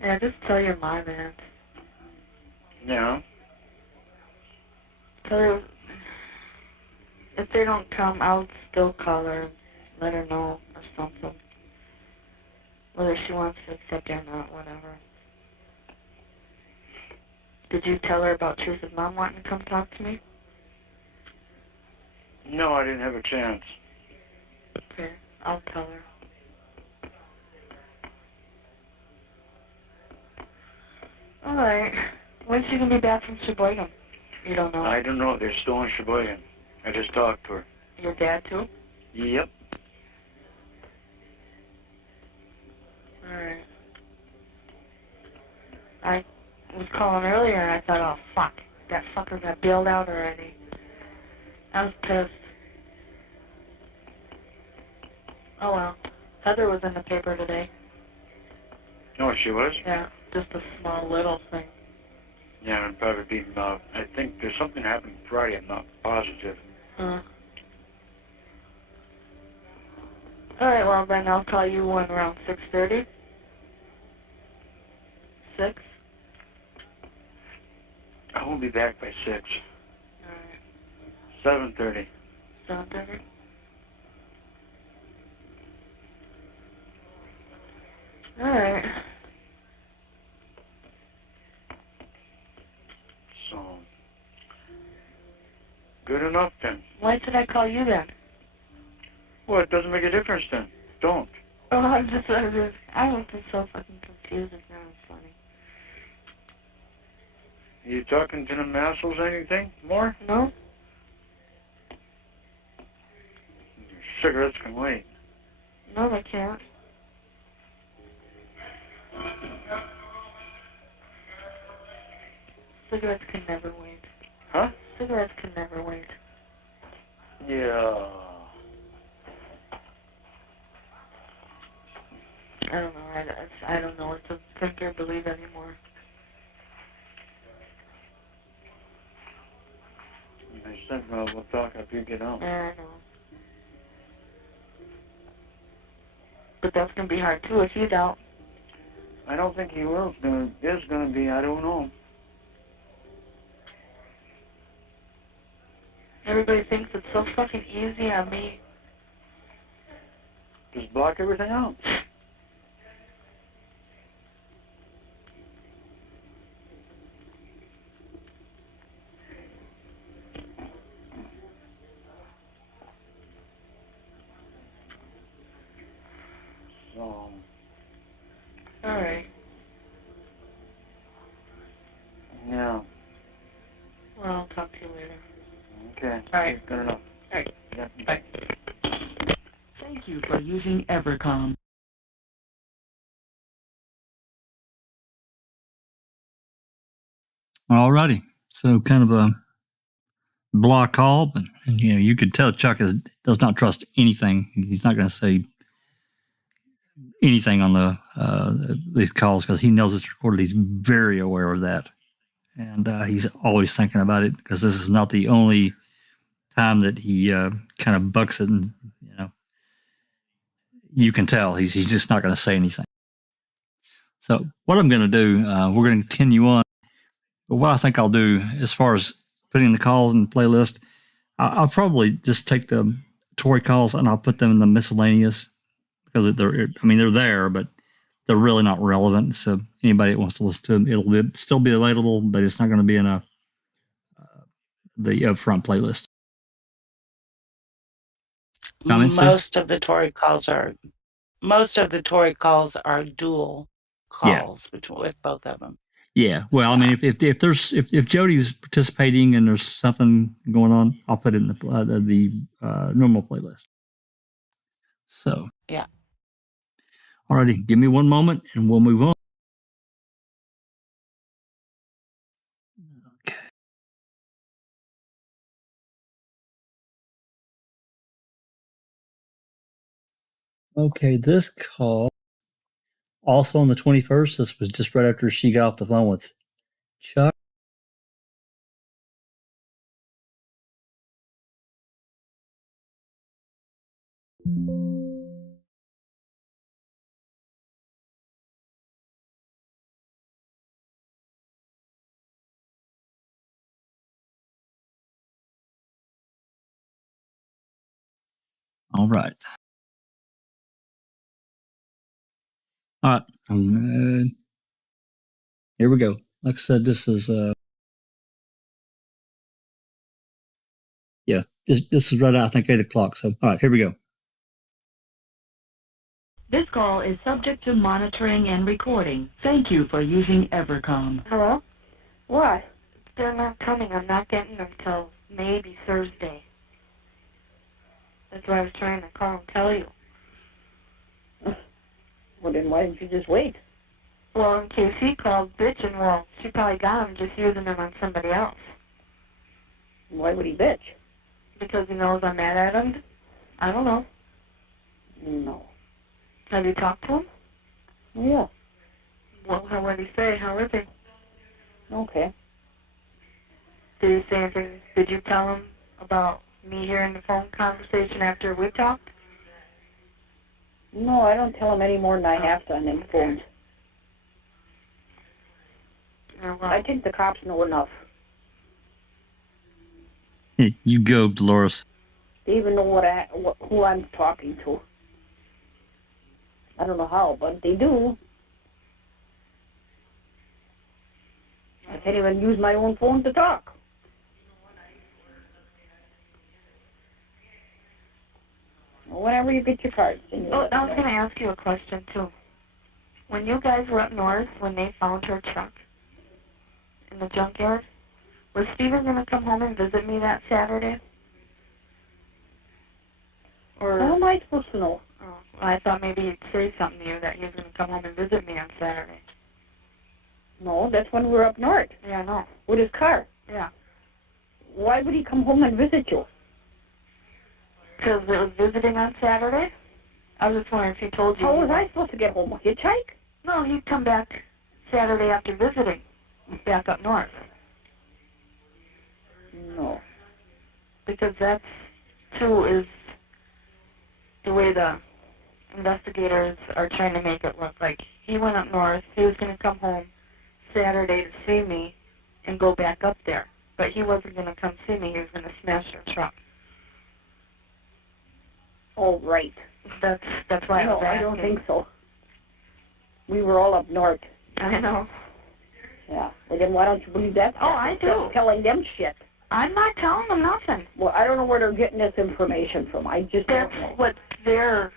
Yeah, just tell your mom, man. Yeah. Tell her, if they don't come, I'll still call her and let her know or something. Whether she wants to accept it or not, whatever. Did you tell her about Teresa's mom wanting to come talk to me? No, I didn't have a chance. Okay, I'll tell her. Alright. When's she going to be back from Sheboygan? You don't know? I don't know. They're still in Sheboygan. I just talked to her. Your dad, too? Yep. Alright. I was calling earlier and I thought, oh, fuck. That fucker got bailed out already. I was pissed. Oh, well. Heather was in the paper today. Oh, she was? Yeah, just a small little thing. Yeah, it'd probably be, I think there's something happened Friday. I'm not positive. Alright, well, then I'll call you when around 6:30. 6? I won't be back by 6. Alright. 7:30. 7:30? Alright. So, good enough then. Why should I call you then? Well, it doesn't make a difference then. Don't. Oh, I was just so fucking confused. It's not funny. You talking to them assholes anything more? No? Cigarettes can wait. No, they can't. Cigarettes can never wait. Huh? Cigarettes can never wait. Yeah. I don't know. I don't know what to think or believe anymore. I said, well, we'll talk after you get home. Yeah, I know. But that's going to be hard, too, if he's out. I don't think he will. Is going to be. I don't know. Everybody thinks it's so fucking easy on me. Just block everything out. So. Alright. Yeah. Well, I'll talk to you later. Okay. Alright. Good enough. Alright. Yeah. Bye. Thank you for using EverCom. All righty. So kind of a block call, and you could tell Chuck does not trust anything. He's not going to say anything on these calls because he knows it's recorded. He's very aware of that, and he's always thinking about it because this is not the only time that he kind of bucks it, and you can tell he's just not going to say anything. So what I'm going to do, we're going to continue on. But what I think I'll do as far as putting the calls in the playlist, I'll probably just take the Tory calls and I'll put them in the miscellaneous because they're there, but they're really not relevant. So anybody that wants to listen to them, it'll still be available, but it's not going to be in the upfront playlist. Comments, Most of the Tory calls are dual calls with both of them. Yeah. Well, I mean, if Jody's participating and there's something going on, I'll put it in the normal playlist. So. Yeah. Alrighty, give me one moment and we'll move on. Okay. Okay, this call, also on the 21st, this was just right after she got off the phone with Chuck. All right. All right. Here we go. Like I said, this is this is right at, I think, 8 o'clock. So all right, here we go. This call is subject to monitoring and recording. Thank you for using Evercom. Hello? What? They're not coming. I'm not getting them till maybe Thursday. That's why I was trying to call and tell you. Well, then why didn't you just wait? Well, in case he called bitching, well, she probably got them just using them on somebody else. Why would he bitch? Because he knows I'm mad at him? I don't know. No. Have you talked to him? Yeah. Well, what did he say? How is he? Okay. Did he say anything? Did you tell him about me hearing the phone conversation after we talked? No, I don't tell him any more than I have to on them phones. Oh, well. I think the cops know enough. You go, Dolores. They even know who I'm talking to. I don't know how, but they do. I can't even use my own phone to talk. Whenever you get your cards. Oh, I was going to ask you a question, too. When you guys were up north, when they found her truck in the junkyard, was Steven going to come home and visit me that Saturday? Or How am I supposed to know? oh, I thought maybe he'd say something to you that he was going to come home and visit me on Saturday. No, that's when we were up north Yeah, I know. with his car. Yeah. Why would he come home and visit you? Because it was visiting on Saturday? I was just wondering if he told you. How was I supposed to get home? Hitchhike? No, he'd come back Saturday after visiting, back up north. No. Because that's, too, is the way the investigators are trying to make it look like. He went up north, he was going to come home Saturday to see me and go back up there. But he wasn't going to come see me, he was going to smash her truck. Oh, right. That's why I No, was I asking. don't think so. We were all up north. I know. Yeah. Well, then why don't you believe that? Oh, I do. Just telling them shit. I'm not telling them nothing. Well, I don't know where they're getting this information from. I just That's don't know. what they're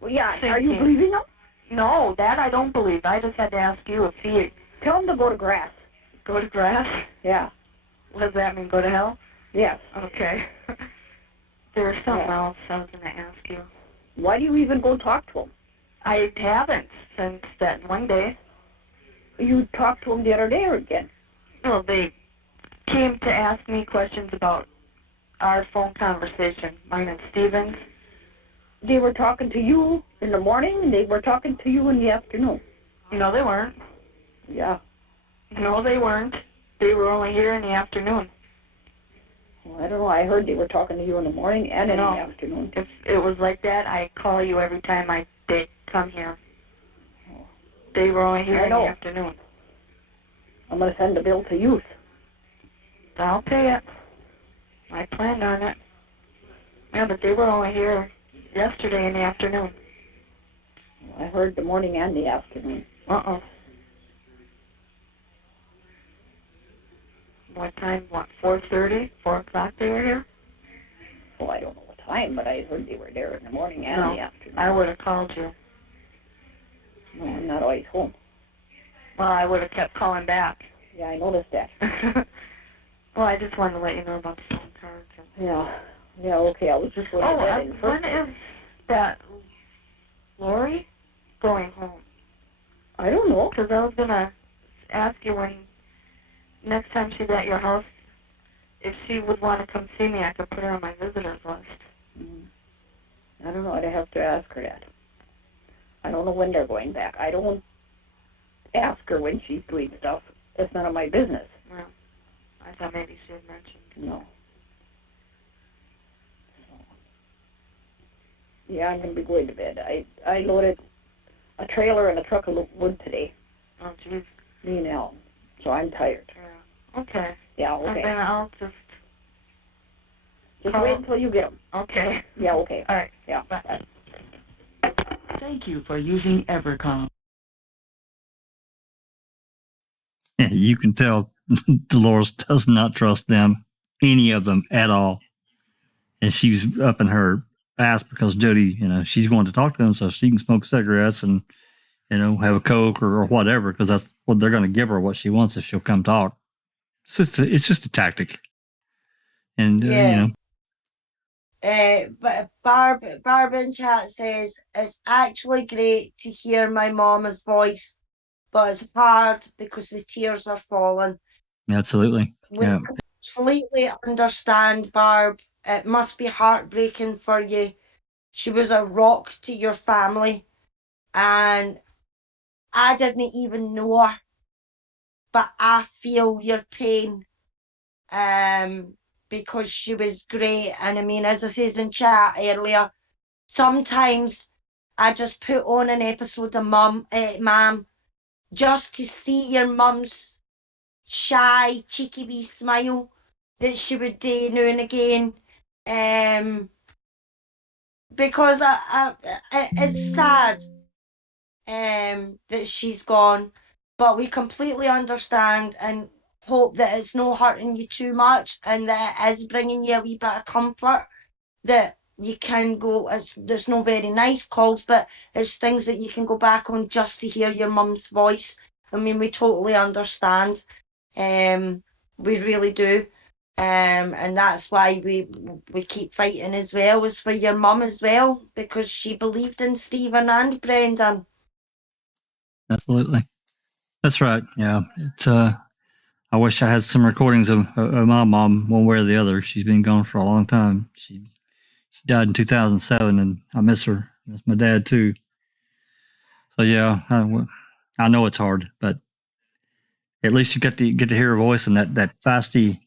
Well, yeah. Are you thinking. believing them? No, that I don't believe. I just had to ask you if he Tell them to go to grass. go to grass. Yeah. What does that mean? Go to hell? Yes. Okay. There was something Yeah. else I was going to ask you. Why do you even go talk to them? I haven't since that one day. You talked to them the other day or again? Well, they came to ask me questions about our phone conversation, mine and Steven's. They were talking to you in the morning, and they were talking to you in the afternoon. No, they weren't. Yeah. No, they weren't. They were only here in the afternoon. Well, I don't know. I heard they were talking to you in the morning and in the No. afternoon. If it was like that, I'd call you every time they come here. They were only here I in know. the afternoon. I'm going to send the bill to youth. I'll pay it. I planned on it. Yeah, but they were only here yesterday in the afternoon. I heard the morning and the afternoon. Uh-uh. What time? What, 4:30? 4 o'clock they were here? Well, I don't know what time, but I heard they were there in the morning and No, the afternoon. I would have called you. No, I'm not always home. Well, I would have kept calling back. Yeah, I noticed that. Well, I just wanted to let you know about the phone cards. Yeah, okay. I was just going to that in first. When is that Lori going home? I don't know. Because I was going to ask you when next time she's at your house, if she would want to come see me, I could put her on my visitors list. I don't know. I'd have to ask her that. I don't know when they're going back. I don't ask her when she's doing stuff. It's none of my business. Well, I thought maybe she had mentioned. No. Yeah, I'm going to be going to bed. I loaded a trailer and a truck of wood today. Oh, jeez. Me and Al. So I'm tired. Yeah. Okay. Yeah, And okay. then I'll just Just wait until you get them. Okay. Yeah, okay. All right. Yeah. Bye. Thank you for using EverCom. Yeah, you can tell Dolores does not trust them, any of them at all. And she's up in her ass because Jodi, she's going to talk to them so she can smoke cigarettes and, have a Coke or whatever, because that's what they're going to give her, what she wants if she'll come talk. It's just a tactic. And, Yeah. But Barb in chat says, it's actually great to hear my mama's voice, but it's hard because the tears are falling. Absolutely. We Yeah. completely understand, Barb. It must be heartbreaking for you. She was a rock to your family, and I didn't even know her, but I feel your pain. Because she was great. And I mean, as I says in chat earlier, sometimes I just put on an episode of Ma'am, just to see your mum's shy, cheeky wee smile that she would do now and again. Because it's sad that she's gone, but we completely understand and hope that it's not hurting you too much and that it is bringing you a wee bit of comfort, that you can go, there's no very nice calls, but it's things that you can go back on just to hear your mum's voice. I mean, we totally understand. We really do. And that's why we keep fighting as well, is for your mum as well, because she believed in Stephen and Brendan. Absolutely. That's right. Yeah. I wish I had some recordings of my mom, one way or the other. She's been gone for a long time. She died in 2007, and I miss her. That's my dad too. So yeah, I know it's hard, but at least you get to hear her voice and that feisty,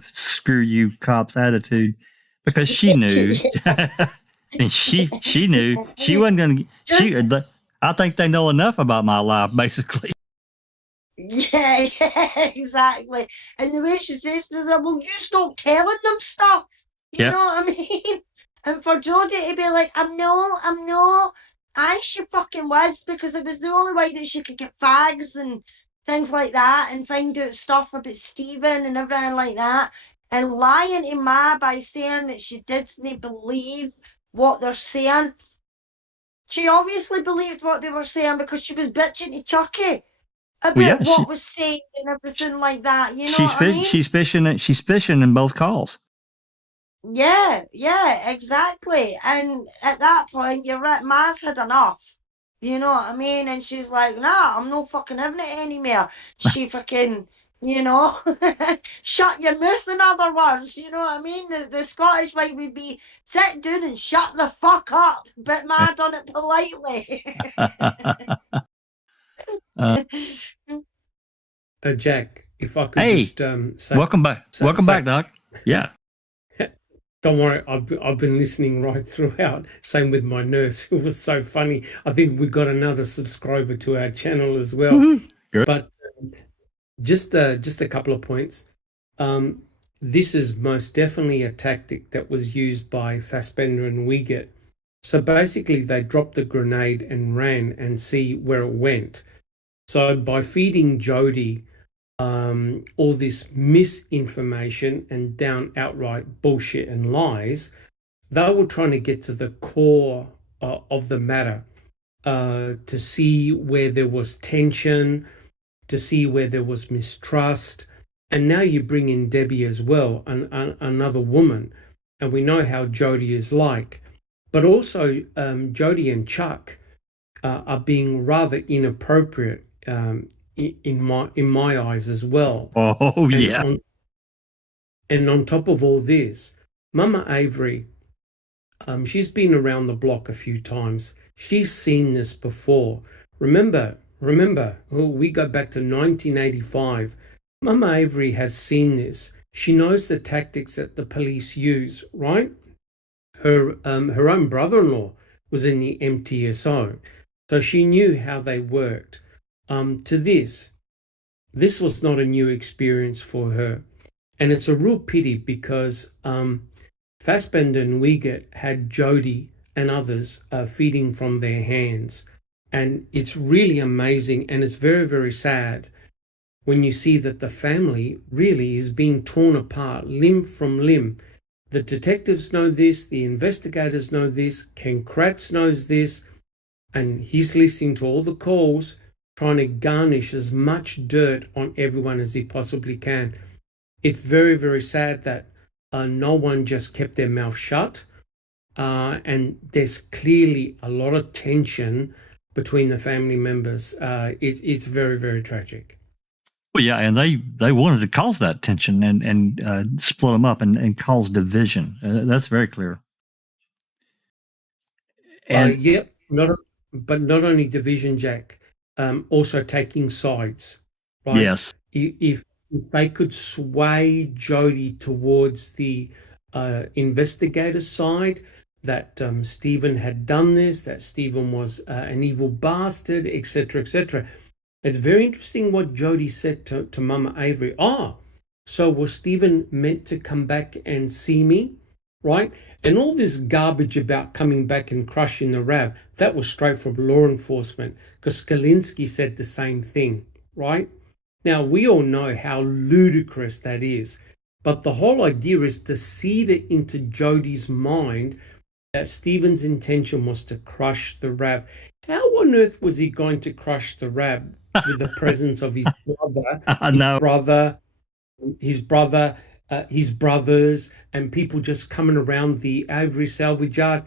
screw you cops attitude, because she knew, and she knew she wasn't going to. I think they know enough about my life, basically. Yeah, exactly. And the way she says to them, well, you stop telling them stuff. You know what I mean? And for Jodi to be like, I'm no. She fucking was, because it was the only way that she could get fags and things like that and find out stuff about Stephen and everything like that. And lying to Ma by saying that she didn't believe what they're saying. She obviously believed what they were saying because she was bitching to Chucky about what was said and everything like that. You know what I mean? She's fishing in both calls. Yeah, exactly. And at that point, you're right. Ma's had enough. You know what I mean? And she's like, nah, I'm not fucking having it anymore. She fucking, you know, shut your mouth, in other words. You know what I mean? The Scottish way would be sit down and shut the fuck up. But Ma done it politely. Jack, if I could Hey, just say, welcome back. Welcome back, Doc. Yeah. Don't worry, I've been listening right throughout. Same with my nurse. It was so funny. I think we got another subscriber to our channel as well. Good. But just a couple of points. This is most definitely a tactic that was used by Fassbender and Wiegert. So basically, they dropped the grenade and ran and see where it went. So by feeding Jodi all this misinformation and down outright bullshit and lies, they were trying to get to the core of the matter, to see where there was tension, to see where there was mistrust. And now you bring in Debbie as well, another woman, and we know how Jodi is like. But also Jodi and Chuck are being rather inappropriate in my eyes as well. Oh, yeah. And on top of all this, Mama Avery, she's been around the block a few times. She's seen this before. Remember, we go back to 1985. Mama Avery has seen this. She knows the tactics that the police use, right? Her own brother-in-law was in the MTSO, so she knew how they worked. This was not a new experience for her. And it's a real pity because Fassbender and Wiegert had Jodi and others feeding from their hands. And it's really amazing, and it's very, very sad when you see that the family really is being torn apart limb from limb. The detectives know this, the investigators know this, Ken Kratz knows this, and he's listening to all the calls, trying to garnish as much dirt on everyone as he possibly can. It's very, very sad that no one just kept their mouth shut, and there's clearly a lot of tension between the family members. It's very, very tragic. Well, yeah, and they wanted to cause that tension and split them up and cause division. That's very clear. And yep, not only division, Jack, also taking sides. Right? Yes. If they could sway Jodi towards the investigator side, that Stephen had done this, that Stephen was an evil bastard, etc., etc. It's very interesting what Jodi said to Mama Avery. So was Stephen meant to come back and see me, right? And all this garbage about coming back and crushing the RAV, that was straight from law enforcement, because Skalinsky said the same thing, right? Now, we all know how ludicrous that is, but the whole idea is to seed it into Jodi's mind that Stephen's intention was to crush the RAV. How on earth was he going to crush the RAV with the presence of his brother, his brothers, and people just coming around the Avery salvage yard?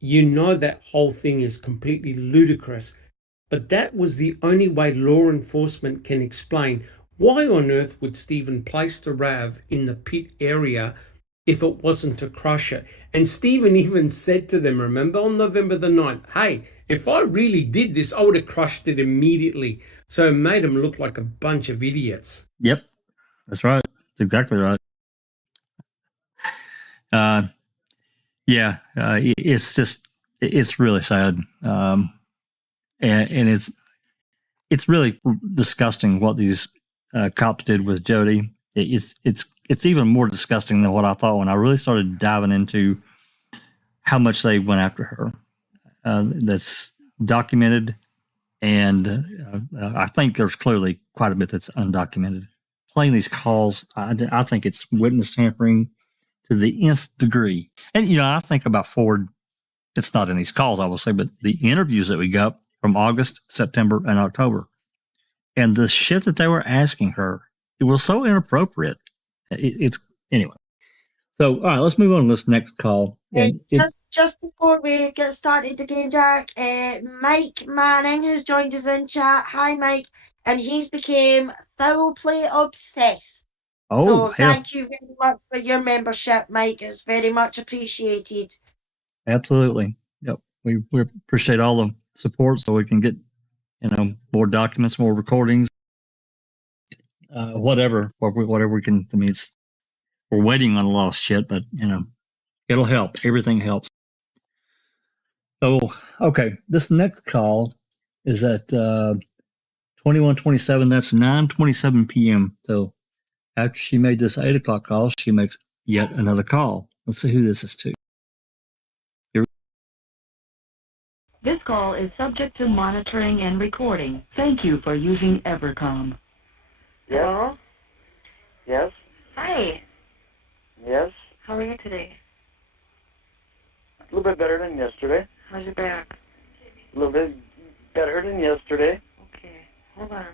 You know that whole thing is completely ludicrous. But that was the only way law enforcement can explain why on earth would Stephen place the RAV in the pit area if it wasn't to crush it. And Stephen even said to them, remember, on November the 9th, hey, if I really did this, I would have crushed it immediately. So it made them look like a bunch of idiots. Yep, that's right. That's exactly right. It's really sad. And it's really disgusting what these cops did with Jodi. It's even more disgusting than what I thought when I really started diving into how much they went after her. That's documented, and I think there's clearly quite a bit that's undocumented. Playing these calls, I think it's witness tampering to the nth degree. And I think about Ford. It's not in these calls, I will say, but the interviews that we got from August, September, and October, and the shit that they were asking her, it was so inappropriate. It's anyway. So, all right, let's move on to this next call. Hey, just before we get started again, Jack, Mike Manning, who's joined us in chat. Hi, Mike. And he's became foul play obsessed. Oh, So hell, thank you very much for your membership, Mike. It's very much appreciated. absolutely. Yep. We appreciate all the support so we can get, more documents, more recordings, whatever we can. I mean, we're waiting on a lot of shit, but it'll help. Everything helps. So, okay, this next call is at 21:27. That's 9:27 p.m. So after she made this 8 o'clock call, she makes yet another call. Let's see who this is to. This call is subject to monitoring and recording. Thank you for using Evercom. Yes. Hello? Yes. Hi. Yes. How are you today? A little bit better than yesterday. How's your back? A little bit better than yesterday. Okay. Hold on.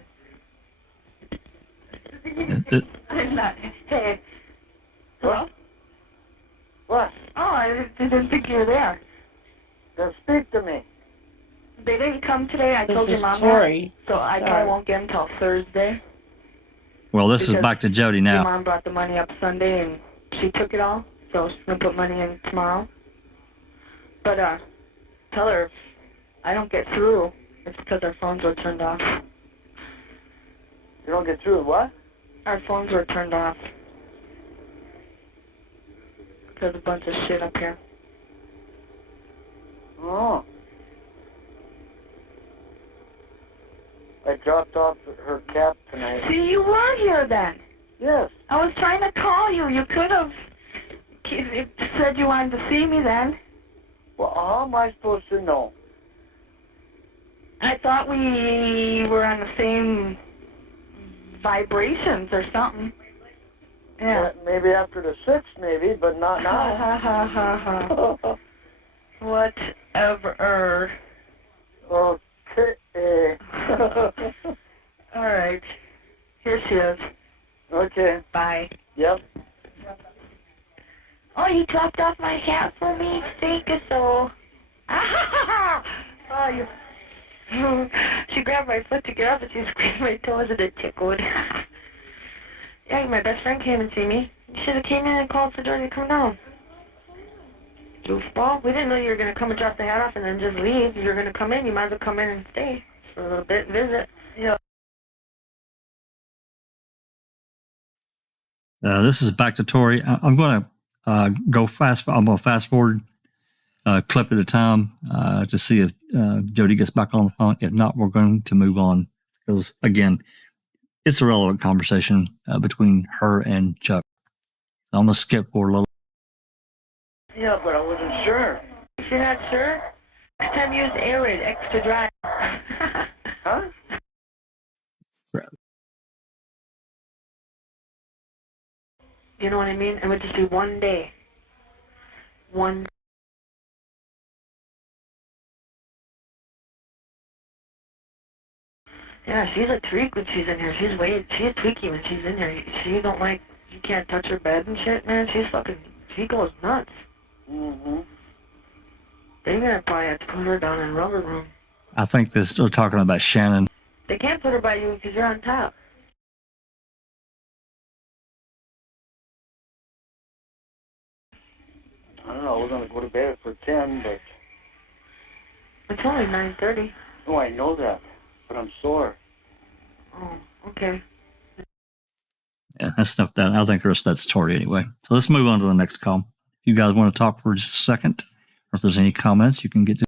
Uh, I'm not. Hey. Hello? What? Oh, I didn't think you were there. Then speak to me. They didn't come today. I This told your is mom Tori. that. So I Star. probably won't get them till Thursday. Well, this is Because back to Jodi Your now. mom brought the money up Sunday and she took it all. So she's going to put money in tomorrow. But tell her if I don't get through, it's because our phones were turned off. You don't get through what? Our phones were turned off. There's a bunch of shit up here. Oh. I dropped off her cap tonight. See, you were here then. Yes. I was trying to call you. You could have said you wanted to see me then. Well, how am I supposed to know? I thought we were on the same vibrations or something. Yeah. Maybe after the 6th, maybe, but not now. Ha ha ha ha. Whatever. Okay. All right. Here she is. Okay. Bye. Yep. Oh, you dropped off my hat for me? Thank you so. Oh, you. She grabbed my foot to get up and she squeezed my toes and it tickled. Yeah, my best friend came and see me. You should have came in and called for Jodi to come down. Goofball. We didn't know you were going to come and drop the hat off and then just leave. If you're going to come in, you might as well come in and stay for a little bit and visit. Yeah. This is back to Tori. I'm going to go fast. I'm going to fast forward a clip at a time to see if Jodi gets back on the phone. If not, we're going to move on because, again, it's a relevant conversation between her and Chuck. So I'm going to skip forward a little. Yeah, but I wasn't sure. If you're not sure, next time use Arid extra dry. Huh? You know what I mean? It would just be one day. One. Yeah, she's a freak when she's in here. She's tweaky when she's in here. She don't like, you can't touch her bed and shit, man. She goes nuts. Mm-hmm. They're gonna probably have to put her down in rubber room. I think they're talking about Shannon. They can't put her by you because you're on top. I don't know. We're going to go to bed for 10, but... It's only 9:30. Oh, I know that, but I'm sore. Oh, okay. Yeah, that's stuff that I think that's Tori anyway. So let's move on to the next call. If you guys want to talk for just a second, or if there's any comments, you can get to.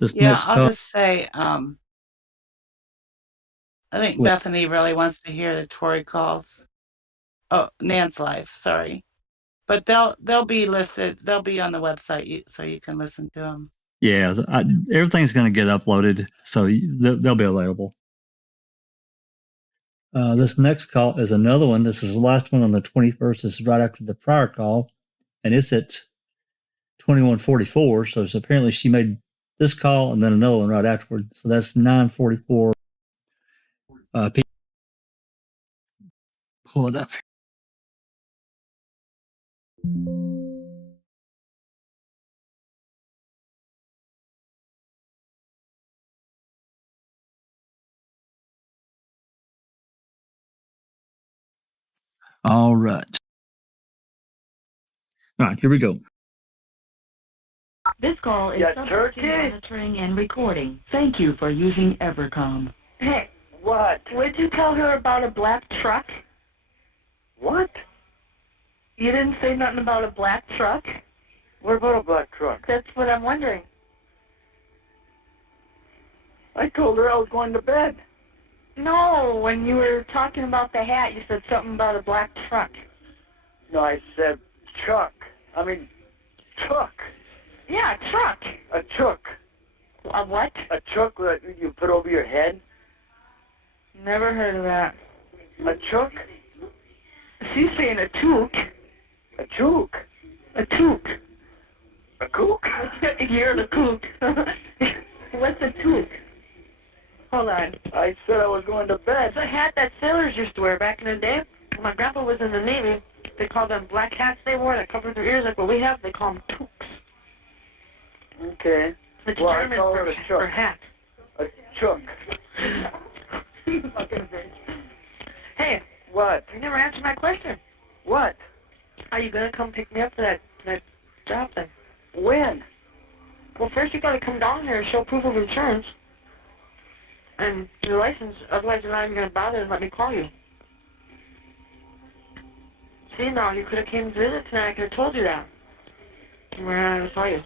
This Yeah, next I'll call. just say, I think What? Bethany really wants to hear the Tori calls. Oh, Nan's live, sorry. But they'll be listed. They'll be on the website, so you can listen to them. Yeah, everything's going to get uploaded, so they'll be available. This next call is another one. This is the last one on the 21st. This is right after the prior call, and it's at 21:44. So it's apparently she made this call and then another one right afterward. So that's 9:44. Pull it up. All right. All right, here we go. This call is Yeah, subject to turkey? monitoring and recording. Thank you for using Evercom. Hey, What? would you tell her about a black truck? What? You didn't say nothing about a black truck? What about a black truck? That's what I'm wondering. I told her I was going to bed. No, when you were talking about the hat, you said something about a black truck. No, I said truck. I mean, truck. Yeah, truck. A truck. A what? A truck that you put over your head. Never heard of that. A truck? She's saying a toque. A chook. A toque. A kook? You're the kook. What's a toque? Hold on. I said I was going to bed. It's a hat that sailors used to wear back in the day. When my grandpa was in the Navy, they called them black hats they wore that covered their ears like what we have. They call them toques. Okay. It's Well, I German call for, it a truck. for hat. A truck. You fucking bitch. Hey, What? you never answered my question. What? Are you gonna come pick me up for that job then? When? Well, first you gotta come down here and show proof of insurance and your license. Otherwise, you're not even gonna bother and let me call you. See, now you could have came to visit tonight. I could have told you that. We're not gonna call you.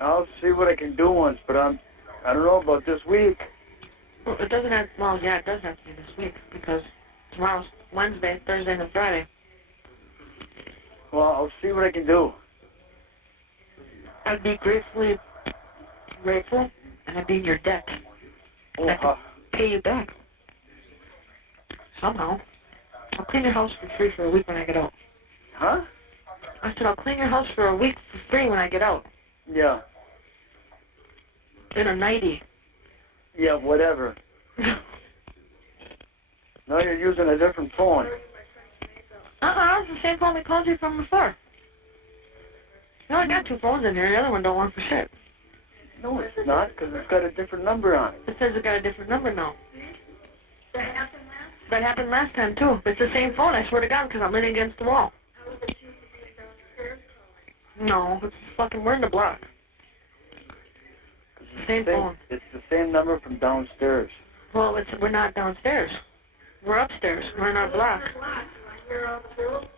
I'll see what I can do once, but I don't know about this week. Well, it doesn't have. Well, yeah, it does have to be this week because tomorrow's Wednesday, Thursday, and Friday. Well, I'll see what I can do. I'd be grateful, and I'd be in your debt. Oh, I can pay you back somehow. I'll clean your house for free for a week when I get out. Huh? I said I'll clean your house for a week for free when I get out. Yeah. In a nightie. Yeah, whatever. Now you're using a different phone. It's the same phone that called you from before. You know, I got two phones in here. The other one don't work for shit. No, it's not, because it's got a different number on it. It says it got a different number now. That happened last time, too. It's the same phone, I swear to God, because I'm leaning against the wall. No, it's fucking, we're in the block. It's the same phone. It's the same number from downstairs. Well, we're not downstairs. We're upstairs. We're in our block.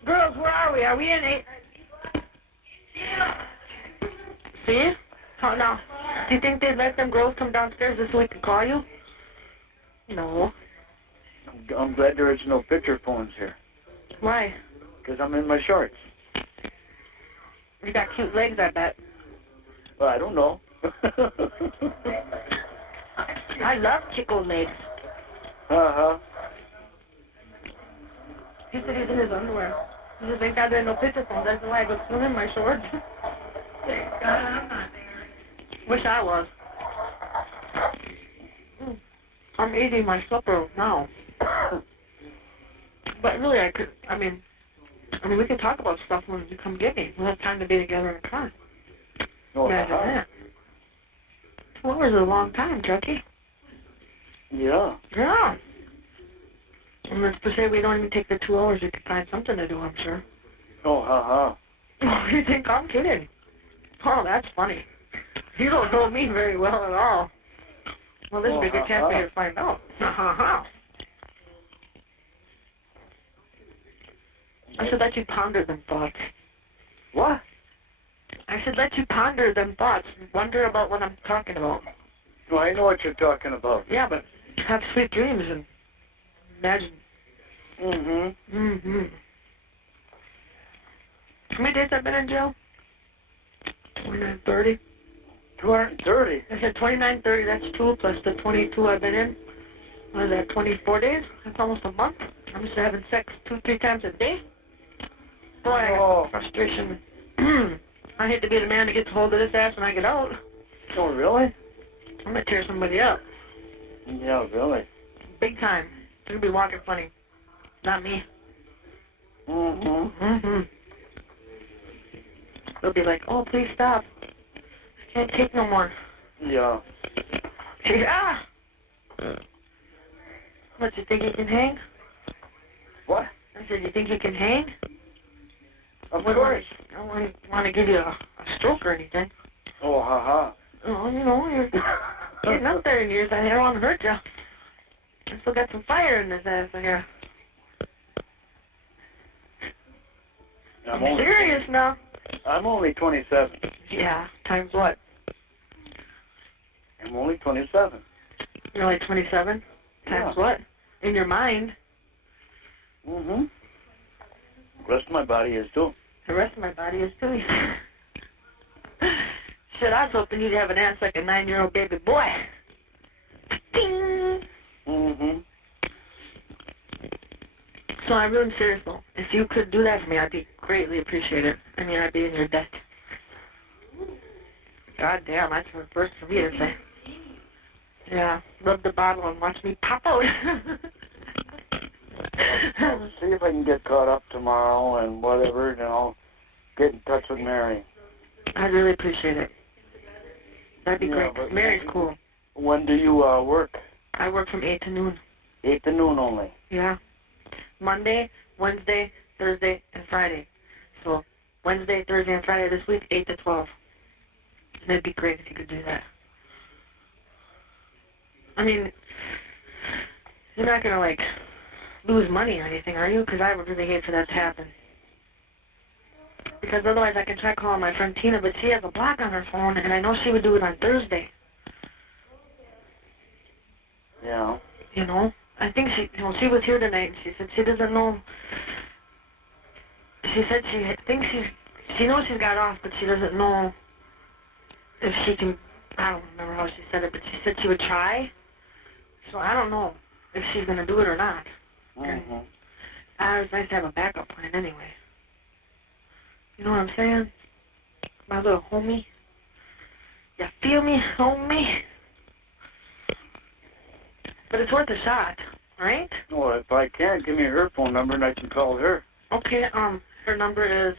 Girls, where are we? Are we in 8? See? Oh, no. Do you think they'd let them girls come downstairs just so we could call you? No. I'm glad there is no picture phones here. Why? Because I'm in my shorts. You got cute legs, I bet. Well, I don't know. I love chico legs. Uh-huh. He said he's in his underwear. He said, thank God there are no picture phones. That's why I go swim in my shorts. Thank God I'm not there. Wish I was. I'm eating my supper now. But really, I mean, we can talk about stuff when you come get me. We'll have time to be together in a car. Oh, Imagine that. 2 hours is a long time, Chucky. Yeah. Yeah. And let's just say we don't even take the 2 hours. We could find something to do, I'm sure. Oh, ha-ha. You think I'm kidding? Oh, that's funny. You don't know me very well at all. Well, this would be a good chance for you to find out. I should let you ponder them thoughts. What? I should let you ponder them thoughts. Wonder about what I'm talking about. Well, I know what you're talking about. Yeah, but have sweet dreams and imagine. Mm-hmm. Mm-hmm. How many days have I been in jail? 29, 30. 230. I said 29.30. That's 2 plus the 22 I've been in. What is that? 24 days. That's almost a month. I'm used to having sex 2-3 times a day. Boy, I got frustration. I hate to be the man that gets hold of this ass when I get out. Oh, really? I'm gonna tear somebody up. Yeah, really. Big time. They're gonna be walking funny. Not me. They'll be like, oh, please stop. I can't take no more. Yeah. Ah! What, you think you can hang? What? I said, you think you can hang? Of course. I don't want to give you a stroke or anything. Oh, ha-ha. Oh, you know, you're getting up there in years. I don't want to hurt you. I still got some fire in this ass here. I'm serious now. I'm only 27. Yeah, times what? I'm only 27. You're only 27? Times what? In your mind. The rest of my body is too. The rest of my body is too. Shit, I was hoping you'd have an ass like a 9-year-old baby boy. Ding! So I'm really serious though. If you could do that for me, I'd be greatly appreciated. I mean, I'd be in your debt. God damn, that's the first for me to say. Yeah, rub the bottle and watch me pop out. I'll see if I can get caught up tomorrow and whatever, and I'll get in touch with Mary. I'd really appreciate it. That'd be great. Mary's cool. When do you work? I work from 8 to noon. 8 to noon only? Yeah. Monday, Wednesday, Thursday, and Friday. So Wednesday, Thursday, and Friday this week, 8 to 12. And it'd be great if you could do that. I mean, you're not going to, like, lose money or anything, are you? Because I would really hate for that to happen. Because otherwise I can try calling my friend Tina, but she has a block on her phone, and I know she would do it on Thursday. Yeah. You know? I think she was here tonight, and she said she doesn't know. She said she thinks she knows she's got off, but she doesn't know if she can. I don't remember how she said it, but she said she would try. So I don't know if she's going to do it or not. It was nice to have a backup plan anyway. You know what I'm saying? My little homie. You feel me, homie? But it's worth a shot, right? Well, if I can, give me her phone number and I can call her. Okay, her number is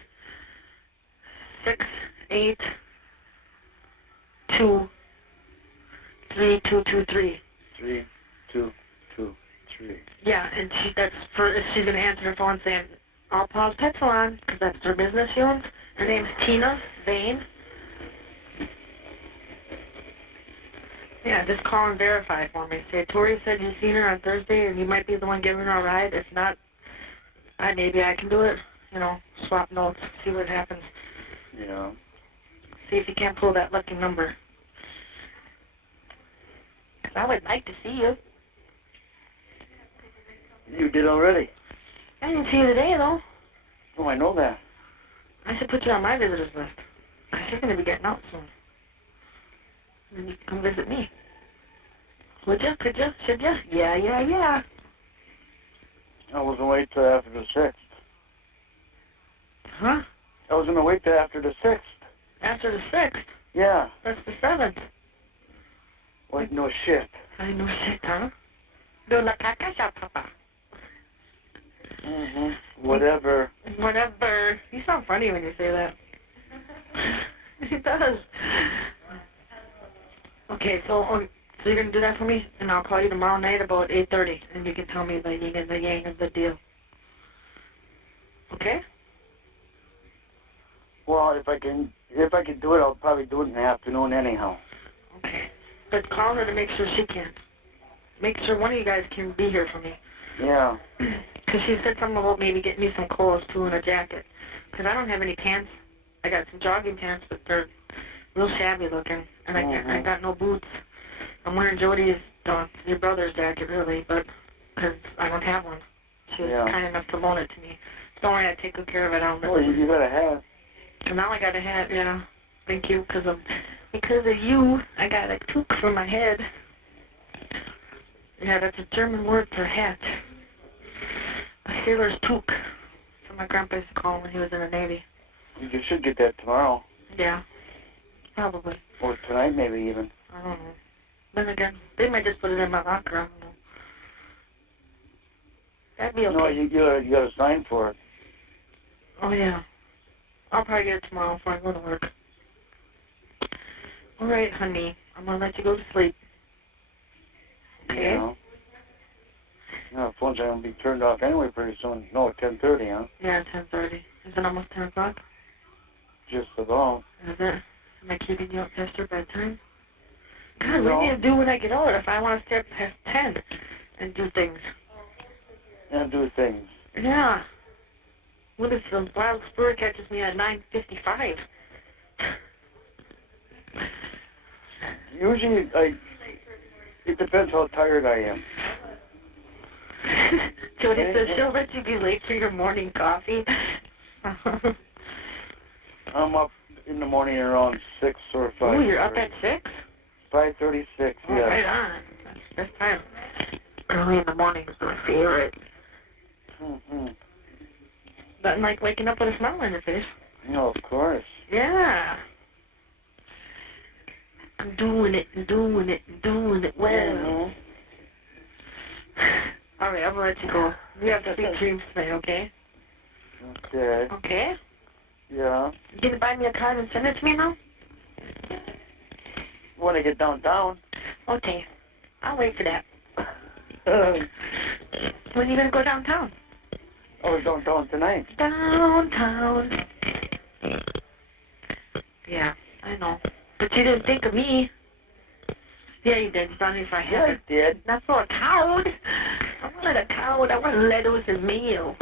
682-3223. 3223. Yeah, and that's for if she's gonna answer her phone saying, "I'll pause pet salon," because that's her business she owns. Her name's Tina Vane. Yeah, just call and verify for me. Say, Tori said you've seen her on Thursday and you might be the one giving her a ride. If not, maybe I can do it. You know, swap notes, see what happens. Yeah. See if you can't pull that lucky number. 'Cause I would like to see you. You did already? I didn't see you today, though. Oh, I know that. I should put you on my visitors list. 'Cause you're going to be getting out soon. And you can come visit me. Would you? Could you? Should you? Yeah. I was going to wait till after the 6th. Huh? I was going to wait till after the 6th. After the 6th? Yeah. That's the 7th. Like, no shit. I know shit, huh? Do la caca, papa. Whatever. Whatever. You sound funny when you say that. He does. Okay, so you're going to do that for me? And I'll call you tomorrow night about 8:30, and you can tell me the yin and the yang of the deal. Okay? Well, if I can do it, I'll probably do it in the afternoon anyhow. Okay. But call her to make sure she can. Make sure one of you guys can be here for me. Yeah. Because she said something about maybe getting me some clothes, too, and a jacket. Because I don't have any pants. I got some jogging pants, but they're real shabby looking. And I got no boots. I'm wearing Jodi's, your brother's jacket, really, but because I don't have one. She was kind enough to loan it to me. Don't worry, I take good care of it. Well, you got a hat. And now I got a hat, yeah. Thank you, because Because of you, I got a toque for my head. Yeah, that's a German word for hat. A sailor's toque. That's what my grandpa used to call him when he was in the Navy. You should get that tomorrow. Yeah, probably. Or tonight, maybe even. I don't know. Then again, they might just put it in my locker. I don't know. That'd be okay. No, you gotta sign for it. Oh, yeah. I'll probably get it tomorrow before I go to work. All right, honey. I'm going to let you go to sleep. Okay? Yeah. No, phone's going to be turned off anyway pretty soon. No, at 10:30, huh? Yeah, 10:30. Is it almost 10 o'clock? Just about. Is it? Am I keeping you up past your bedtime? God, No. what do you do when I get out if I want to stay up past 10 and do things? And do things. Yeah. What if the wild spur catches me at 9:55? Usually, it depends how tired I am. Jodi says she'll let you be late for your morning coffee. I'm up in the morning around 6 or 5. Oh, you're up at 6? 5:36, Oh, yeah. right on. That's time. Early in the morning is my favorite. Mm-hmm. Nothing like waking up with a smile on your face. No, of course. Yeah. I'm doing it well. Mm-hmm. All right, I'm going to let you go. You have sweet dreams today, okay? Okay. Okay? Yeah. You gonna buy me a card and send it to me now? When I get downtown. Okay. I'll wait for that. When are you gonna go downtown? Oh, we're downtown tonight. Downtown. Yeah, I know. But you didn't think of me. Yeah, you did. It's only if I had Yeah, I did. Not for a coward. I wanted a coward. I wanted letters and mail.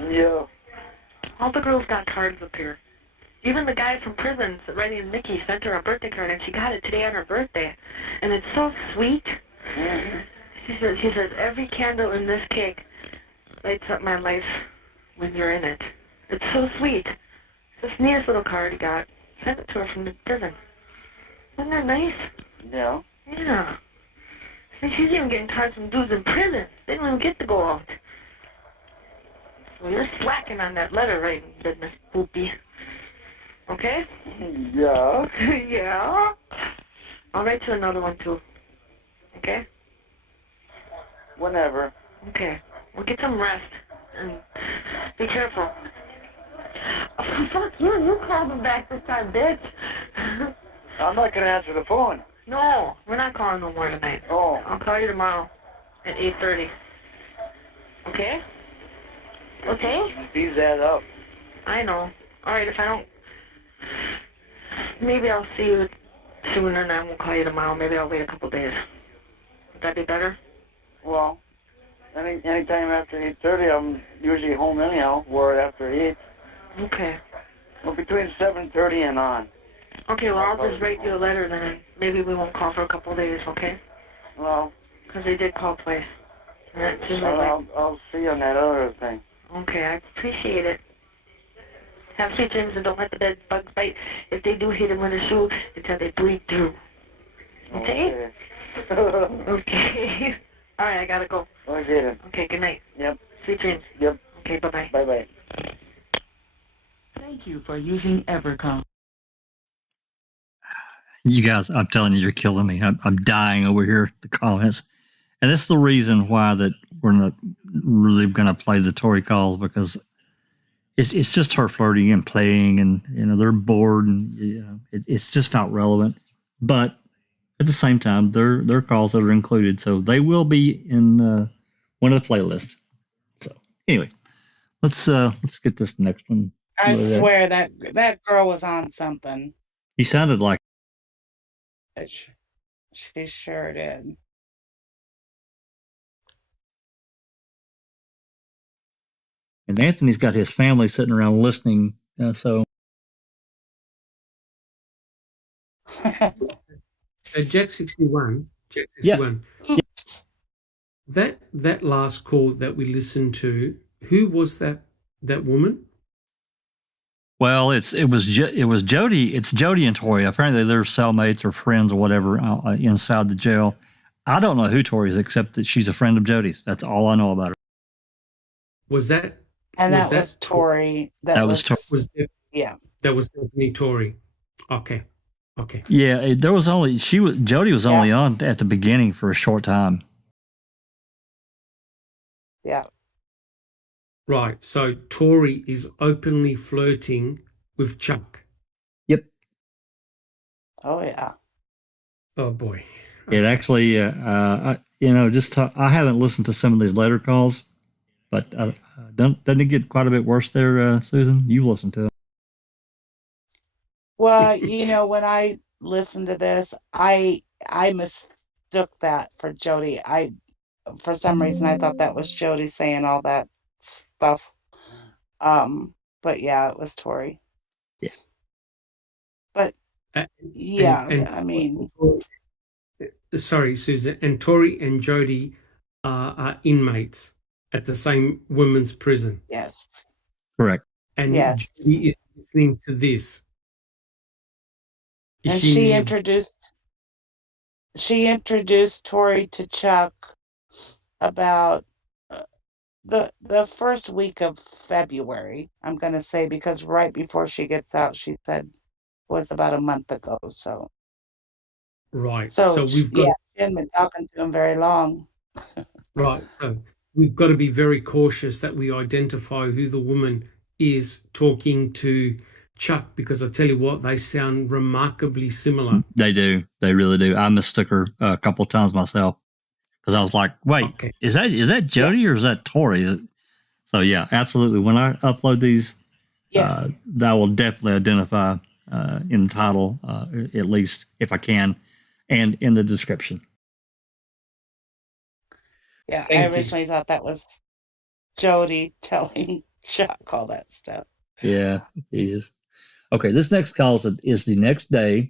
Yeah. All the girls got cards up here. Even the guy from prison, Reddy and Mickey, sent her a birthday card, and she got it today on her birthday. And it's so sweet. Mm-hmm. She says, every candle in this cake lights up my life when you're in it. It's so sweet. It's the neatest little card he got. Sent it to her from the prison. Isn't that nice? Yeah. Yeah. And she's even getting cards from dudes in prison. They don't even get to go out. So you're slacking on that letter writing business, Poopy. Okay? Yeah. Yeah. I'll write you another one, too. Okay? Whenever. Okay. Well, get some rest. And be careful. Oh, fuck you. You called him back this time, bitch. I'm not going to answer the phone. No, we're not calling no more tonight. Oh. I'll call you tomorrow at 8:30. Okay? Okay? Speed that up. I know. All right, if I don't... Maybe I'll see you sooner and I won't call you tomorrow. Maybe I'll wait a couple days. Would that be better? Well, anytime after 8:30, I'm usually home anyhow, or after 8. Okay. Well, between 7:30 and on. Okay, well, I'll just write you a letter then, and maybe we won't call for a couple of days, okay? Well, because they did call twice. And that's usually like... I'll see you on that other thing. Okay, I appreciate it. Have sweet dreams and don't let the bed bugs bite. If they do hit him with a shoe, until they bleed through. Okay? Okay. All right, I gotta go. Okay then. Okay, good night. Yep. Sweet dreams. Yep. Okay, bye-bye. Bye-bye. Thank you for using EverCom. You guys, I'm telling you, you're killing me. I'm dying over here at the comments. And that's the reason why that we're not really going to play the Tory calls, because it's just her flirting and playing, and they're bored, and it's just not relevant. But at the same time, they're calls that are included, so they will be in one of the playlists. So anyway, let's get this next one. I swear that girl was on something. He sounded like. She sure did. And Anthony's got his family sitting around listening, so. Jack 61. Yeah. That last call that we listened to, who was that woman? Well, it was Jodi. It's Jodi and Tori. Apparently, they're cellmates or friends or whatever inside the jail. I don't know who Tori is, except that she's a friend of Jodi's. That's all I know about her. Was that? And was that was Tori. That was Tori. Yeah. That was definitely Tori. Okay. Yeah, Jodi was only on at the beginning for a short time. Yeah. Right. So Tori is openly flirting with Chuck. Yep. Oh yeah. Oh boy. It actually, I haven't listened to some of these later calls, but doesn't it get quite a bit worse there, Susan? You listened to it. Well, when I listened to this, I mistook that for Jodi. For some reason, I thought that was Jodi saying all that stuff. But yeah, it was Tori. Yeah. But I mean, sorry, Susan. And Tori and Jodi are inmates at the same women's prison. Yes. Correct. And yes. Jodi is listening to this. And she introduced Tori to Chuck about the first week of February, I'm going to say, because right before she gets out, she said was about a month ago. So right. So we've got she hadn't been talking to him very long. right. So we've got to be very cautious that we identify who the woman is talking to Chuck, because I tell you what, they sound remarkably similar. They do. They really do. I mistook her a couple of times myself because I was like, "Wait, is that Jodi or is that Tori?" So yeah, absolutely. When I upload these, I will definitely identify in the title, at least if I can, and in the description. Yeah, I originally thought that was Jodi telling Chuck all that stuff. Yeah, Jesus. Okay, this next call is the next day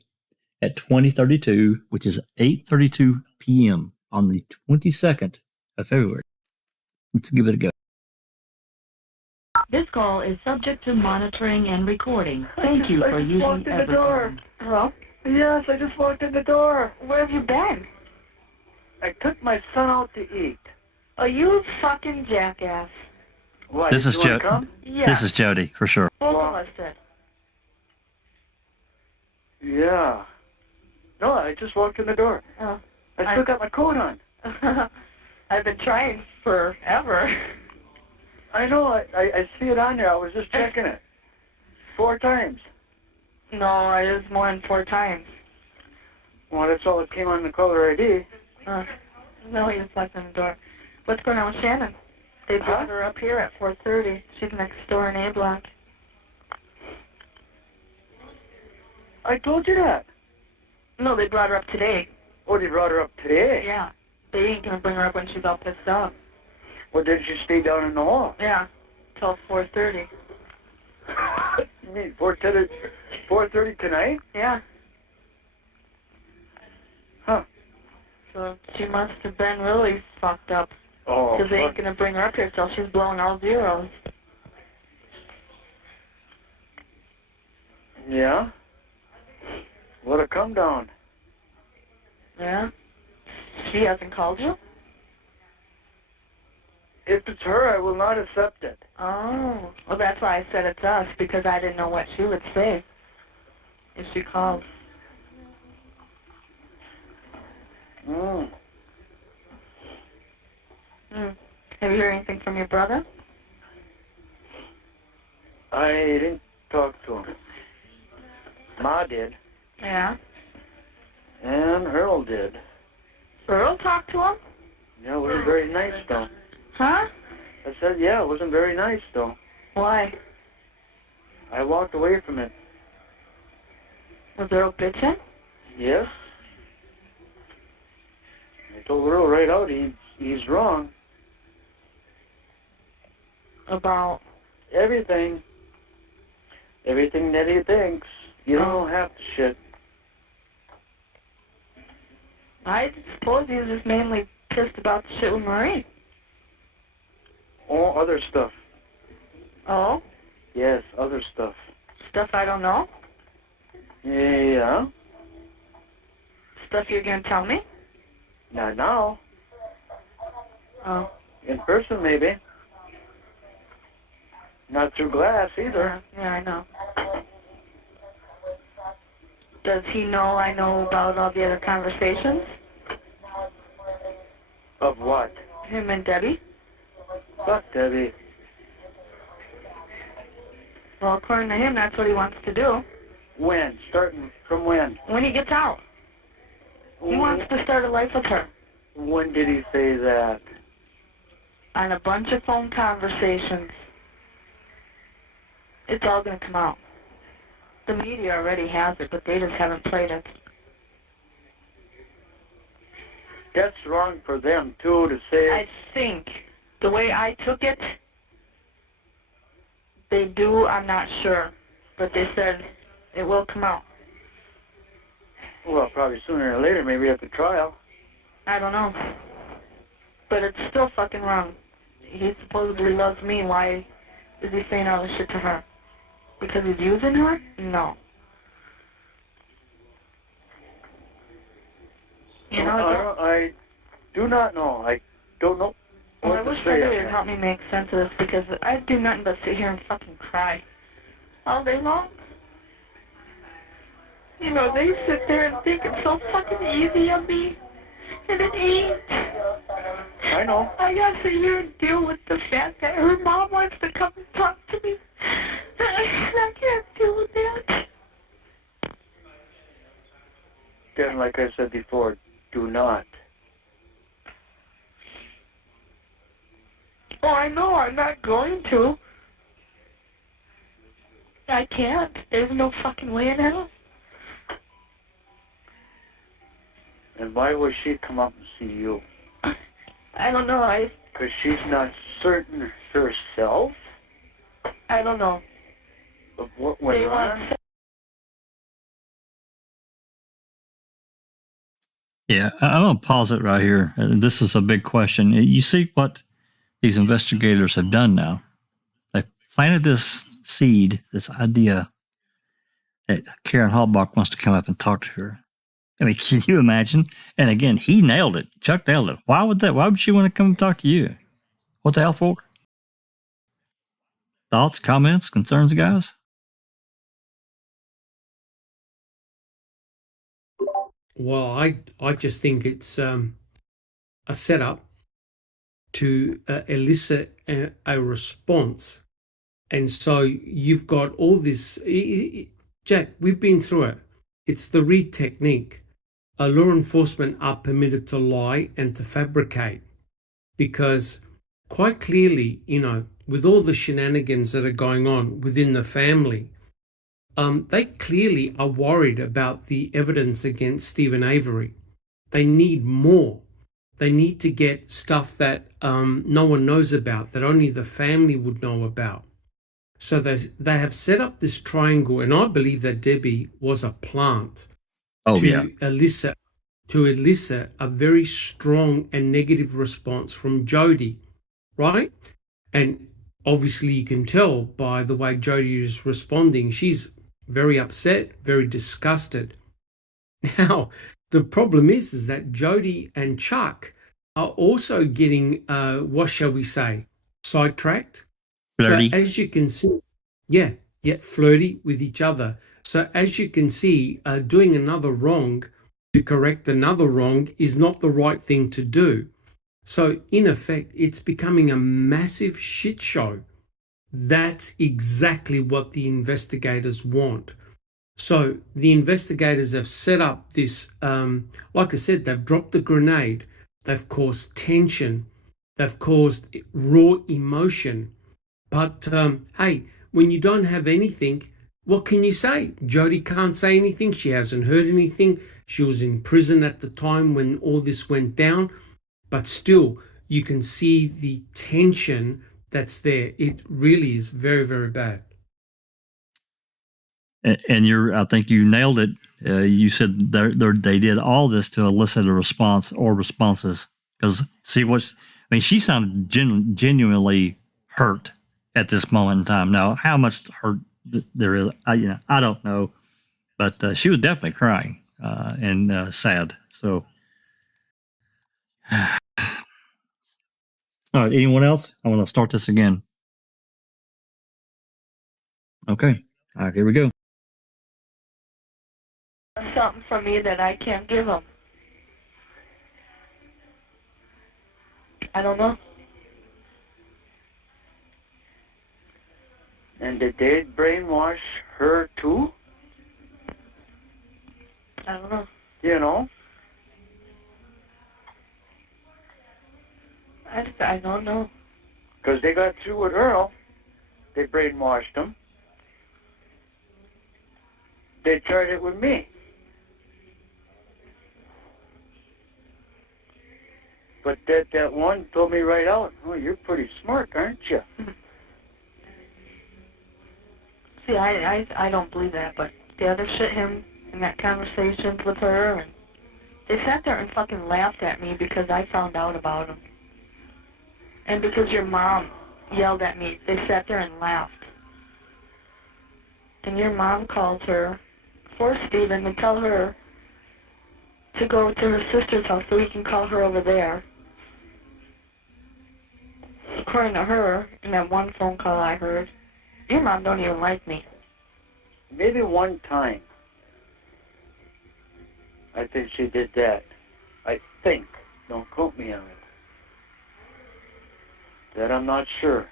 at 20:32, which is 8:32 p.m. on the 22nd of February. Let's give it a go. This call is subject to monitoring and recording. Thank you for using Evercom. Hello? Yes, I just walked in the door. Where have you been? I took my son out to eat. Oh, you fucking jackass. What? This is Jodi. Yeah. This is Jodi for sure. Both of us did. Yeah. No, I just walked in the door. Oh. I still got my coat on. I've been trying forever. I know. I see it on there. I was just checking it. 4 times. No, it is more than 4 times. Well, that's all that came on the caller ID. No, he just left in the door. What's going on with Shannon? They brought her up here at 4:30. She's next door in A block. I told you that. No, they brought her up today. Oh, they brought her up today? Yeah. They ain't gonna bring her up when she's all pissed off. Well, did she stay down in the hall? Yeah. Till 4:30. You mean 4:30 tonight? Yeah. Huh. So she must have been really fucked up. Oh. Because they ain't gonna bring her up here till she's blowing all zeros. Yeah? What a come down. Yeah? She hasn't called you? If it's her, I will not accept it. Oh. Well, that's why I said it's us, because I didn't know what she would say if she called. Have you heard anything from your brother? I didn't talk to him. Ma did. Yeah. And Earl did. Earl talked to him? Yeah, it wasn't very nice, though. Huh? I said, yeah, it wasn't very nice, though. Why? I walked away from it. Was Earl bitching? Yes. I told Earl right out he's wrong. About? Everything. Everything that he thinks. You don't know half the shit. I suppose he was just mainly pissed about the shit with Marie. All other stuff. Oh? Yes, other stuff. Stuff I don't know? Yeah. Stuff you're gonna tell me? Not now. Oh. In person, maybe. Not through glass either. Yeah, I know. Does he know I know about all the other conversations? Of what? Him and Debbie? Fuck Debbie. Well, according to him, that's what he wants to do. When? Starting from when? When he gets out. He wants to start a life with her. When did he say that? On a bunch of phone conversations. It's all going to come out. The media already has it, but they just haven't played it. That's wrong for them, too, to say. I think the way I took it, they do, I'm not sure. But they said it will come out. Well, probably sooner or later, maybe at the trial. I don't know. But it's still fucking wrong. He supposedly loves me. Why is he saying all this shit to her? Because he's using her? No. You know, I do not know. I don't know. Well, I wish somebody would help me make sense of this, because I do nothing but sit here and fucking cry all day long. You know, they sit there and think it's so fucking easy on me, and it ain't. I know. I gotta sit here and deal with the fact that her mom wants to come and talk to me. I can't deal with that. Again, like I said before, do not. Oh, I know, I'm not going to. I can't. There's no fucking way in hell. And why would she come up and see you? I don't know. Because she's not certain herself I don't know. of what went on? Yeah, I'm going to pause it right here. This is a big question. You see what these investigators have done now. They've planted this seed, this idea that Karen Halbach wants to come up and talk to her. I mean, can you imagine? And again, he nailed it. Chuck nailed it. Why would she want to come and talk to you? What the hell for? Thoughts, comments, concerns, guys? Well, I just think it's a setup to elicit a response. And so you've got all this. Jack, we've been through it. It's the Reed technique. Law enforcement are permitted to lie and to fabricate, because quite clearly, you know, with all the shenanigans that are going on within the family, they clearly are worried about the evidence against Stephen Avery. They need more. They need to get stuff that no one knows about, that only the family would know about. So they have set up this triangle, and I believe that Debbie was a plant to elicit a very strong and negative response from Jodi, right? And obviously you can tell by the way Jodi is responding, she's very upset, very disgusted. Now, the problem is that Jodi and Chuck are also getting, what shall we say, sidetracked. Flirty. So as you can see, flirty with each other. So as you can see, doing another wrong to correct another wrong is not the right thing to do. So in effect, it's becoming a massive shit show. That's exactly what the investigators want. So the investigators have set up this, like I said, they've dropped the grenade. They've caused tension. They've caused raw emotion. But hey, when you don't have anything, what can you say? Jodi can't say anything. She hasn't heard anything. She was in prison at the time when all this went down. But still, you can see the tension that's there. It really is very, very bad. And I think you nailed it. You said they did all this to elicit a response or responses. Because she sounded genuinely hurt at this moment in time. Now, how much hurt there is, I don't know, but she was definitely crying and sad. So, all right. Anyone else? I want to start this again. Okay. All right. Here we go. Something from me that I can't give him. I don't know. And did they brainwash her too? I don't know. You know? I don't know. Because they got through with Earl. They brainwashed him. They tried it with me. But that one told me right out, oh, you're pretty smart, aren't you? See, I don't believe that, but the other shit, him in that conversations with her, and they sat there and fucking laughed at me because I found out about him. And because your mom yelled at me, they sat there and laughed. And your mom called her for Stephen to tell her to go to her sister's house so he can call her over there. According to her, in that one phone call I heard, your mom don't even like me. Maybe one time. I think she did that. I think. Don't quote me on it. That I'm not sure.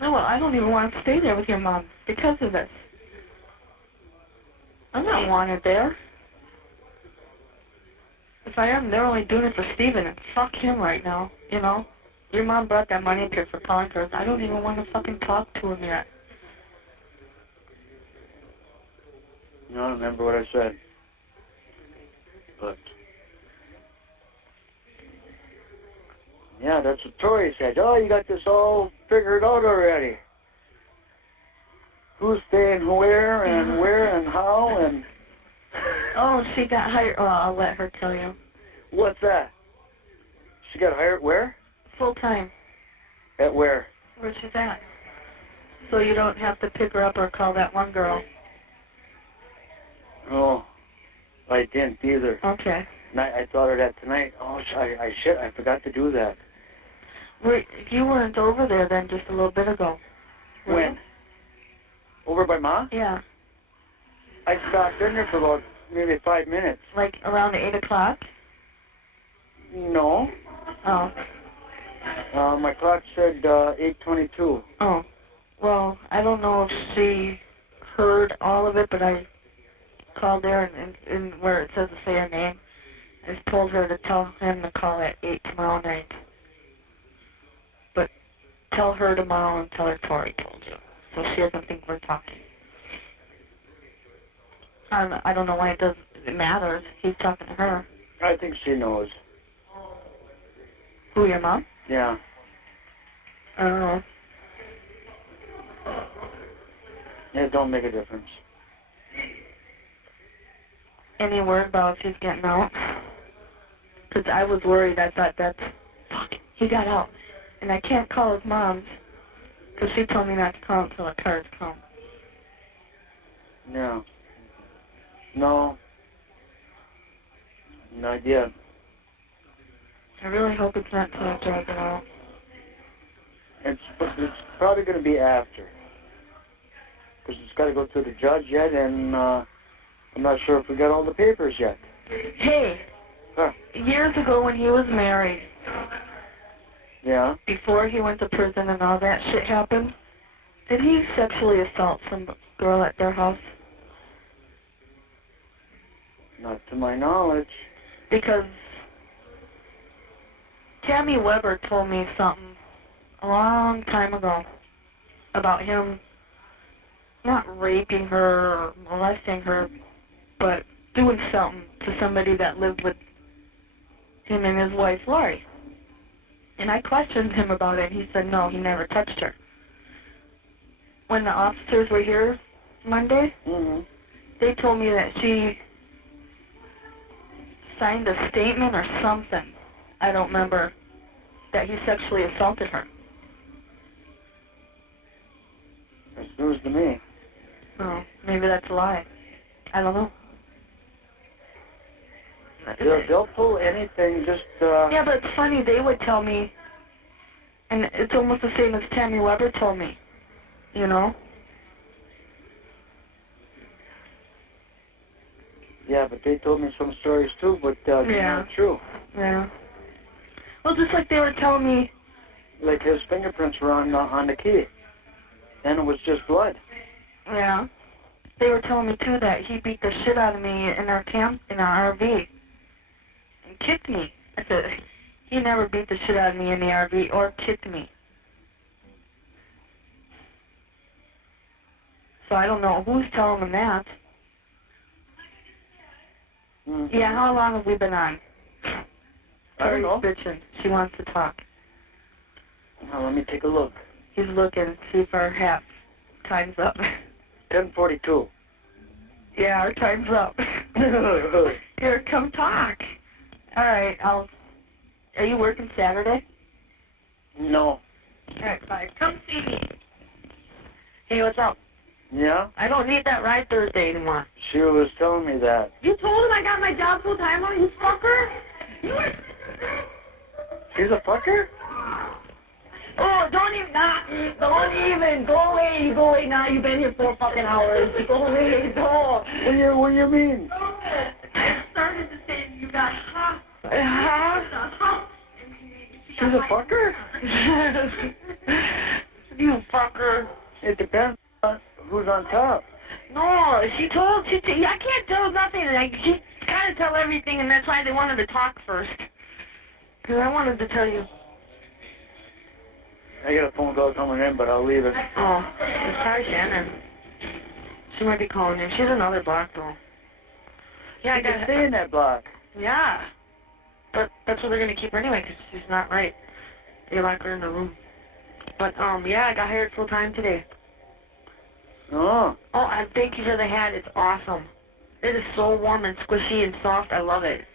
No, well, I don't even want to stay there with your mom because of this. I'm not wanted there. If I am, they're only doing it for Steven, and fuck him right now, you know? Your mom brought that money up here for Conkers. I don't even want to fucking talk to him yet. I don't remember what I said. But yeah, that's what Tori said. Oh, you got this all figured out already. Who's staying where and how and... Oh, she got hired. Well, I'll let her tell you. What's that? She got hired where? Full time. At where? Where she's at. So you don't have to pick her up or call that one girl. Oh, I didn't either. Okay. And I thought of that tonight. Oh, I forgot to do that. You weren't over there then just a little bit ago. When? Over by Ma? Yeah. I stopped in there for about maybe 5 minutes. Like around 8 o'clock? No. Oh. My clock said 8:22. Oh. Well, I don't know if she heard all of it, but I called there and where it says to say her name, I just told her to tell him to call at 8 tomorrow night. But tell her tomorrow and tell her Tori told you, so she doesn't think we're talking. I don't know why it matters. He's talking to her. I think she knows. Who, your mom? Yeah. I don't know. It don't make a difference. Any word about if he's getting out? Because I was worried. I thought fuck, he got out. And I can't call his mom's because she told me not to call until the cards come. Yeah. No. Not yet. I really hope it's not too much at all. It's probably going to be after. Because it's got to go through the judge yet, and I'm not sure if we got all the papers yet. Hey, years ago when he was married, yeah, before he went to prison and all that shit happened, did he sexually assault some girl at their house? Not to my knowledge. Because Tammy Weber told me something a long time ago about him not raping her or molesting her, but doing something to somebody that lived with him and his wife, Lori. And I questioned him about it, and he said no, he never touched her. When the officers were here Monday, they told me that she signed a statement or something, I don't remember, that he sexually assaulted her. news to me. Oh, maybe that's a lie. I don't know. They'll pull anything, just, Yeah, but it's funny, they would tell me, and it's almost the same as Tammy Weber told me, you know? Yeah, but they told me some stories too, but they're not true. Yeah. Well, just like they were telling me. Like his fingerprints were on the key, and it was just blood. Yeah. They were telling me too that he beat the shit out of me in our RV, and kicked me. I said he never beat the shit out of me in the RV or kicked me. So I don't know who's telling them that. Mm-hmm. Yeah, how long have we been on? I don't know. Bitching. She wants to talk. Now, let me take a look. He's looking, see if our half time's up. 10:42. Yeah, our time's up. Here, come talk. All right, are you working Saturday? No. All right, bye. Come see me. Hey, what's up? Yeah? I don't need that ride Thursday anymore. She was telling me that. You told him I got my job full time on, you fucker? You were... She's a fucker? Oh, don't even. Go away now. You've been here 4 fucking hours. Go away, go. What do you mean? I started to say you got hot. She's a fucker? You fucker. It depends on who's on top. No, I can't tell nothing. She kind of tell everything, and that's why they wanted to talk first. Because I wanted to tell you. I got a phone call coming in, but I'll leave it. Oh, it's probably Shannon. She might be calling you. She's another block, though. Yeah, I can stay in that block. Yeah. But that's what they're going to keep her anyway, because she's not right. They lock her in the room. But, yeah, I got hired full-time today. Oh. Oh, and thank you for the hat. It's awesome. It is so warm and squishy and soft. I love it.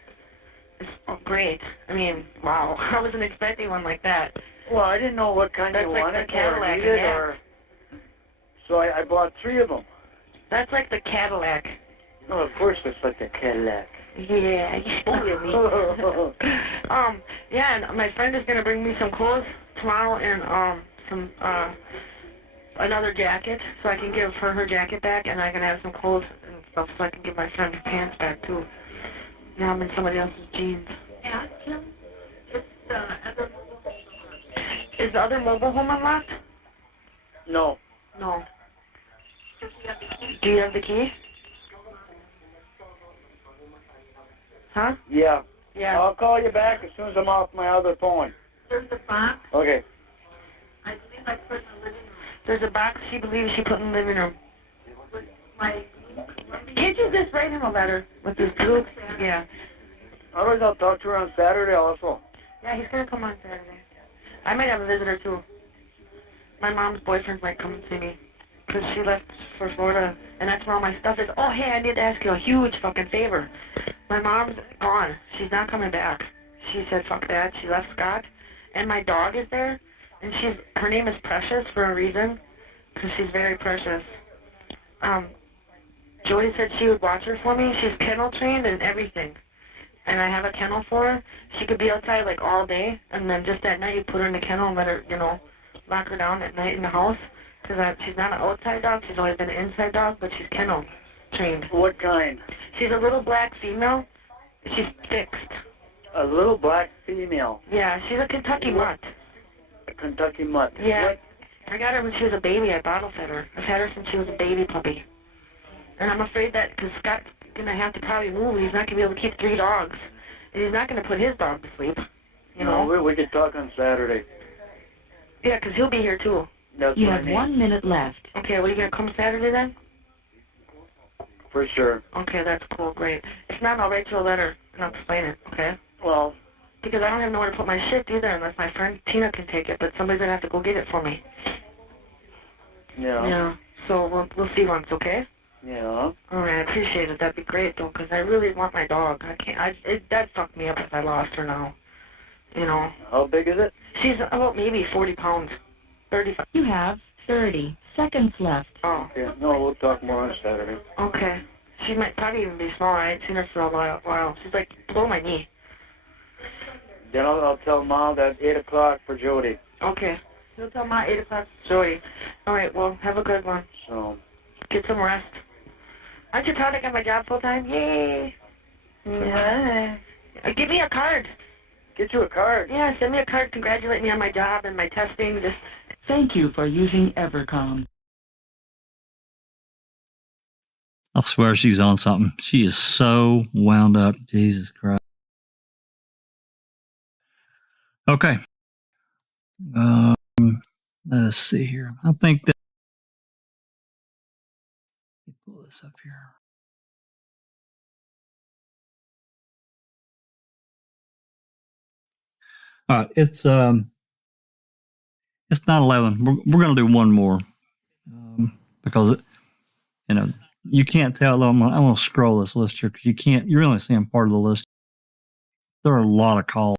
It's great. I mean, wow. I wasn't expecting one like that. Well, I didn't know what kind you wanted the Cadillac, or needed, so I bought 3 of them. That's like the Cadillac. Oh, of course it's like the Cadillac. Yeah, you spoiled me. Yeah, and my friend is going to bring me some clothes tomorrow and some another jacket, so I can give her jacket back, and I can have some clothes and stuff, so I can give my friend her pants back too. Now I'm in somebody else's jeans. Ask him. Is the other mobile home unlocked? No. No. Do you have the key? Huh? Yeah. Yeah. I'll call you back as soon as I'm off my other phone. There's the box. Okay. I believe I put in the living room. There's a box she believes she put in the living room. Can't you just write him a letter with this blue? Yeah. Otherwise, I'll talk to her on Saturday also. Yeah, he's going to come on Saturday. I might have a visitor, too. My mom's boyfriend might come and see me. Because she left for Florida, and that's where all my stuff is. Oh, hey, I need to ask you a huge fucking favor. My mom's gone. She's not coming back. She said, fuck that. She left Scott. And my dog is there. And her name is Precious for a reason. Because she's very precious. Jodi said she would watch her for me. She's kennel trained and everything. And I have a kennel for her. She could be outside like all day, and then just at night you put her in the kennel and let her, lock her down at night in the house. Because she's not an outside dog. She's always been an inside dog, but she's kennel trained. What kind? She's a little black female. She's fixed. A little black female. Yeah, she's a Kentucky mutt. A Kentucky mutt. Yeah. What? I got her when she was a baby. I bottle fed her. I've had her since she was a baby puppy. And I'm afraid that because Scott's going to have to probably move, he's not going to be able to keep 3 dogs. And he's not going to put his dog to sleep. No, we could talk on Saturday. Yeah, because he'll be here too. That's You what I have mean. 1 minute left. Okay, well, you going to come Saturday then? For sure. Okay, that's cool, great. If not, I'll write you a letter and I'll explain it, okay? Well. Because I don't have nowhere to put my shit either unless my friend Tina can take it, but somebody's going to have to go get it for me. Yeah. Yeah, so we'll see once, okay? Yeah. All right, I appreciate it. That'd be great, though, because I really want my dog. That'd fuck me up if I lost her now. How big is it? She's about maybe 40 pounds. 35. You have 30 seconds left. Oh. Yeah, no, we'll talk more on Saturday. Okay. She might probably even be smaller. I ain't seen her for a while. She's like below my knee. Then I'll tell Ma that 8 o'clock for Jodi. Okay. You'll tell Ma 8 o'clock for Jodi. All right, well, have a good one. So. Get some rest. Aren't you proud I got my job full time? Yay. Yeah. Give me a card. Get you a card. Yeah, send me a card congratulating me on my job and my testing. Just. Thank you for using Evercom. I swear she's on something. She is so wound up. Jesus Christ. Okay. Let's see here. I think that. Let me pull this up here. All right. It's 9/11. We're going to do one more because you can't tell. I'm going to scroll this list here because you're only seeing part of the list. There are a lot of calls.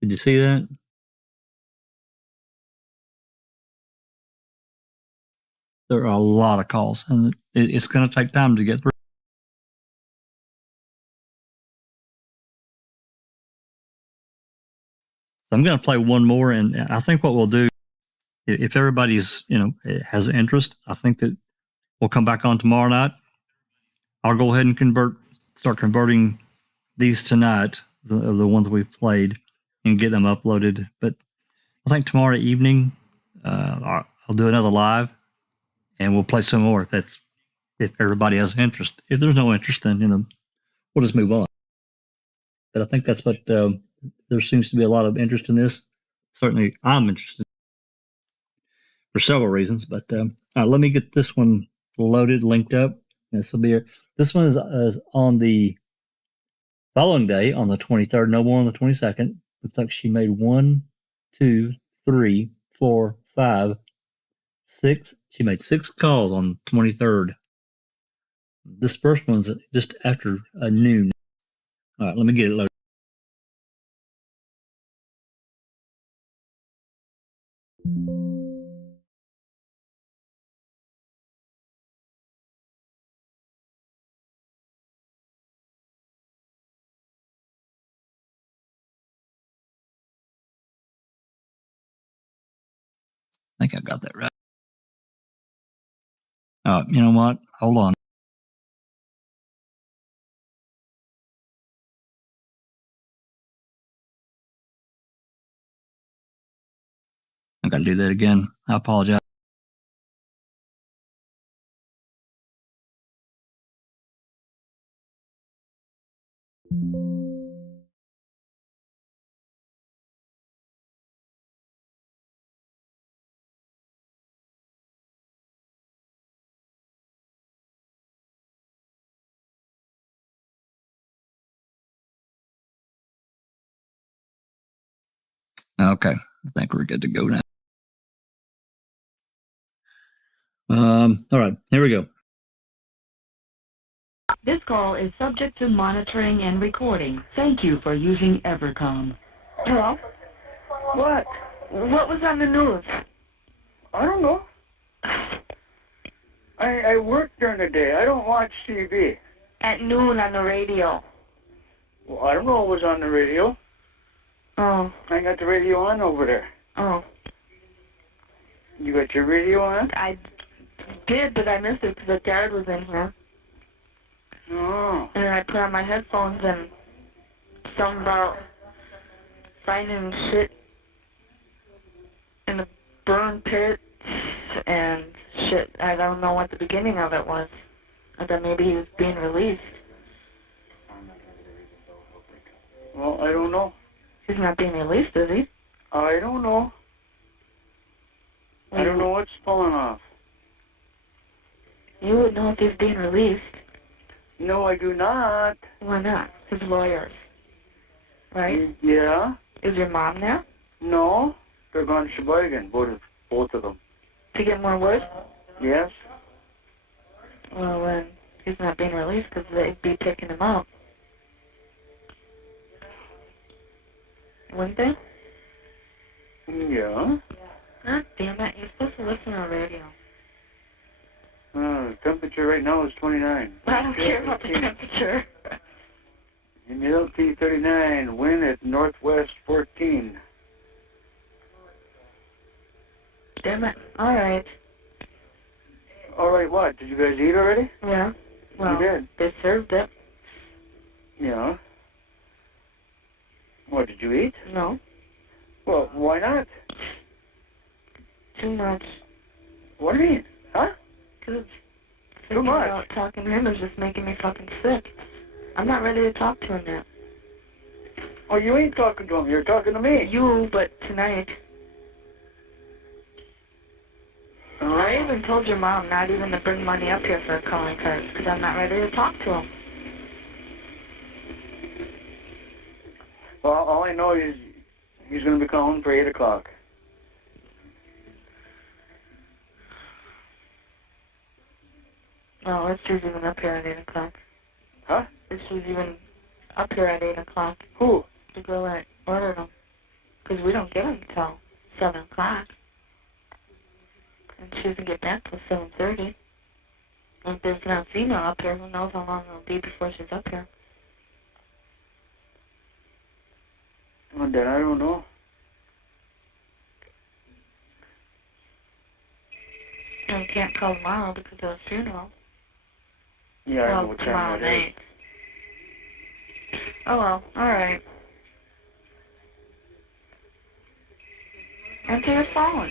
Did you see that? There are a lot of calls, and it's going to take time to get through. I'm going to play one more, and I think what we'll do, if everybody's has interest, I think that we'll come back on tomorrow night. I'll go ahead and start converting these tonight, the ones we've played, and get them uploaded. But I think tomorrow evening, I'll do another live, and we'll play some more if everybody has interest. If there's no interest, then we'll just move on. But I think that's what there seems to be a lot of interest in this. Certainly, I'm interested for several reasons. But all right, let me get this one loaded, linked up. This one is on the following day, on the 23rd, no more on the 22nd. Looks like she made 1, 2, 3, 4, 5, 6. She made 6 calls on the 23rd. This first one's just after noon. All right, let me get it loaded. I think I got that right. You know what? Hold on. I got to do that again. I apologize. Okay, I think we're good to go now. All right, here we go. This call is subject to monitoring and recording. Thank you for using Evercom. Hello? What? What was on the news? I don't know. I work during the day. I don't watch TV. At noon on the radio. Well, I don't know what was on the radio. Oh. I got the radio on over there. Oh. You got your radio on? I did, but I missed it because the guard was in here. Oh. And then I put on my headphones and something about finding shit in the burn pit and shit. I don't know what the beginning of it was. I thought maybe he was being released. Well, I don't know. He's not being released, is he? I don't know. I don't know what's falling off. You would know if he's being released. No, I do not. Why not? His lawyers. Right? Yeah. Is your mom there? No. They're gone to Sheboygan, both of them. To get more wood? Yes. Well, then he's not being released because they'd be picking him up. Wednesday? Yeah. God damn it, you're supposed to listen on radio. The temperature right now is 29. I don't care about the temperature. Humidity 39. Wind at northwest 14. Damn it. Alright. Alright, what? Did you guys eat already? Yeah. Well, you did? they served it. Yeah. What, did you eat? No. Well, why not? Too much. What do you mean? Huh? Because Too much. about talking to him is just making me fucking sick. I'm not ready to talk to him yet. Oh, you ain't talking to him. You're talking to me. You, but tonight. I even told your mom not even to bring money up here for a calling card because I'm not ready to talk to him. Well, all I know is he's going to be calling for 8 o'clock. Oh, it's she's even up here at 8 o'clock. Huh? It's she's even up here at 8 o'clock. Who? The girl that ordered them. Because we don't get them until 7 o'clock. And she doesn't get back till 7:30. If there's no female up here, who knows how long it'll be before she's up here. Well, then I don't know. And we can't call tomorrow because of the funeral. Yeah, I know Well, what tomorrow time it is. night. Oh well, alright. Answer your phone.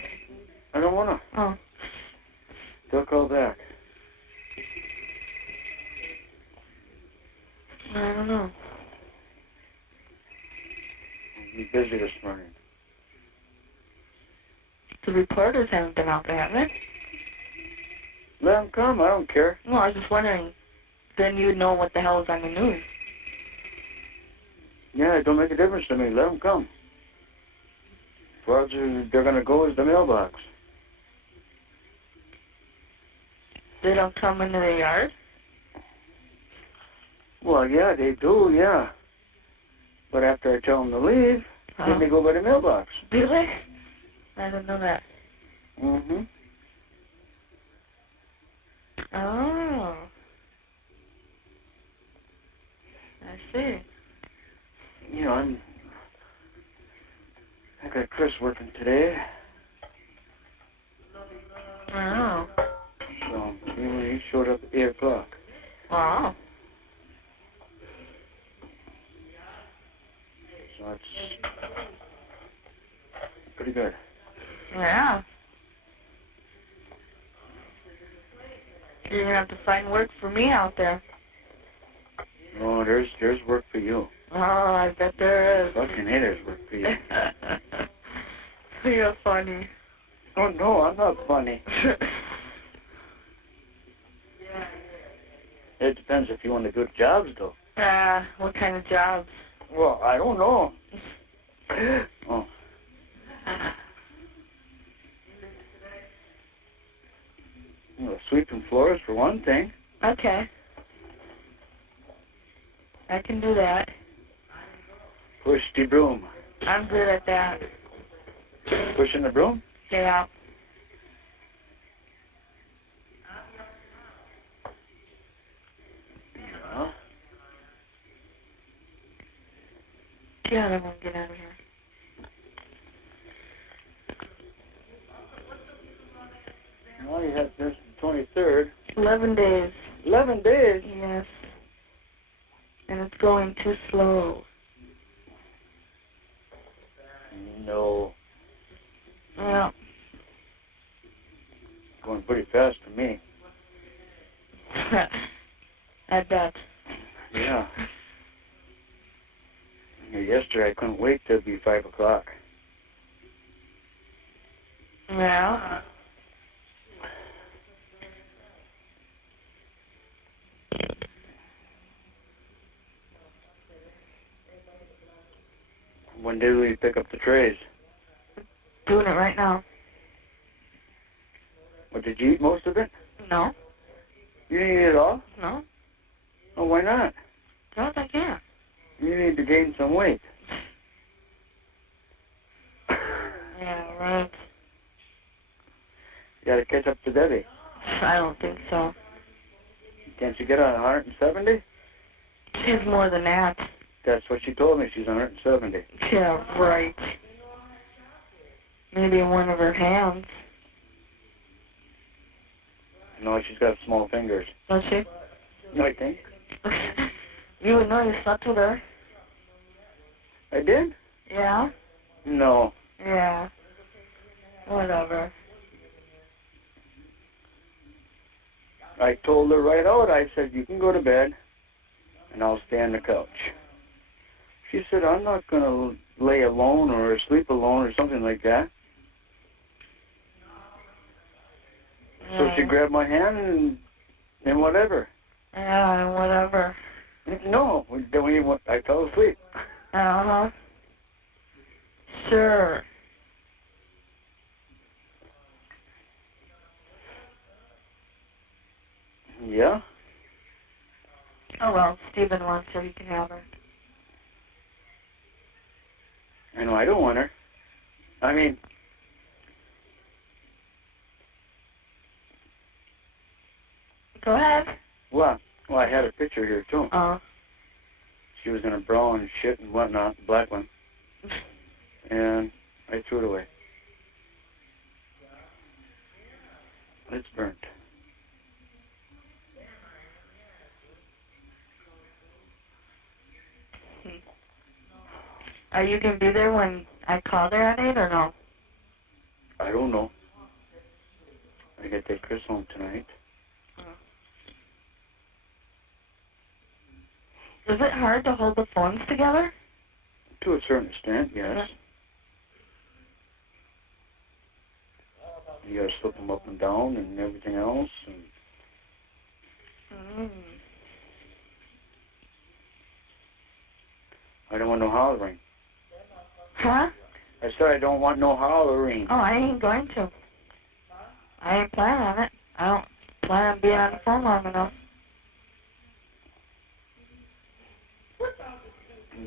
I don't want to. Oh. They'll call back. I don't know. I'll be busy this morning. The reporters haven't been out there, have they? Let them come. I don't care. No, I was just wondering. Then you'd know what the hell is on the news. Yeah, it don't make a difference to me. Let them come. As far as they're going to go is the mailbox. They don't come into the yard? Well, yeah, they do, yeah. But after I tell them to leave, then they go by the mailbox. Do they? I didn't know that. Mm-hmm. Oh. I see. You know, I got Chris working today. Oh. So, he showed up at 8 o'clock. Wow. So it's pretty good. Yeah. You're going to have to find work for me out there. Oh, there's work for you. Oh, I bet there is. Fucking haters work for you. You're funny. Oh, no, I'm not funny. It depends if you want to do jobs, though. What kind of jobs? Well, I don't know. Oh. Well, sweeping floors for one thing. Okay. I can do that. Push the broom. I'm good at that. Pushing the broom? Yeah. Yeah. God, I won't get out of here. Well, you had this the 23rd. 11 days. 11 days? Yes. And it's going too slow. No. Well. Going pretty fast to me. I bet. Yeah. Yesterday I couldn't wait till it be 5 o'clock. Well. When did we pick up the trays? Doing it right now. What, did you eat most of it? No. You didn't eat it all? No. Oh, why not? Because I can't. You need to gain some weight. All right. You got to catch up to Debbie. I don't think so. Can't you get on 170? She's more than that. That's what she told me. She's 170. Yeah, right. Maybe in one of her hands. No, she's got small fingers. Does she? No, I think. You would know, you slept with her. I did? Yeah? No. Yeah. Whatever. I told her right out, I said, you can go to bed, and I'll stay on the couch. She said, I'm not going to lay alone or sleep alone or something like that. So she grabbed my hand and whatever. Yeah, whatever. No, I fell asleep. Uh-huh. Sure. Yeah? Oh, well, Stephen wants her, you can have her. I know, I don't want her. I mean, Go ahead. well, I had a picture here, too. Oh. She was in a bra and shit and whatnot, black one. And I threw it away. It's burnt. Are you going to be there when I call her at 8 or no? I don't know. I got to take Chris home tonight. Is it hard to hold the phones together? To a certain extent, yes. You got to slip them up and down and everything else. And I don't want no hollering. Huh? I said I don't want no hollering. Oh, I ain't going to. I ain't planning on it. I don't plan on being on the phone long enough.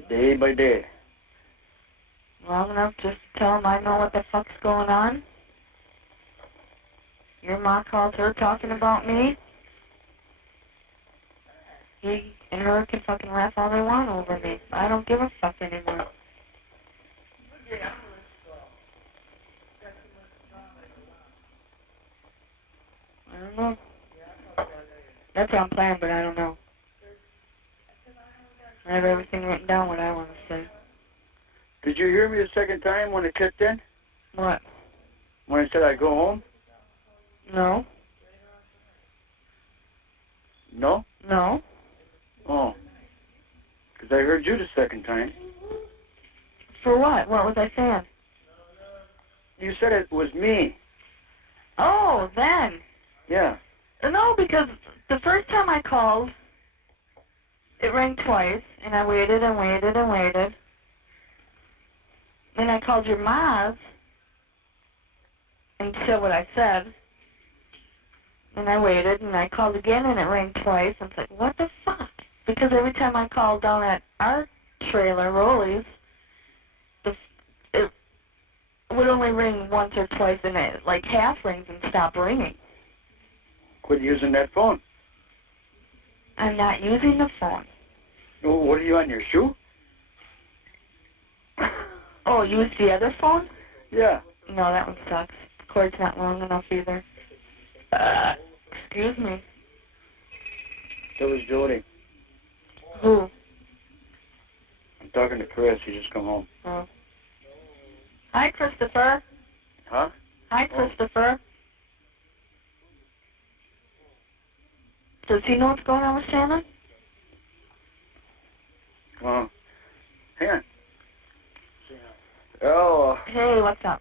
Day by day. Long enough just to tell them I know what the fuck's going on. Your ma calls her talking about me. He and her can fucking laugh all they want over me. I don't give a fuck anymore. I don't know. That's what I'm planning, but I don't know. I have everything written down what I want to say. Did you hear me the second time when it kicked in? What? When I said I'd go home? No. No? No. Oh. Because I heard you the second time. For what? What was I saying? You said it was me. Oh, then. Yeah. No, because the first time I called, it rang twice, and I waited and waited and waited. Then I called your ma's and said what I said. And I waited, and I called again, and it rang twice. I was like, what the fuck? Because every time I called down at our trailer, Rolly's, it would only ring once or twice, and it like half rings and stop ringing. Quit using that phone. I'm not using the phone. Oh, what are you on your shoe? Oh, use the other phone? Yeah. No, that one sucks. The cord's not long enough either. Excuse me. So was Jodi. Who? I'm talking to Chris. He just come home. Oh. Hi, Christopher. Huh? Hi, Christopher. Does he know what's going on with Shannon? Hang on. Oh. Hey, what's up?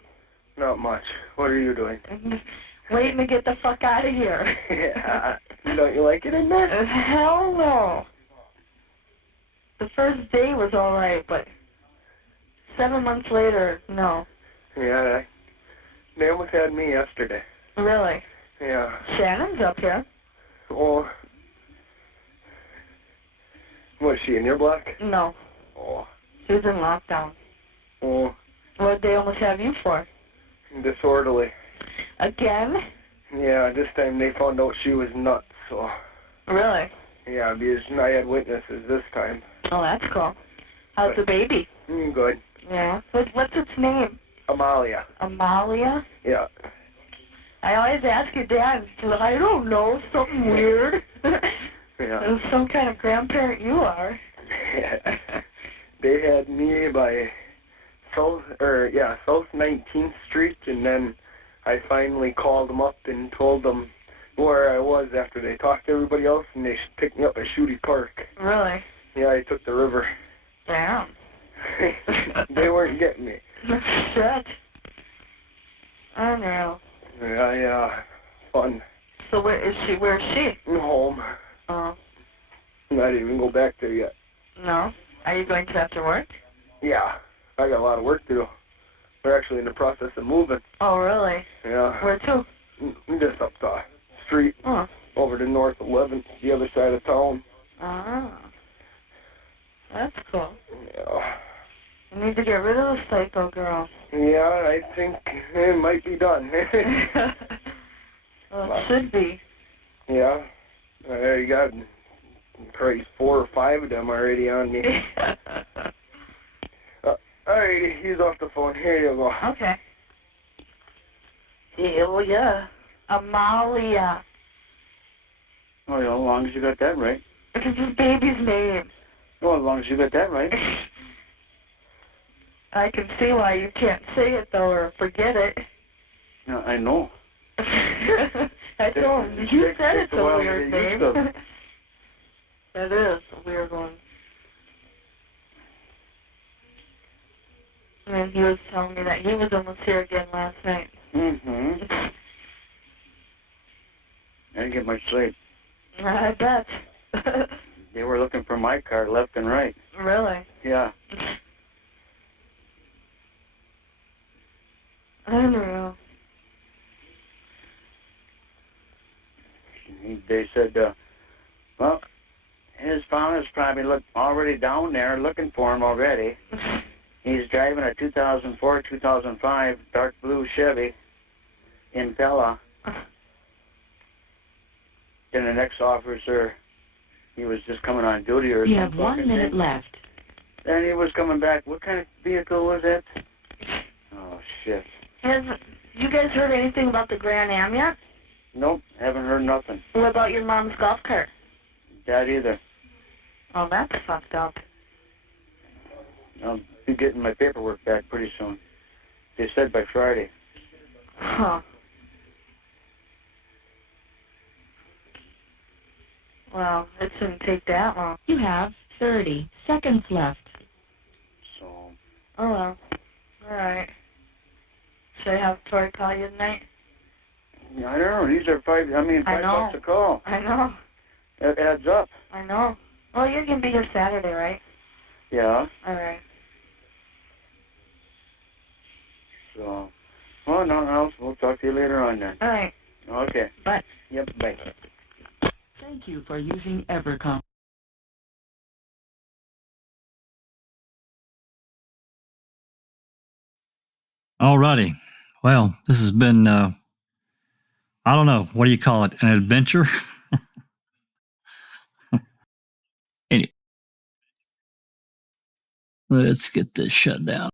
Not much. What are you doing? Waiting to get the fuck out of here. Yeah. Don't you like it in there? Hell no. The first day was all right, but 7 months later, no. Yeah, they almost had me yesterday. Really? Yeah. Shannon's up here. Oh. Was she in your block? No. Oh. She was in lockdown. Oh. What did they almost have you for? Disorderly. Again? Yeah, this time they found out she was nuts, so. Really? Yeah, because I had witnesses this time. Oh, that's cool. How's the baby? Good. Yeah. What's its name? Amalia. Amalia? Yeah. I always ask your dad, I don't know, something weird. Yeah. Some kind of grandparent you are. They had me by South 19th Street, and then I finally called them up and told them where I was after they talked to everybody else, and they picked me up at Shooty Park. Really? Yeah, I took the river. Damn. They weren't getting me. Shit. Unreal. Yeah, fun. So where is she? Where is she? Home. Oh. I didn't even go back there yet. No? Are you going to after work? Yeah, I got a lot of work to do. They're actually in the process of moving. Oh, really? Yeah. Where to? Just up the street. Oh. Over to North 11th, the other side of town. Ah. That's cool. Yeah. You need to get rid of the psycho girl. Yeah, I think it might be done. Well, it should be. Yeah. I got probably 4 or 5 of them already on me. Alright, he's off the phone. Here you go. Okay. Hell yeah. Amalia. Oh, yeah, as long as you got that right. It's his baby's name. Well, as long as you got that right. I can see why you can't say it, though, or forget it. Yeah, I know. I told him, you said it's a weird name. It. That is a weird one. And he was telling me that he was almost here again last night. Mm-hmm. I didn't get much sleep. I bet. They were looking for my car left and right. Really? Yeah. I don't know. They said, well, his father's probably already down there looking for him already. He's driving a 2004, 2005 dark blue Chevy Impala. Then the next officer, he was just coming on duty or something. You have 1 minute left. And he was coming back. What kind of vehicle was it? Oh, shit. You guys heard anything about the Grand Am yet? Nope, haven't heard nothing. What about your mom's golf cart? That either. Oh, that's fucked up. I'll be getting my paperwork back pretty soon. They said by Friday. Huh. Well, it shouldn't take that long. You have 30 seconds left. So. Oh, well. All right. Should I have Tori call you tonight? I don't know. These are $5 bucks a call. I know. It adds up. I know. Well, you're going to be here Saturday, right? Yeah. All right. So, well, nothing else. We'll talk to you later on then. All right. Okay. Bye. Yep, bye. Thank you for using Evercom. Alrighty. Well, this has been, I don't know, what do you call it? An adventure? Anyway, let's get this shut down.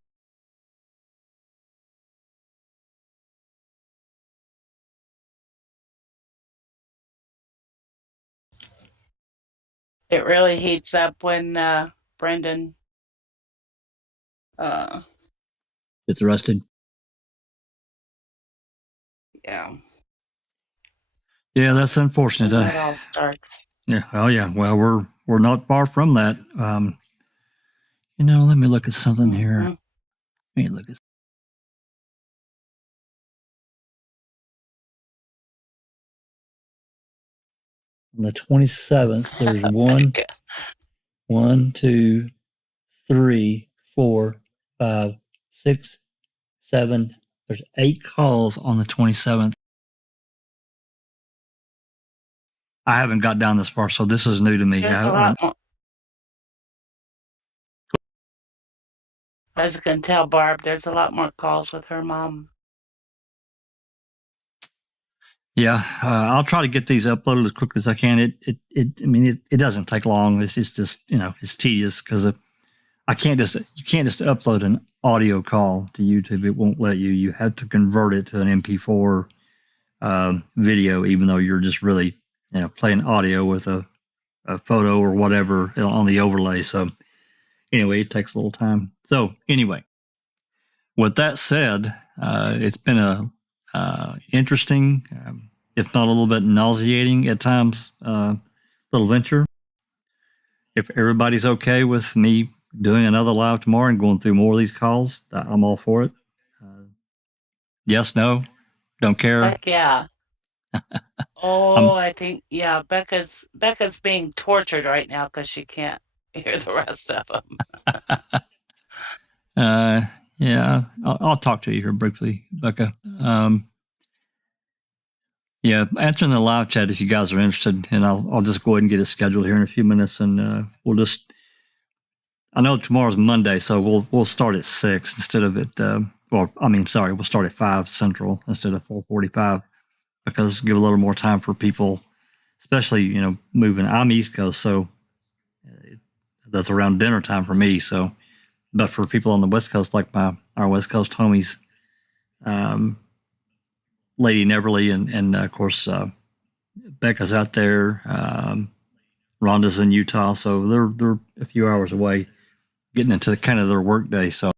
It really heats up when Brendan It's arrested. yeah. Yeah, that's unfortunate. When it all starts. Yeah. Oh, yeah. Well, we're not far from that. Let me look at something here. Mhm. Let me look at. On the 27th, there's one, 2, 3, 4, 5, 6, 7. There's 8 calls on the 27th. I haven't got down this far, so this is new to me. There's a lot more. As you can tell, Barb, there's a lot more calls with her mom. Yeah, I'll try to get these uploaded as quickly as I can. It doesn't take long. It's just, it's tedious because you can't just upload an audio call to YouTube. It won't let you. You have to convert it to an MP4 video, even though you're just really, playing audio with a photo or whatever on the overlay. So anyway, it takes a little time. So anyway, with that said, it's been a interesting, if not a little bit nauseating at times, little venture. If everybody's okay with me doing another live tomorrow and going through more of these calls, I'm all for it. Yes, no, don't care. Heck yeah. I think, yeah, Becca's being tortured right now because she can't hear the rest of them. Yeah, I'll talk to you here briefly, Becca. Yeah, answering the live chat if you guys are interested, and I'll just go ahead and get it scheduled here in a few minutes, and we'll just. I know tomorrow's Monday, so we'll start at 6 instead of at. We'll start at 5 Central instead of 4:45, because give a little more time for people, especially moving. I'm East Coast, so that's around dinner time for me. So, but for people on the West Coast, like our West Coast homies. Lady Neverly and of course Becca's out there. Rhonda's in Utah, so they're a few hours away, getting into kind of their work day. So,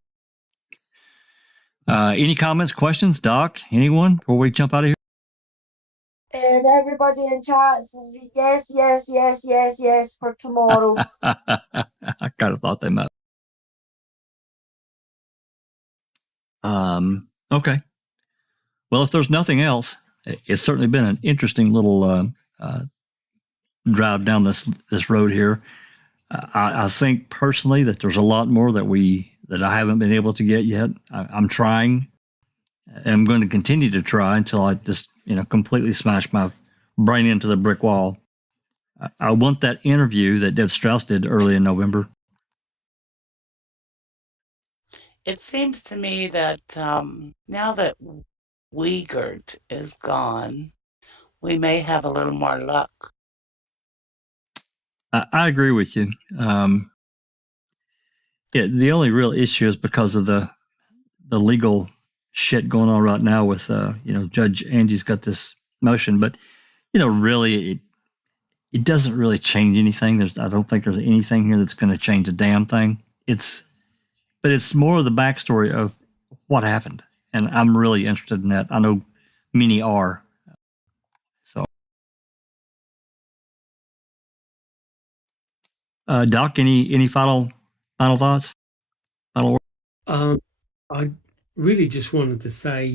any comments, questions, Doc? Anyone before we jump out of here? And everybody in chat says yes for tomorrow. I kind of thought they might. Okay. Well, if there's nothing else, it's certainly been an interesting little drive down this road here. I think personally that there's a lot more that I haven't been able to get yet. I'm trying, and I'm going to continue to try until I just completely smash my brain into the brick wall. I want that interview that Deb Strauss did early in November. It seems to me that now that Wiegert is gone, we may have a little more luck. I agree with you. The only real issue is because of the legal shit going on right now with Judge Angie's got this motion, but really it doesn't really change anything. I don't think there's anything here that's going to change a damn thing. But it's more of the backstory of what happened, and I'm really interested in that. I know many are. So, Doc, any final thoughts? Final word? I really just wanted to say,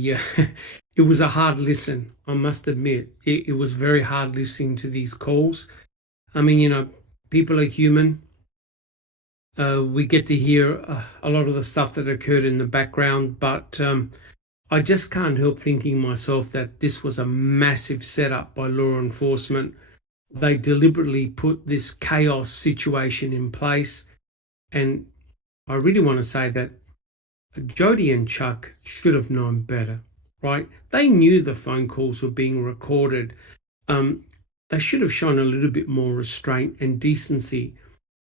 it was a hard listen. I must admit, it was very hard listening to these calls. I mean, people are human. We get to hear a lot of the stuff that occurred in the background, but I just can't help thinking myself that this was a massive setup by law enforcement. They deliberately put this chaos situation in place, and I really want to say that Jodi and Chuck should have known better, right? They knew the phone calls were being recorded. They should have shown a little bit more restraint and decency.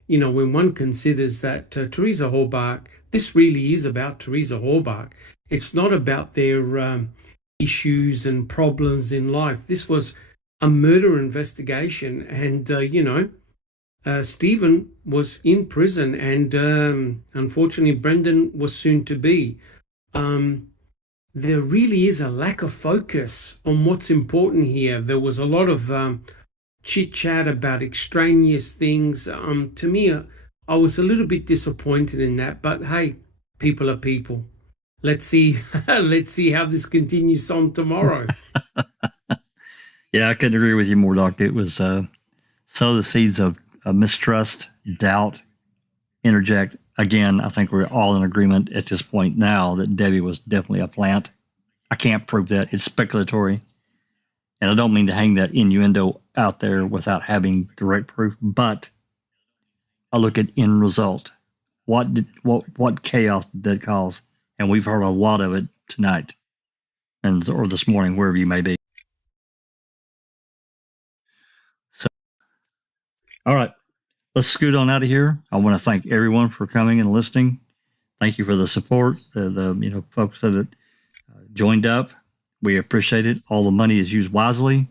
When one considers that Teresa Halbach, this really is about Teresa Halbach. It's not about their issues and problems in life. This was a murder investigation, and, Stephen was in prison, and unfortunately, Brendan was soon to be. There really is a lack of focus on what's important here. There was a lot of chit-chat about extraneous things. To me, I was a little bit disappointed in that, but hey, people are people. Let's see how this continues on tomorrow. Yeah, I couldn't agree with you more, Doc. It was sow the seeds of mistrust, doubt, interject. Again, I think we're all in agreement at this point now that Debbie was definitely a plant. I can't prove that. It's speculatory. And I don't mean to hang that innuendo out there without having direct proof, but I look at end result. What chaos did that cause? And we've heard a lot of it tonight or this morning, wherever you may be. All right, let's scoot on out of here. I want to thank everyone for coming and listening. Thank you for the support, the folks that joined up. We appreciate it. All the money is used wisely.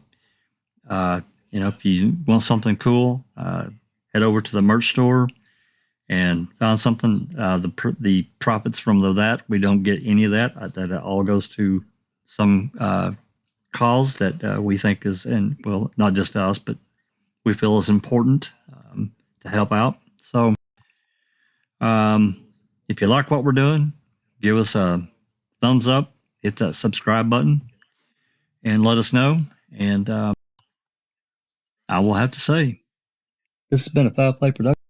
If you want something cool, head over to the merch store and found something. The profits from that, we don't get any of that. That all goes to some cause that we think is, and well, not just us, but we feel is important to help out. So if you like what we're doing, give us a thumbs up, hit that subscribe button, and let us know. And I will have to say, this has been a Foul Play production.